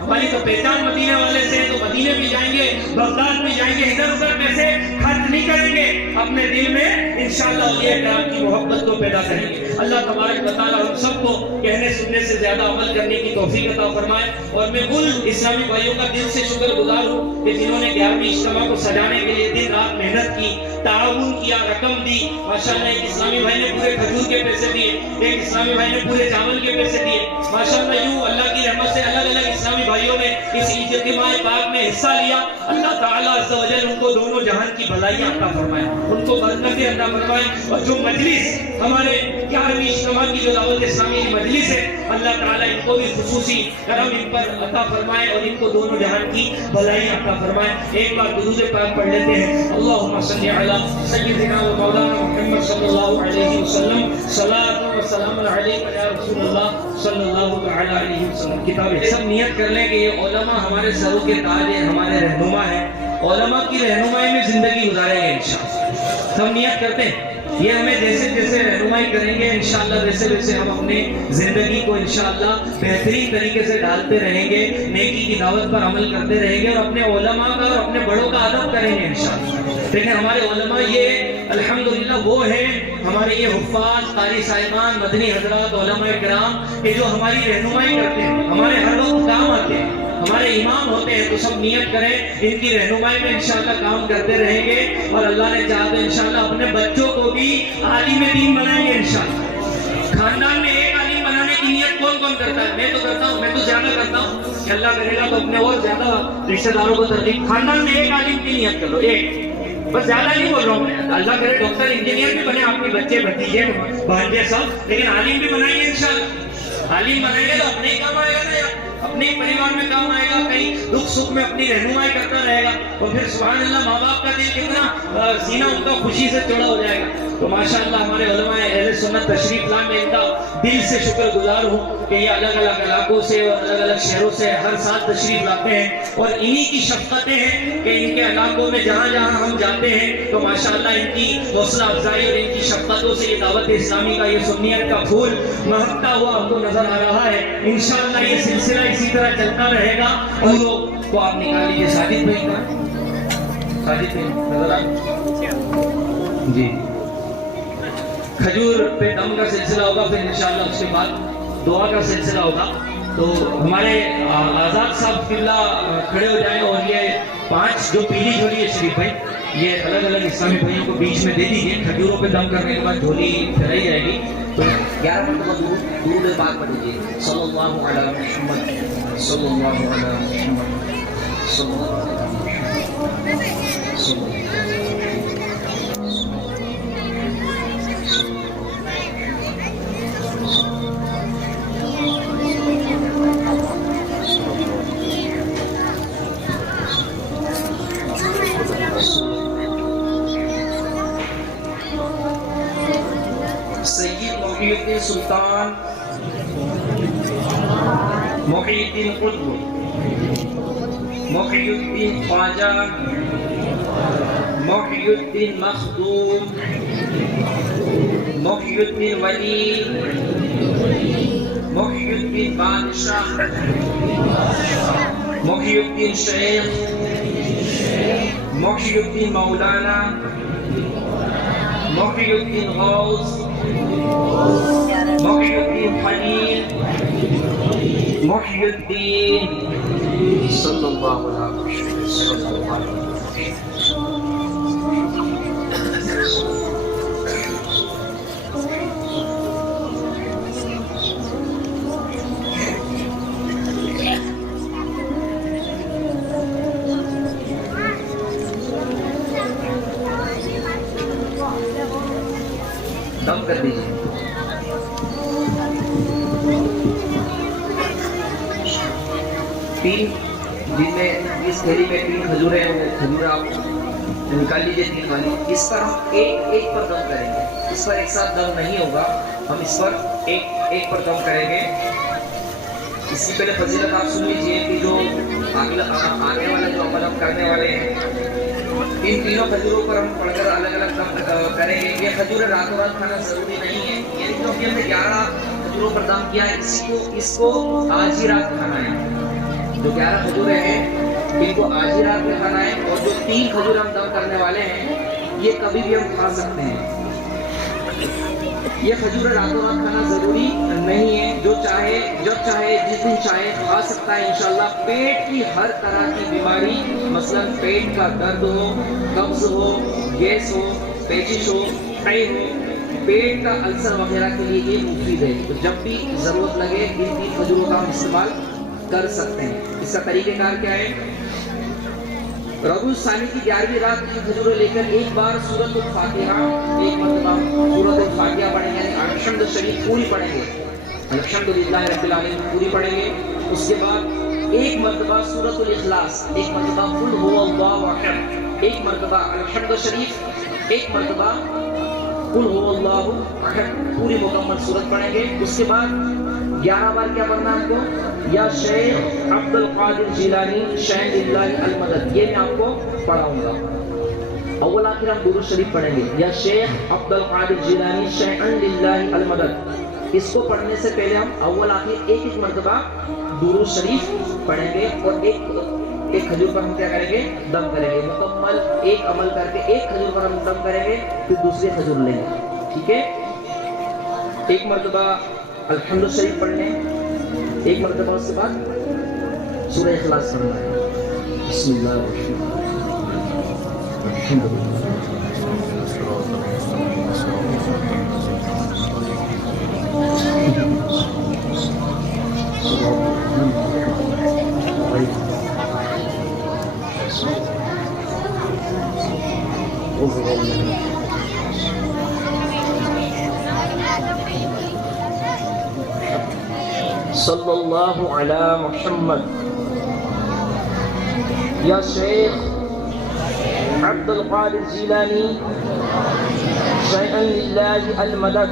ہماری تو پہچان مدینے والے سے، تو مدینے بھی جائیں گے، بغداد بھی جائیں گے. ادھر ادھر پیسے خرچ نہیں کریں گے، اپنے دل میں انشاءاللہ اولیاء کرام کی محبت کو پیدا کریں گے. اللہ تبارک و تعالیٰ ہم سب کو کہنے سننے سے زیادہ عمل کرنے کی توفیق عطا فرمائے. اور میں ان اسلامی بھائیوں کا دل سے شکر گزار ہوں کہ جنہوں نے 11ویں اجتماع کو سجانے کے لیے دن رات محنت کی، تعاون کیا، رقم دی. ماشاءاللہ ایک اسلامی بھائی نے پورے کھجور کے پیسے دیے، ایک اسلامی بھائی نے پورے چاول کے پیسے دیے. ماشاءاللہ یوں اللہ کی رحمت سے الگ الگ اسلامی بھائیوں نے اس اجتماع پاک میں حصہ لیا. اللہ تعالیٰ عز و جل ان کو دونوں جہان کی بھلائیاں عطا فرمائے، ان کو برکتیں عطا فرمائے. اور جو مجلس ہمارے 11ویں اجتماع کی جو دعوت اسلامی کی مجلس ہے اللہ تعالیٰ ان کو بھی خصوصی کرم ان پر عطا فرمائے اور ان کو دونوں جہان کی بھلائیاں عطا فرمائے. ایک بار درود پاک پڑھ لیتے ہیں. اللہم صلی علی سیدنا و مولانا محمد صلی اللہ علیہ وسلم. صلاۃ و سلام علیک یا رسول اللہ صلی اللہ تعالی علیہ وسلم. کتابیں سب نیت کر لیں کہ یہ علماء ہمارے سروں کے تاج ہیں، ہمارے رہنما ہیں. علماء کی رہنمائی میں زندگی گزاریں گے انشاءاللہ. سب نیت کرتے ہیں یہ ہمیں جیسے جیسے رہنمائی کریں گے انشاءاللہ ویسے ویسے ہم اپنی زندگی کو انشاءاللہ بہترین طریقے سے ڈالتے رہیں گے، نیکی کی دعوت پر عمل کرتے رہیں گے اور اپنے علماء کا اور اپنے بڑوں کا ادب کریں گے انشاءاللہ. دیکھیں ہمارے علماء یہ الحمدللہ وہ ہیں، ہمارے یہ حفاظ، قاری صاحبان، مدنی حضرات، علماء کرام کہ جو ہماری رہنمائی کرتے ہیں، ہمارے ہر وقت کام آتے ہیں، ہمارے امام ہوتے ہیں. تو سب نیت کریں ان کی رہنمائی میں انشاءاللہ کام کرتے رہیں گے اور اللہ نے چاہا تو انشاءاللہ اپنے بچوں کو بھی عالم دین بنائیں گے انشاءاللہ. خاندان میں ایک عالم بنانے کی نیت کون کون کرتا ہے؟ میں تو کرتا ہوں، میں تو زیادہ کرتا ہوں. کہ اللہ کرے گا تو اپنے اور زیادہ رشتہ داروں کو ترغیب. خاندان میں ایک عالم کی نیت کرو، ایک، بس زیادہ نہیں بول رہا ہوں میں. اللہ کرے ڈاکٹر انجینئر بھی بنے آپ کے بچے بھتیجے بھانجے سب، لیکن عالم بھی بنائیں گے انشاءاللہ. عالم بنائیں گے تو اپنے ہی کام آئے گا نا، اپنے پریوار میں کام آئے گا، کہیں دکھ سکھ میں اپنی رہنمائی کرتا رہے گا. تو پھر سبحان اللہ ماں باپ کا دل کتنا سینہ ان کا خوشی سے چڑھا ہو جائے گا. تو ماشاءاللہ ہمارے علماء اہل سنت تشریف لائے، میں ان کا دل سے شکر گزار ہوں کہ یہ الگ الگ علاقوں سے اور الگ الگ شہروں سے ہر سال تشریف لاتے ہیں. اور انہی کی شفقتیں ہیں کہ ان کے علاقوں میں جہاں جہاں ہم جاتے ہیں تو ماشاءاللہ ان کی حوصلہ افزائی اور ان کی شفقتوں سے یہ دعوت اسلامی کا یہ سنیت کا پھول مہکتا ہوا ہم کو نظر آ رہا ہے. انشاءاللہ یہ سلسلہ اسی طرح چلتا رہے گا. اور لوگ کو آپ نکال لیجیے. ساجد بھائی کا، ساجد بھائی نظر آ جی. کھجور پہ دم کا سلسلہ ہوگا، پھر انشاءاللہ اس کے بعد دعا کا سلسلہ ہوگا. تو ہمارے آزاد صاحب قبلہ کھڑے ہو جائیں اور یہ 5 جو پیلی جھولی ہے شریف بھائی یہ الگ الگ اسلامی بھائیوں کو بیچ میں دے دیجیے. کھجوروں پہ دم کرنے کے بعد جھولی پھیلائی جائے گی. تو 11 مرتبہ درود پاک پڑھ لیجیے. صلی اللہ علیہ محمد، صلی اللہ علیہ محمد، صلی اللہ علیہ محمد، صلی اللہ علیہ. سید محی الدین سلطان، محی الدین قطب، محی الدین خواجہ، محی الدین مخدوم، محی الدین ولی، محی الدین بادشاہ، محی الدین شیخ، محی الدین مولانا، محی الدین غوث، محی الدین خلیل، محی الدین صلی اللہ علیہ وسلم. دم کر دیجیے. تین جن میں اس تھیلی میں 3 کھجوریں ہیں، وہ کھجوریں آپ نکال لیجیے 3 والی. اس پر ہم ایک پر دم کریں گے. اس پر ایک ساتھ دم نہیں ہوگا، ہم اس پر ایک پر دم کریں گے. اس سے پہلے فضیلت آپ سن لیجیے کہ جو آگے والا جو عمل ہم کرنے والے ہیں، ان تینوں کھجوروں پر ہم پڑھ کر الگ الگ دم کریں گے. یہ کھجوریں راتوں رات کھانا ضروری نہیں ہے، یعنی کیونکہ ہم نے 11 کھجوروں پر دم کیا ہے، اس کو آج ہی رات کھانا ہے. جو 11 کھجوریں ہیں ان کو آج ہی رات میں کھانا ہے، اور جو 3 کھجوریں ہم دم کرنے والے ہیں یہ کبھی بھی ہم کھا سکتے ہیں. یہ کھجوریں راتوں رات کھانا ضروری نہیں ہے، جو چاہے جب چاہے جس دن چاہے کھا سکتا ہے انشاءاللہ. پیٹ کی ہر طرح کی بیماری، مثلا پیٹ کا درد ہو، قبض ہو، گیس ہو، پیچش ہو، ٹائی ہو، پیٹ کا السر وغیرہ کے لیے یہ مفید ہے. تو جب بھی ضرورت لگے ان 3 کھجوروں کا ہم استعمال کر سکتے ہیں. اس کا طریقہ کار کیا ہے؟ ربیع الثانی کی 11ویں رات 3 کھجوریں لے کر ایک بار سورۃ الفاتحہ، ایک مرتبہ سورۃ الفاتحہ پڑھیں گے، یعنی الحمد شریف پوری پڑھیں گے، الحمدللہ رب العالمین پوری پڑھیں گے. اس کے بعد ایک مرتبہ سورۃ الاخلاص، ایک مرتبہ قل هو اللہ احد، ایک مرتبہ الحمد شریف، ایک مرتبہ قل هو اللہ احد، پوری مکمل سورت پڑھیں گے. اس کے بعد 11 بار کیا پڑھنا ہے آپ کو؟ یا شیخ عبد القادر جیلانی شیخ اللہ المدد، یہ میں آپ کو پڑھاؤں گا. اول آخر ہم درود شریف پڑھیں گے. یا شیخ عبد القادر جیلانی شیخ اللہ المدد، اس کو پڑھنے سے پہلے ہم اول آخر ایک مرتبہ درود شریف پڑھیں گے، اور ایک کھجور پر ہم کیا کریں گے؟ دم کریں گے. مکمل ایک عمل کر کے ایک کھجور پر ہم دم کریں گے، پھر دوسری کھجور لیں گے. ٹھیک ہے؟ ایک مرتبہ الحمد شریف پڑھنے، ایک مرتبہ اس کے بعد سورہ اخلاص پڑھنا ہے. بسم اللہ الرحمن الرحیم. صلی اللہ علی محمد. یا شیخ عبد القادر جیلانی شیئا للہ المدد.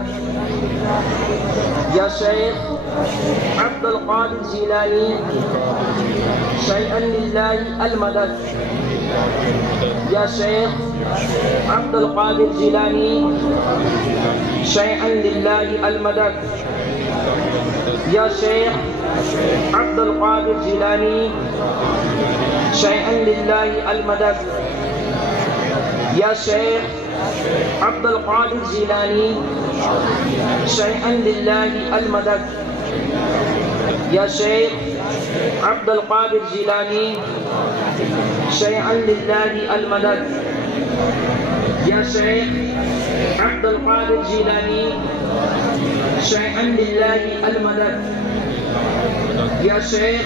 یا شیخ عبد القادر جیلانی شیئا للہ المدد. یا شیخ عبد القادر جیلانی شیئا للہ المدد. یا شیخ عبد القادر جیلانی شیئا للہ المدد. یا شیخ عبد القادر جیلانی شیئا للہ المدد. یا شیخ عبد القادر جیلانی شیئا للہ المدد. یا شیخ عبد القادر جیلانی شیئا للہ المدد. یا شیخ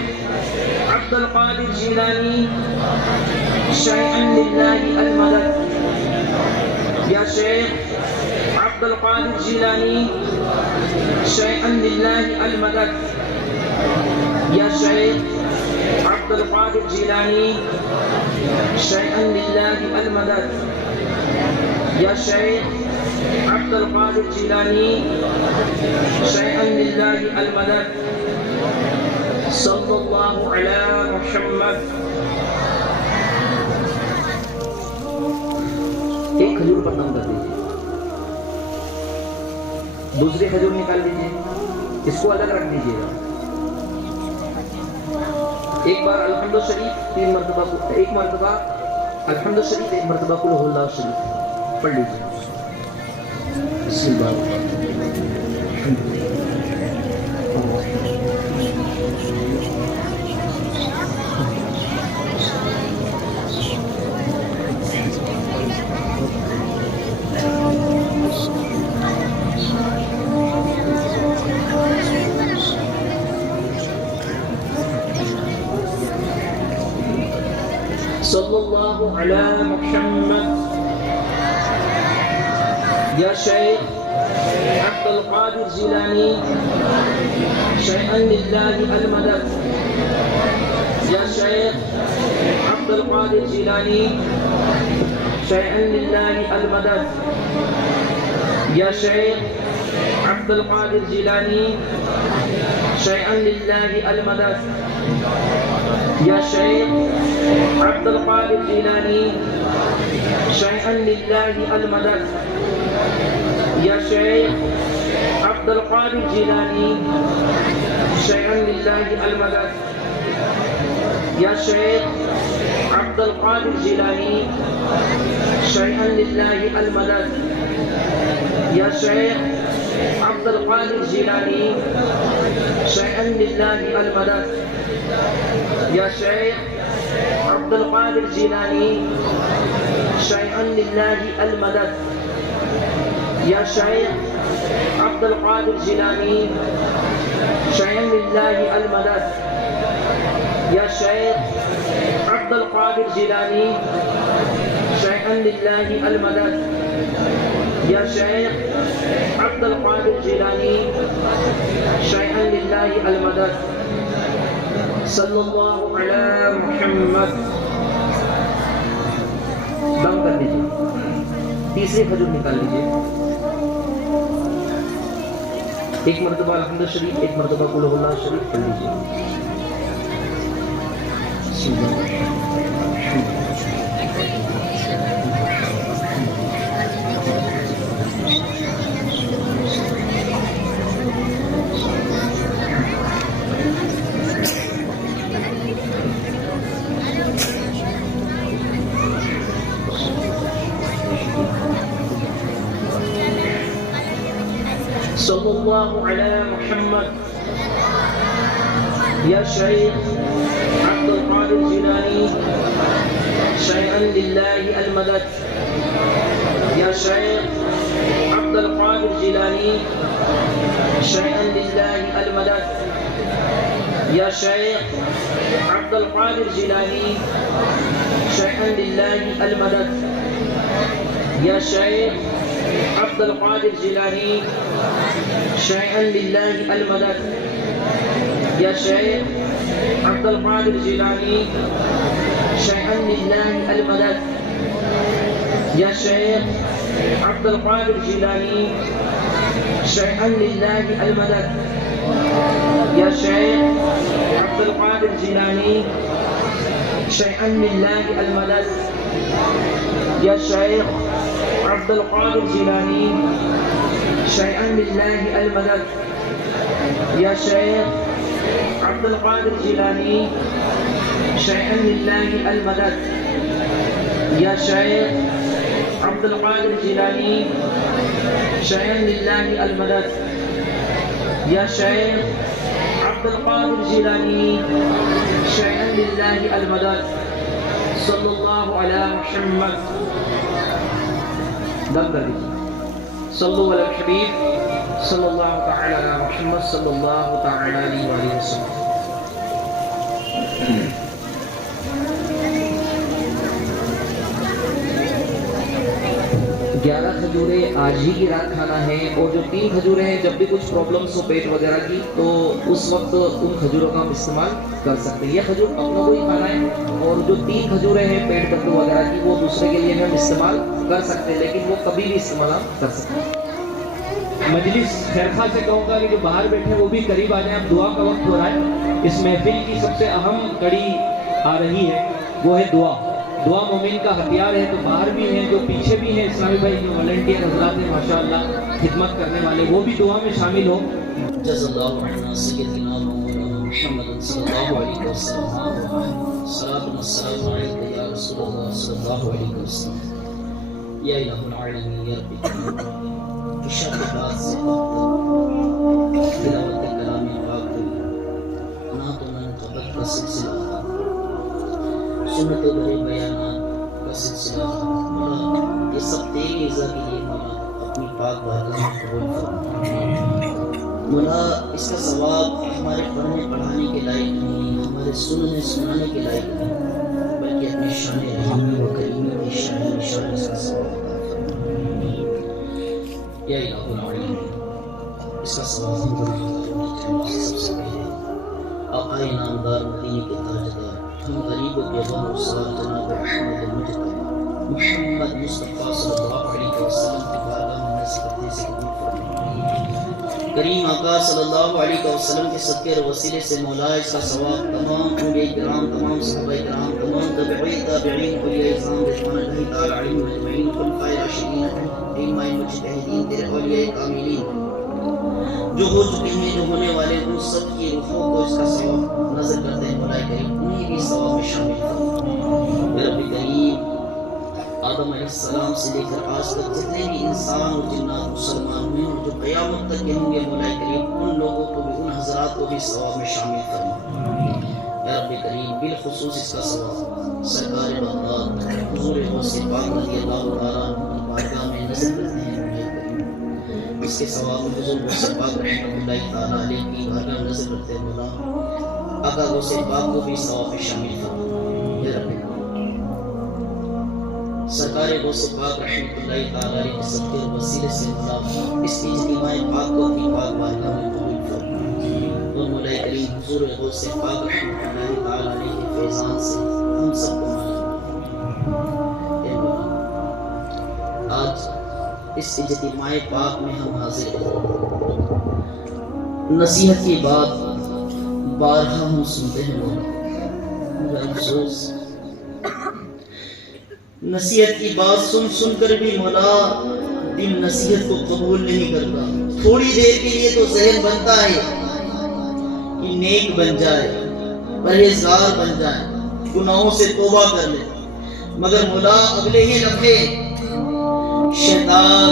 عبد القادر جیلانی شیئا للہ المدد. یا شیخ عبد القادر جیلانی شیئا للہ المدد. یا شیخ عبد القادر جیلانی شیئا للہ المدد. یا شیخ عبد القادر جیلانی شیئا للہ المدد. صلی اللہ علی محمد. ایک کھجور پر دم کر دیجیے، دوسری کھجور نکال لیجیے، اس کو الگ رکھ دیجیے گا. ایک بار الحمد شریف 3 مرتبہ، ایک مرتبہ الحمد شریف، ایک مرتبہ قل هو اللہ شریف پڑھ لیجیے. بسم اللہ الرحمن الرحیم. صلی اللہ علی محمد. یا شیخ عبد القادر جیلانی شیئا للہ المدد. یا شیخ عبد القادر جیلانی شیئا للہ المدد. یا شیخ عبد القادر جیلانی شیئا للہ المدد. یا شیخ عبد القادر جیلانی شیئا للہ المدد. یا شیخ عبد القادر جیلانی شیئا للہ المدد. یا شیخ عبد القادر جیلانی شیئا للہ المدد. یا شیخ عبد القادر جیلانی شیئا للہ المدد. یا شیخ عبد القادر جیلانی شیئا للہ المدد. یا شیخ عبد القادر جیلانی شیئا للہ المدد. یا شیخ عبد القادر جیلانی شیئا للہ المدد. یا شیخ عبد القادر جیلانی شیئا للہ المدد. صلی اللہ علی محمد. دم کر دیجیے. تیسری کھجور نکال لیجیے. ایک مرتبہ الحمد شریف، ایک مرتبہ قل هو اللہ شریف پڑھ لیجیے. صلی اللہ علی محمد. یا شیخ عبد القادر جیلانی شیئا للہ المدد. یا شیخ عبد القادر جیلانی شیئا للہ المدد. یا شیخ عبد القادر جیلانی شیئا للہ المدد. یا شیخ عبد القادر جیلانی شیئا للہ المدد. یا شیخ عبد القادر جیلانی شیئا للہ المدد. یا شیخ عبد القادر جیلانی شیئا للہ المدد. یا شیخ عبد القادر جیلانی شیئا للہ المدد. یا شیخ عبد القادر جیلانی شیئا للہ المدد. یا شیخ عبد القادر جیلانی شیئا للہ المدد. یا شیخ عبد القادر جیلانی شیئا للہ المدد. یا شیخ عبد القادر جیلانی شیئا للہ المدد. صلی اللہ علی محمد. دم کر دیجیے. صلو علی الحبیب صلی اللہ تعالی علی محمد صلی اللہ تعالی علیہ وآلہ وسلم. گیارہ کھجوریں آج ہی کی رات کھانا ہے، اور جو 3 کھجوریں ہیں جب بھی کچھ پرابلمس ہو پیٹ وغیرہ کی تو اس وقت ان کھجوروں کا ہم استعمال کر سکتے ہیں. یہ کھجور اپنوں کو ہی کھانا ہے، اور جو 3 کھجوریں ہیں پیٹ درد وغیرہ کی وہ دوسرے کے لیے ہم استعمال کر سکتے ہیں، لیکن وہ کبھی بھی استعمال کر سکتے ہیں. مجلس خیرخواہ سے کہوں گا کہ جو باہر بیٹھے وہ بھی قریب آ جائیں. اب دعا کا وقت ہو رہا ہے. اس محفل کی سب سے اہم کڑی آ رہی ہے، وہ ہے دعا. دعا مومن کا ہتھیار ہے. تو باہر بھی ہیں، جو پیچھے بھی ہیں اسلامی بھائی جو والنٹیئر حضرات ہیں ماشاءاللہ خدمت کرنے والے، وہ بھی دعا میں شامل ہو. جزا اللہ عنا سیدنا مولانا محمد صلی اللہ علیہ وسلم. صلاۃ و السلام علیک یا رسول اللہ صلی اللہ علیہ وسلم. یا الہ العالمین یا رب شب بعد سے تلاوت کلام پاک نعت و منقبت کا سلسلہ، سنت بھرے بیانات کا سلسلہ، مولا یہ سب تیری رضا کے لیے مولا اپنی پاک بارگاہ میں قبول فرما. مولا اس کا ثواب ہمارے پڑھنے پڑھانے کے لائق نہیں، ہمارے سننے سنانے کے لائق نہیں، بلکہ اپنے شان رحیمی و کریمی کی شان نشان اس کا ثواب عطا فرما۔ یا الہ العالمین، اس کا ثواب ہم کو سب سے پہلے آقا نامدار مدینے کے تاجدار ہم غریبوں کے غم و سار جناب احمد المجتبی محمد مصطفیٰ صلی اللہ علیہ وسلم کی بارگاہ میں نذر کرتے سے قبول فرمائے۔ کریم آقا صلی اللہ علیہ وسلم کے صدقے اور وسیلے سے مولا اس کا ثواب تمام انبیاء کرام، تمام صحابہ کرام، تمام تابعین اولیاء اعظام رضوان اللہ تعالی علیہم اجمعین، خلفائے راشدین، ائمہ مجتہدین، تیرے اولیاء کاملین جو ہو چکے ہیں، جو ہونے والے ہیں، ان سب کی روحوں کو اس کا ثواب نظر کرتے ہیں مولا کریم، انہیں بھی ثواب میں شامل کرو۔ اے رب کریم، آدم علیہ السلام سے لے کر آج تک جتنے بھی انسان اور جنات مسلمان ہوئے اور جو قیامت تک کے ہوں گے مولا کریم، ان لوگوں کو بھی، ان حضرات کو بھی ثواب میں شامل فرما۔ اے رب کریم، بالخصوص اس کا ثواب سرکار بغداد حضور غوث پاک رضی اللہ تعالیٰ عنہ کی بارگاہ میں نذر کرتے ہیں مولا کریم، اس کے ثواب حضور غوث پاک رحمۃ اللہ تعالیٰ علیہ کی بارگاہ میں نذر کرتے ہیں مولا آقا غوث پاک کو بھی ثواب میں شامل فرما۔ اے رب سرکار غوث پاک رحمۃ اللہ تعالیٰ علیہ کے صدقے اور وسیلے سے مولا اس کی اجتماع پاک کو اپنی پاک بارگاہ میں قبول فرما، اور مولا کریم حضور غوث پاک رحمۃ اللہ تعالیٰ علیہ کے فیضان سے ہم سب کو مالا۔ اے مولا، آج اس اجتماع پاک میں ہم حاضر ہیں، نصیحت کی بات بارہا ہم سنتے ہیں مولا، مگر افسوس نصیحت کی بات سن سن کر بھی مولا دل نصیحت کو قبول نہیں کرتا۔ تھوڑی دیر کے لیے تو ذہن بنتا ہے کہ نیک بن جائے، پرہیزگار بن جائے، گناہوں سے توبہ کر لے، مگر مولا اگلے ہی لمحے شیطان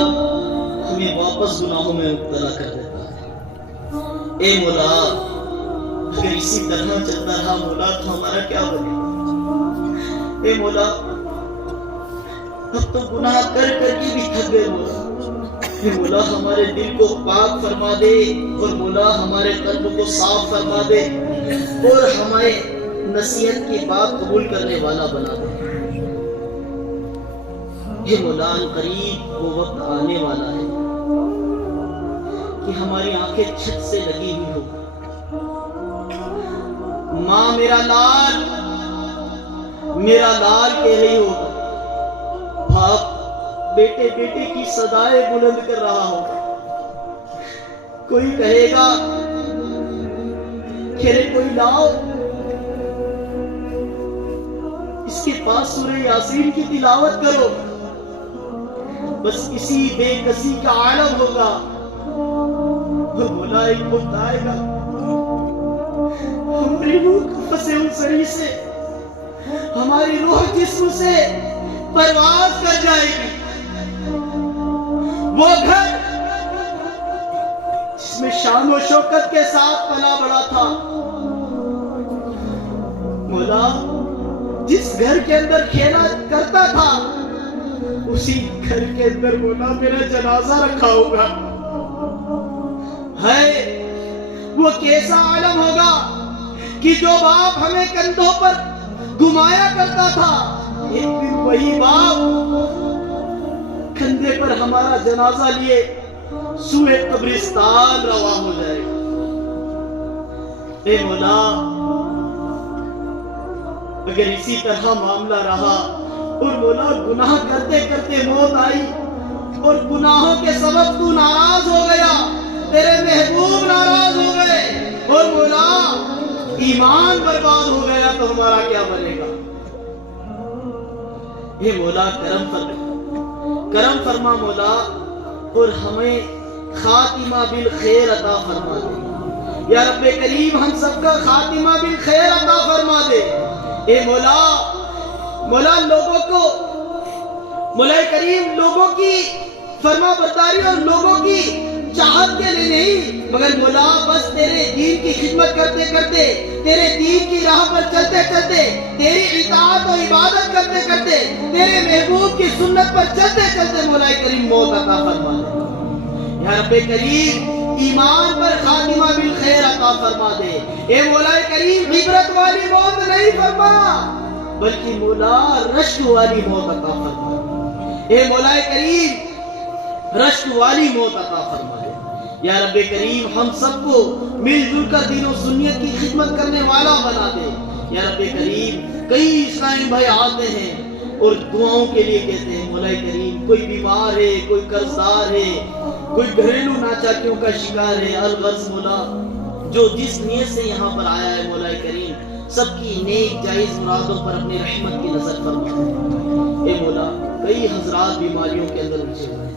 ہمیں واپس گناہوں میں مبتلا کر دیتا ہے۔ اے مولا، اگر اسی طرح چلتا رہا مولا تو ہمارا کیا بنے گا؟ اے مولا، اب تو گناہ کر کر کے بھی تھک گئے مولا، کہ مولا ہمارے دل کو پاک فرما دے، اور مولا ہمارے قلب کو صاف فرما دے، اور ہمارے نصیحت کی بات قبول کرنے والا بنا دے۔ یہ مولا قریب وہ وقت آنے والا ہے کہ ہماری آنکھیں چھت سے لگی ہوئی ہو، ماں میرا لال کہہ رہی ہوگا، باپ بیٹے کی صدائیں بلند کر رہا ہوگا، کوئی کہے گا کہ کوئی لاؤ اس کے پاس سورہ یاسین کی تلاوت کرو، بس اسی بے کسی کا عالم ہوگا۔ اور مولا ایک وقت آئے گا ہماری روح قفس انصری سے، ہماری روح جسم سے پرواز کر جائے گی، وہ گھر جس میں شان و شوکت کے ساتھ پلا بڑا تھا، مولا جس گھر کے اندر کھیلا کرتا تھا، اسی گھر کے اندر مولا میرا جنازہ رکھا ہوگا۔ ہے وہ کیسا عالم ہوگا کہ جو باپ ہمیں کندھوں پر گھمایا کرتا تھا، ایک دن وہی باپ کندھے پر ہمارا جنازہ لیے سوئے قبرستان روا ہو جائے گا۔ اے مولا، اگر اسی طرح معاملہ رہا اور مولا گناہ کرتے کرتے موت آئی اور گناہوں کے سبب تو ناراض ہو گیا، تیرے محبوب ناراض ہو گئے اور مولا ایمان برباد ہو گیا، تو ہمارا کیا بنے گا؟ اے مولا کرم فرما مولا، اور ہمیں خاتمہ بالخیر عطا فرما دے یا رب کریم، ہم سب کا خاتمہ بالخیر عطا فرما دے۔ اے مولا لوگوں کو، مولا کریم لوگوں کی فرما برداری اور لوگوں کی چاہت کے لیے نہیں، مگر مولا بس تیرے دین کی خدمت کرتے کرتے، تیرے دین کی راہ پر چلتے چلتے، تیری اطاعت و عبادت کرتے کرتے، تیرے محبوب کی سنت پر چلتے چلتے مولا کریم موت عطا فرما دے یا رب کریم، ایمان پر خاتمہ بالخیر عطا فرما دے۔ اے مولا کریم، عبرت والی موت نہیں فرما، بلکہ مولا رشک والی موت عطا فرما دے۔ اے مولا کریم رشک والی موت عطا فرما دے۔ یا رب کریم ہم سب کو مل جل کر دین و سنت کی خدمت کرنے والا بنا دے۔ یا رب کریم کئی اسلامی بھائی آتے ہیں اور دعاؤں کے لیے کہتے ہیں مولا کریم کوئی بیمار ہے، کوئی قرضدار ہے، کوئی گھریلو ناچاکیوں کا شکار ہے، الغرض مولا جو جس نیت سے یہاں پر آیا ہے مولا کریم سب کی نیک جائز مرادوں پر اپنی رحمت کی نظر فرما۔ اے مولا کئی حضرات بیماریوں کے اندر الجھے ہوئے ہیں۔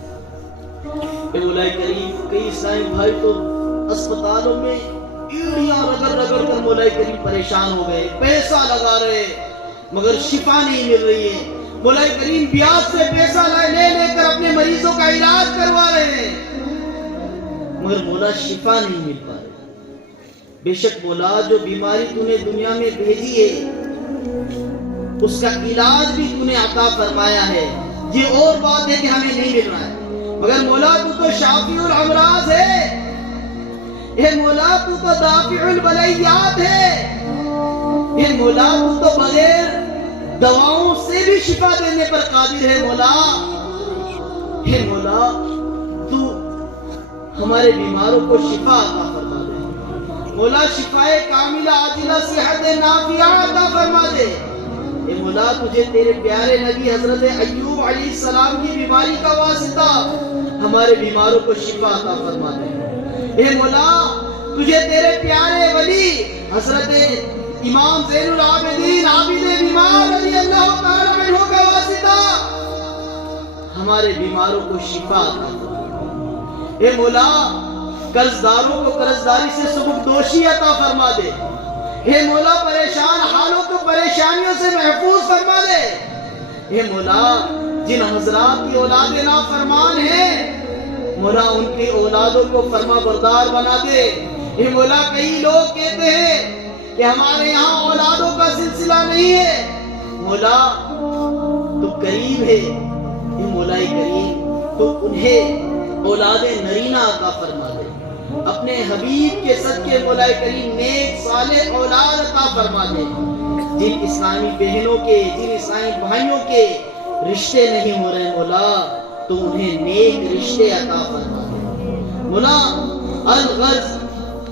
اے مولا کریم کئی اسلامی بھائی تو اسپتالوں میں ایڑیاں رگڑ رگڑ کر مولا کریم پریشان ہو گئے، پیسہ لگا رہے مگر شفا نہیں مل رہی ہے۔ مولا کریم بیاج سے پیسہ لے لے کر اپنے مریضوں کا علاج کروا رہے ہیں مگر مولا شفا نہیں مل پا رہی۔ بے شک مولا جو بیماری تو نے دنیا میں بھیجی ہے اس کا علاج بھی تو نے عطا فرمایا ہے، یہ اور بات ہے کہ ہمیں نہیں مل رہا ہے مگر مولا تو شافی الامراض ہے۔ اے مولا تو دافع البلیات ہے۔ اے مولا تو بغیر دواؤں سے بھی شفا دینے پر قادر ہے مولا۔ اے مولا تو ہمارے بیماروں کو شفا عطا فرما دے مولا، شفائے کاملہ عاجلہ صحت نافعہ عطا فرما دے۔ اے مولا تجھے تیرے پیارے نبی حضرت ایوب علیہ السلام کی بیماری کا واسطہ ہمارے بیماروں کو شفا عطا فرما دے۔ اے مولا تجھے تیرے پیارے ولی حضرت امام زین العابدین عابد بیمار رضی اللہ تعالی عنہ کا واسطہ ہمارے بیماروں کو شفا عطا فرما۔ اے مولا قرضداروں کو قرضداری سے سبکدوشی عطا فرما دے۔ اے مولا پریشان حالوں کو پریشانیوں سے محفوظ فرما دے۔ اے مولا جن حضرات کی اولاد نافرمان ہیں مولا ان کی اولادوں کو فرما بردار بنا دے۔ اے مولا کئی لوگ کہتے ہیں کہ ہمارے یہاں اولادوں کا سلسلہ نہیں ہے، مولا تو قریب ہے۔ اے مولا کریم تو انہیں اولاد نرینہ عطا فرما دے، اپنے حبیب کے صدقے مولا کریم نیک صالح اولاد عطا فرما دے۔ جن اسلامی بہنوں کے جن اسلامی بھائیوں کے رشتے نہیں ہو رہے مولا تو انہیں نیک رشتے عطا فرما دے مولا۔ الغرض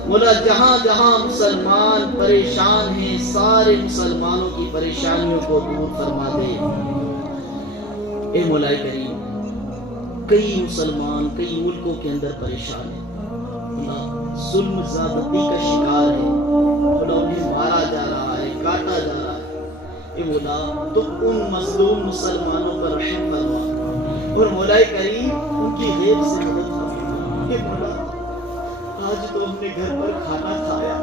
مولا جہاں جہاں مسلمان پریشان ہیں سارے مسلمانوں کی پریشانیوں کو دور فرما دے۔ اے مولا کریم کئی مسلمان کئی ملکوں کے اندر پریشان ہیں مولا، ظلم زیادتی کا شکار ہے مولا، انہیں مارا جا رہا ہے، کاٹا جا رہا ہے۔ اے مولا تو ان مظلوم مسلمانوں پر رحم فرما اور مولا کریم ان کی غیب سے مدد فرما۔ اے مولا آج تو ہم نے گھر پر کھانا کھایا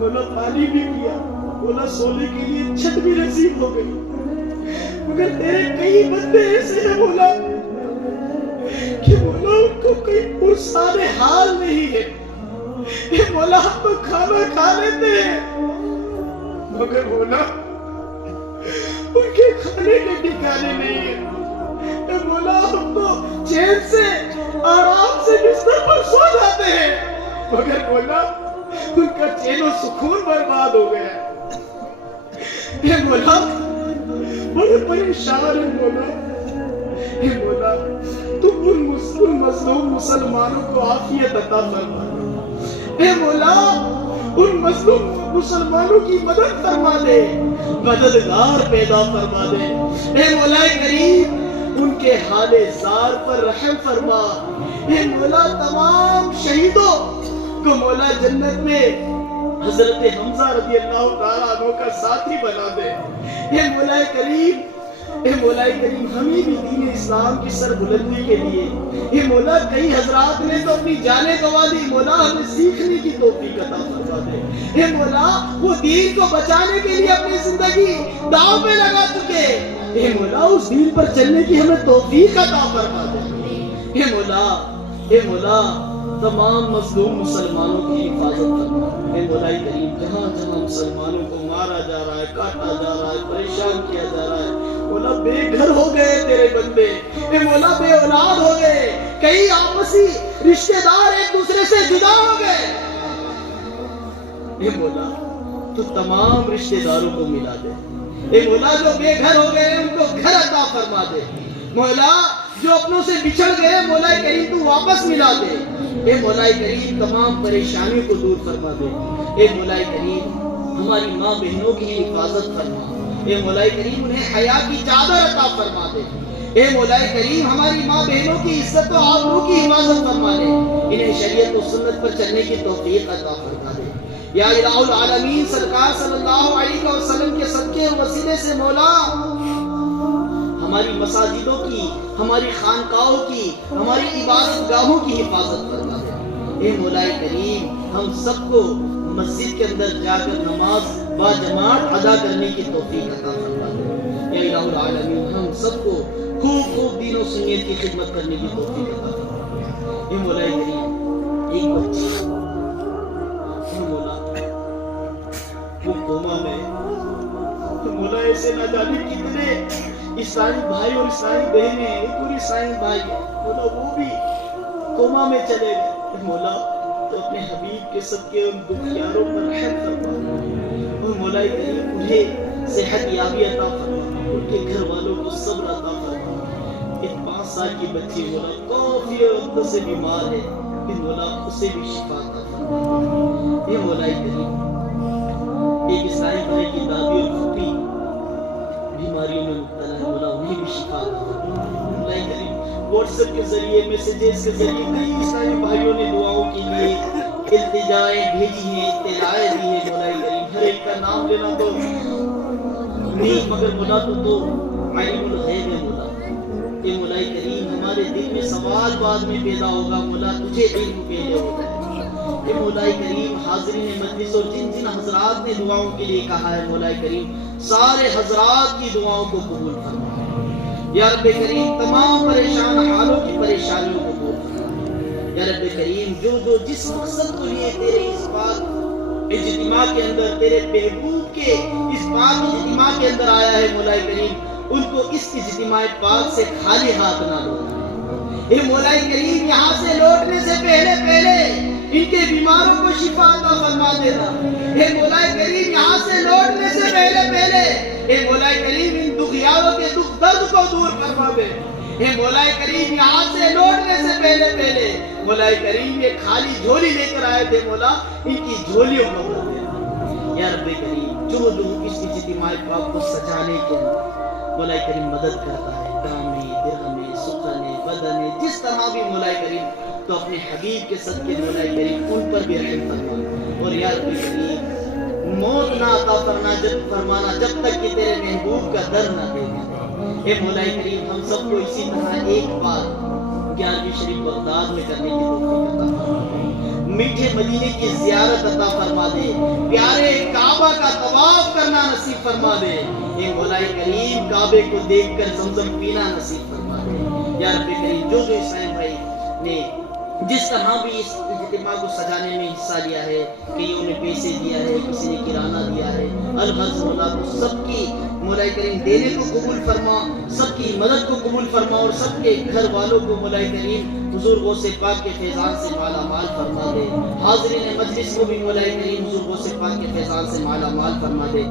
مولا، پانی بھی پیا مولا، سونے کے لیے چھت بھی نصیب ہو گئی مگر تیرے کئی بندے ایسے ہیں مولا کہ مولا ان کو کوئی پرسان حال نہیں ہے۔ اے مولا ہم تو کھانا کھا لیتے ہیں مگر مولا ان کے کھانے کے ٹھکانے نہیں ہے۔ اے مولا ہم تو چین سے آرام سے بستر پر سو جاتے ہیں مگر مولا ان کا چین و سکون برباد ہو گیا۔ اے مولا بڑے پریشان ہیں مولا۔ اے مولا تم ان مظلوم مسلمانوں کو عافیت عطا فرما دے۔ اے مولا ان مظلوم مسلمانوں کی مدد فرما دے، مددگار پیدا فرما دے۔ اے مولا کریم ان کے حال زار پر رحم فرما۔ اے مولا تمام شہیدوں کو مولا جنت میں حضرت حمزہ رضی اللہ تعالیٰ عنہ کا ساتھی بنا دے۔ اے مولا کریم ہمیں بھی دین اسلام کی سربلندی کے لیے اے مولا کئی حضرات نے تو اپنی جانیں گنوا دی مولا، ہمیں سیکھنے کی توفیق عطا فرما دے۔ اے مولا وہ دین کو بچانے کے لیے اپنی زندگی داؤ پہ لگا چکے، اے مولا اس دین پر چلنے کی ہمیں توفیق عطا فرما دے۔ اے مولا تمام مظلوم مسلمانوں کی حفاظت فرما۔ اے مولا کریم جہاں جہاں مسلمانوں کو مارا جا رہا ہے، کاٹا جا رہا ہے، پریشان کیا جا رہا ہے مولا، بے گھر ہو گئے تیرے بندے، اے مولا بے اولاد ہو گئے، کئی آپسی رشتہ دار ایک دوسرے سے جدا ہو گئے، اے مولا تو تمام رشتہ داروں کو ملا دے، اے مولا جو بے گھر ہو گئے ان کو گھر عطا فرما دے. مولا جو اپنوں سے بچھڑ گئے مولا کریم تو واپس ملا دے. اے مولا کریم تمام پریشانیوں کو دور فرما دے. اے مولا کریم ہماری ماں بہنوں کی حفاظت فرما. اے مولا کریم انہیں حیا کی چادر عطا فرما دے. اے مولا کریم ہماری ماں بہنوں کی عزت و آبرو کی حفاظت فرما دے. انہیں شریعت و سنت پر چلنے کی توفیق عطا فرما دے. یا الہ العالمین سرکار صلی اللہ علیہ وسلم کے صدقے و وسیلے سے مولا ہماری مساجدوں کی، ہماری خانقاہوں کی، ہماری عبادت گاہوں کی حفاظت فرما دے. اے مولا کریم ہم سب کو مسجد کے اندر جا کر نماز با جماعت ادا کرنے کی توفیق عطا فرما دے. یا الہ العالمین ہم سب کو خوب دین و سنت کی خدمت کرنے کی توفیق عطا فرما دے. اے مولا کریم ایک بچی مولا وہ کوما میں مولا ایسے نہ جانے کتنے عیسائی بھائی اور عیسائی بہنیں ایک اور عیسائی بھائی مولا وہ بھی کوما میں چلے گئے. مولا تو اپنے حبیب کے صدقے ان دکھیاروں پر رحم فرما اور مولا کریم انہیں صحت یابی عطا فرما. ان کے گھر والوں کو صبر عطا فرما. ایک 5 سال کی بچی مولا کافی وقت سے بیمار ہے مولا اسے بھی شفا عطا فرما. اے مولا کریم ایک عیسائی بھائی کی دادی اور پھوپھی بیماریوں میں مبتلا ہے مولا انہیں بھی شفا عطا فرما. مولا کریم واٹس ایپ کے ذریعے میسیجز کے ذریعے کئی عیسائی بھائیوں نے دعاؤں کے لیے التجائیں بھیجی ہیں، اطلاعیں دی ہیں. مولا کریم ہر ایک کا نام لینا تو نہیں مگر مولا تو علم الغیب ہے مولا. کہ مولا کریم ہمارے دل میں سوال بعد میں پیدا ہوگا مولا تجھے علم پہلے ہوگا. کہ مولا کریم حاضرین مجلس اور جن جن حضرات نے دعاؤں کے لیے کہا ہے مولا کریم سارے حضرات کی دعاؤں کو قبول فرما. یا رب کریم تمام پریشان حالوں کی پریشانیوں کو دور فرما. یا رب کریم جو جس مقصد کو لیے تیرے اس پاک اجتماع کے اندر تیرے محبوب کے اس پاک اجتماع کے اندر آیا ہے مولا کریم ان کو اس اجتماع پاک سے خالی ہاتھ نہ لوٹنا. اے مولا کریم یہاں سے لوٹنے سے پہلے ان کے بیماروں کو شفا عطا فرما دینا. اے مولا کریم یہاں سے لوٹنے سے پہلے اے مولا کریم ان دکھیاروں کے دکھ درد کو دور فرما دے. اے مولا کریم یہاں سے لوٹنے سے پہلے مولا کریم یہ خالی جھولی لے کر آئے تھے مولا ان کی جھولیوں کو بھر دے. یا رب کریم جو اس اجتماع پاک کو سجانے کے مولا کریم مدد کرتا ہے دام میں درہم میں سخن میں بدن میں جس طرح بھی مولا کریم تو اپنے حبیب کے صدقے مولا کریم ان پر بھی رحم فرما. اور یا رب کریم موت نہ عطا فرمانا جب تک کہ تیرے محبوب کا در نہ دے. اے مولا کریم ہم سب کو اسی طرح ایک بار 11ویں شریف بغداد میں کرنے کی توفیق عطا فرما. میٹھے مدینے کی زیارت عطا فرما دے. پیارے کعبہ کا طواف کرنا نصیب فرما دے. اے مولا کریم کعبے کو دیکھ کر زمزم پینا نصیب فرما دے. یا رب کریم جو عیسائی بھائی نے جس طرح بھی اس اجتماع کو سجانے میں حصہ لیا ہے کئیوں نے پیسے دیا ہے کسی نے کرانہ دیا ہے الغرض مولا کو سب کی مولا کریم دینے کو قبول فرما. سب کی مدد کو قبول فرما اور سب کے گھر والوں کو مولا کریم حضور غوث پاک کے فیضان سے مالا مال فرما دے. حاضرین مجلس کو بھی مولا کریم حضور غوث پاک کے فیضان سے مالا مال فرما دے.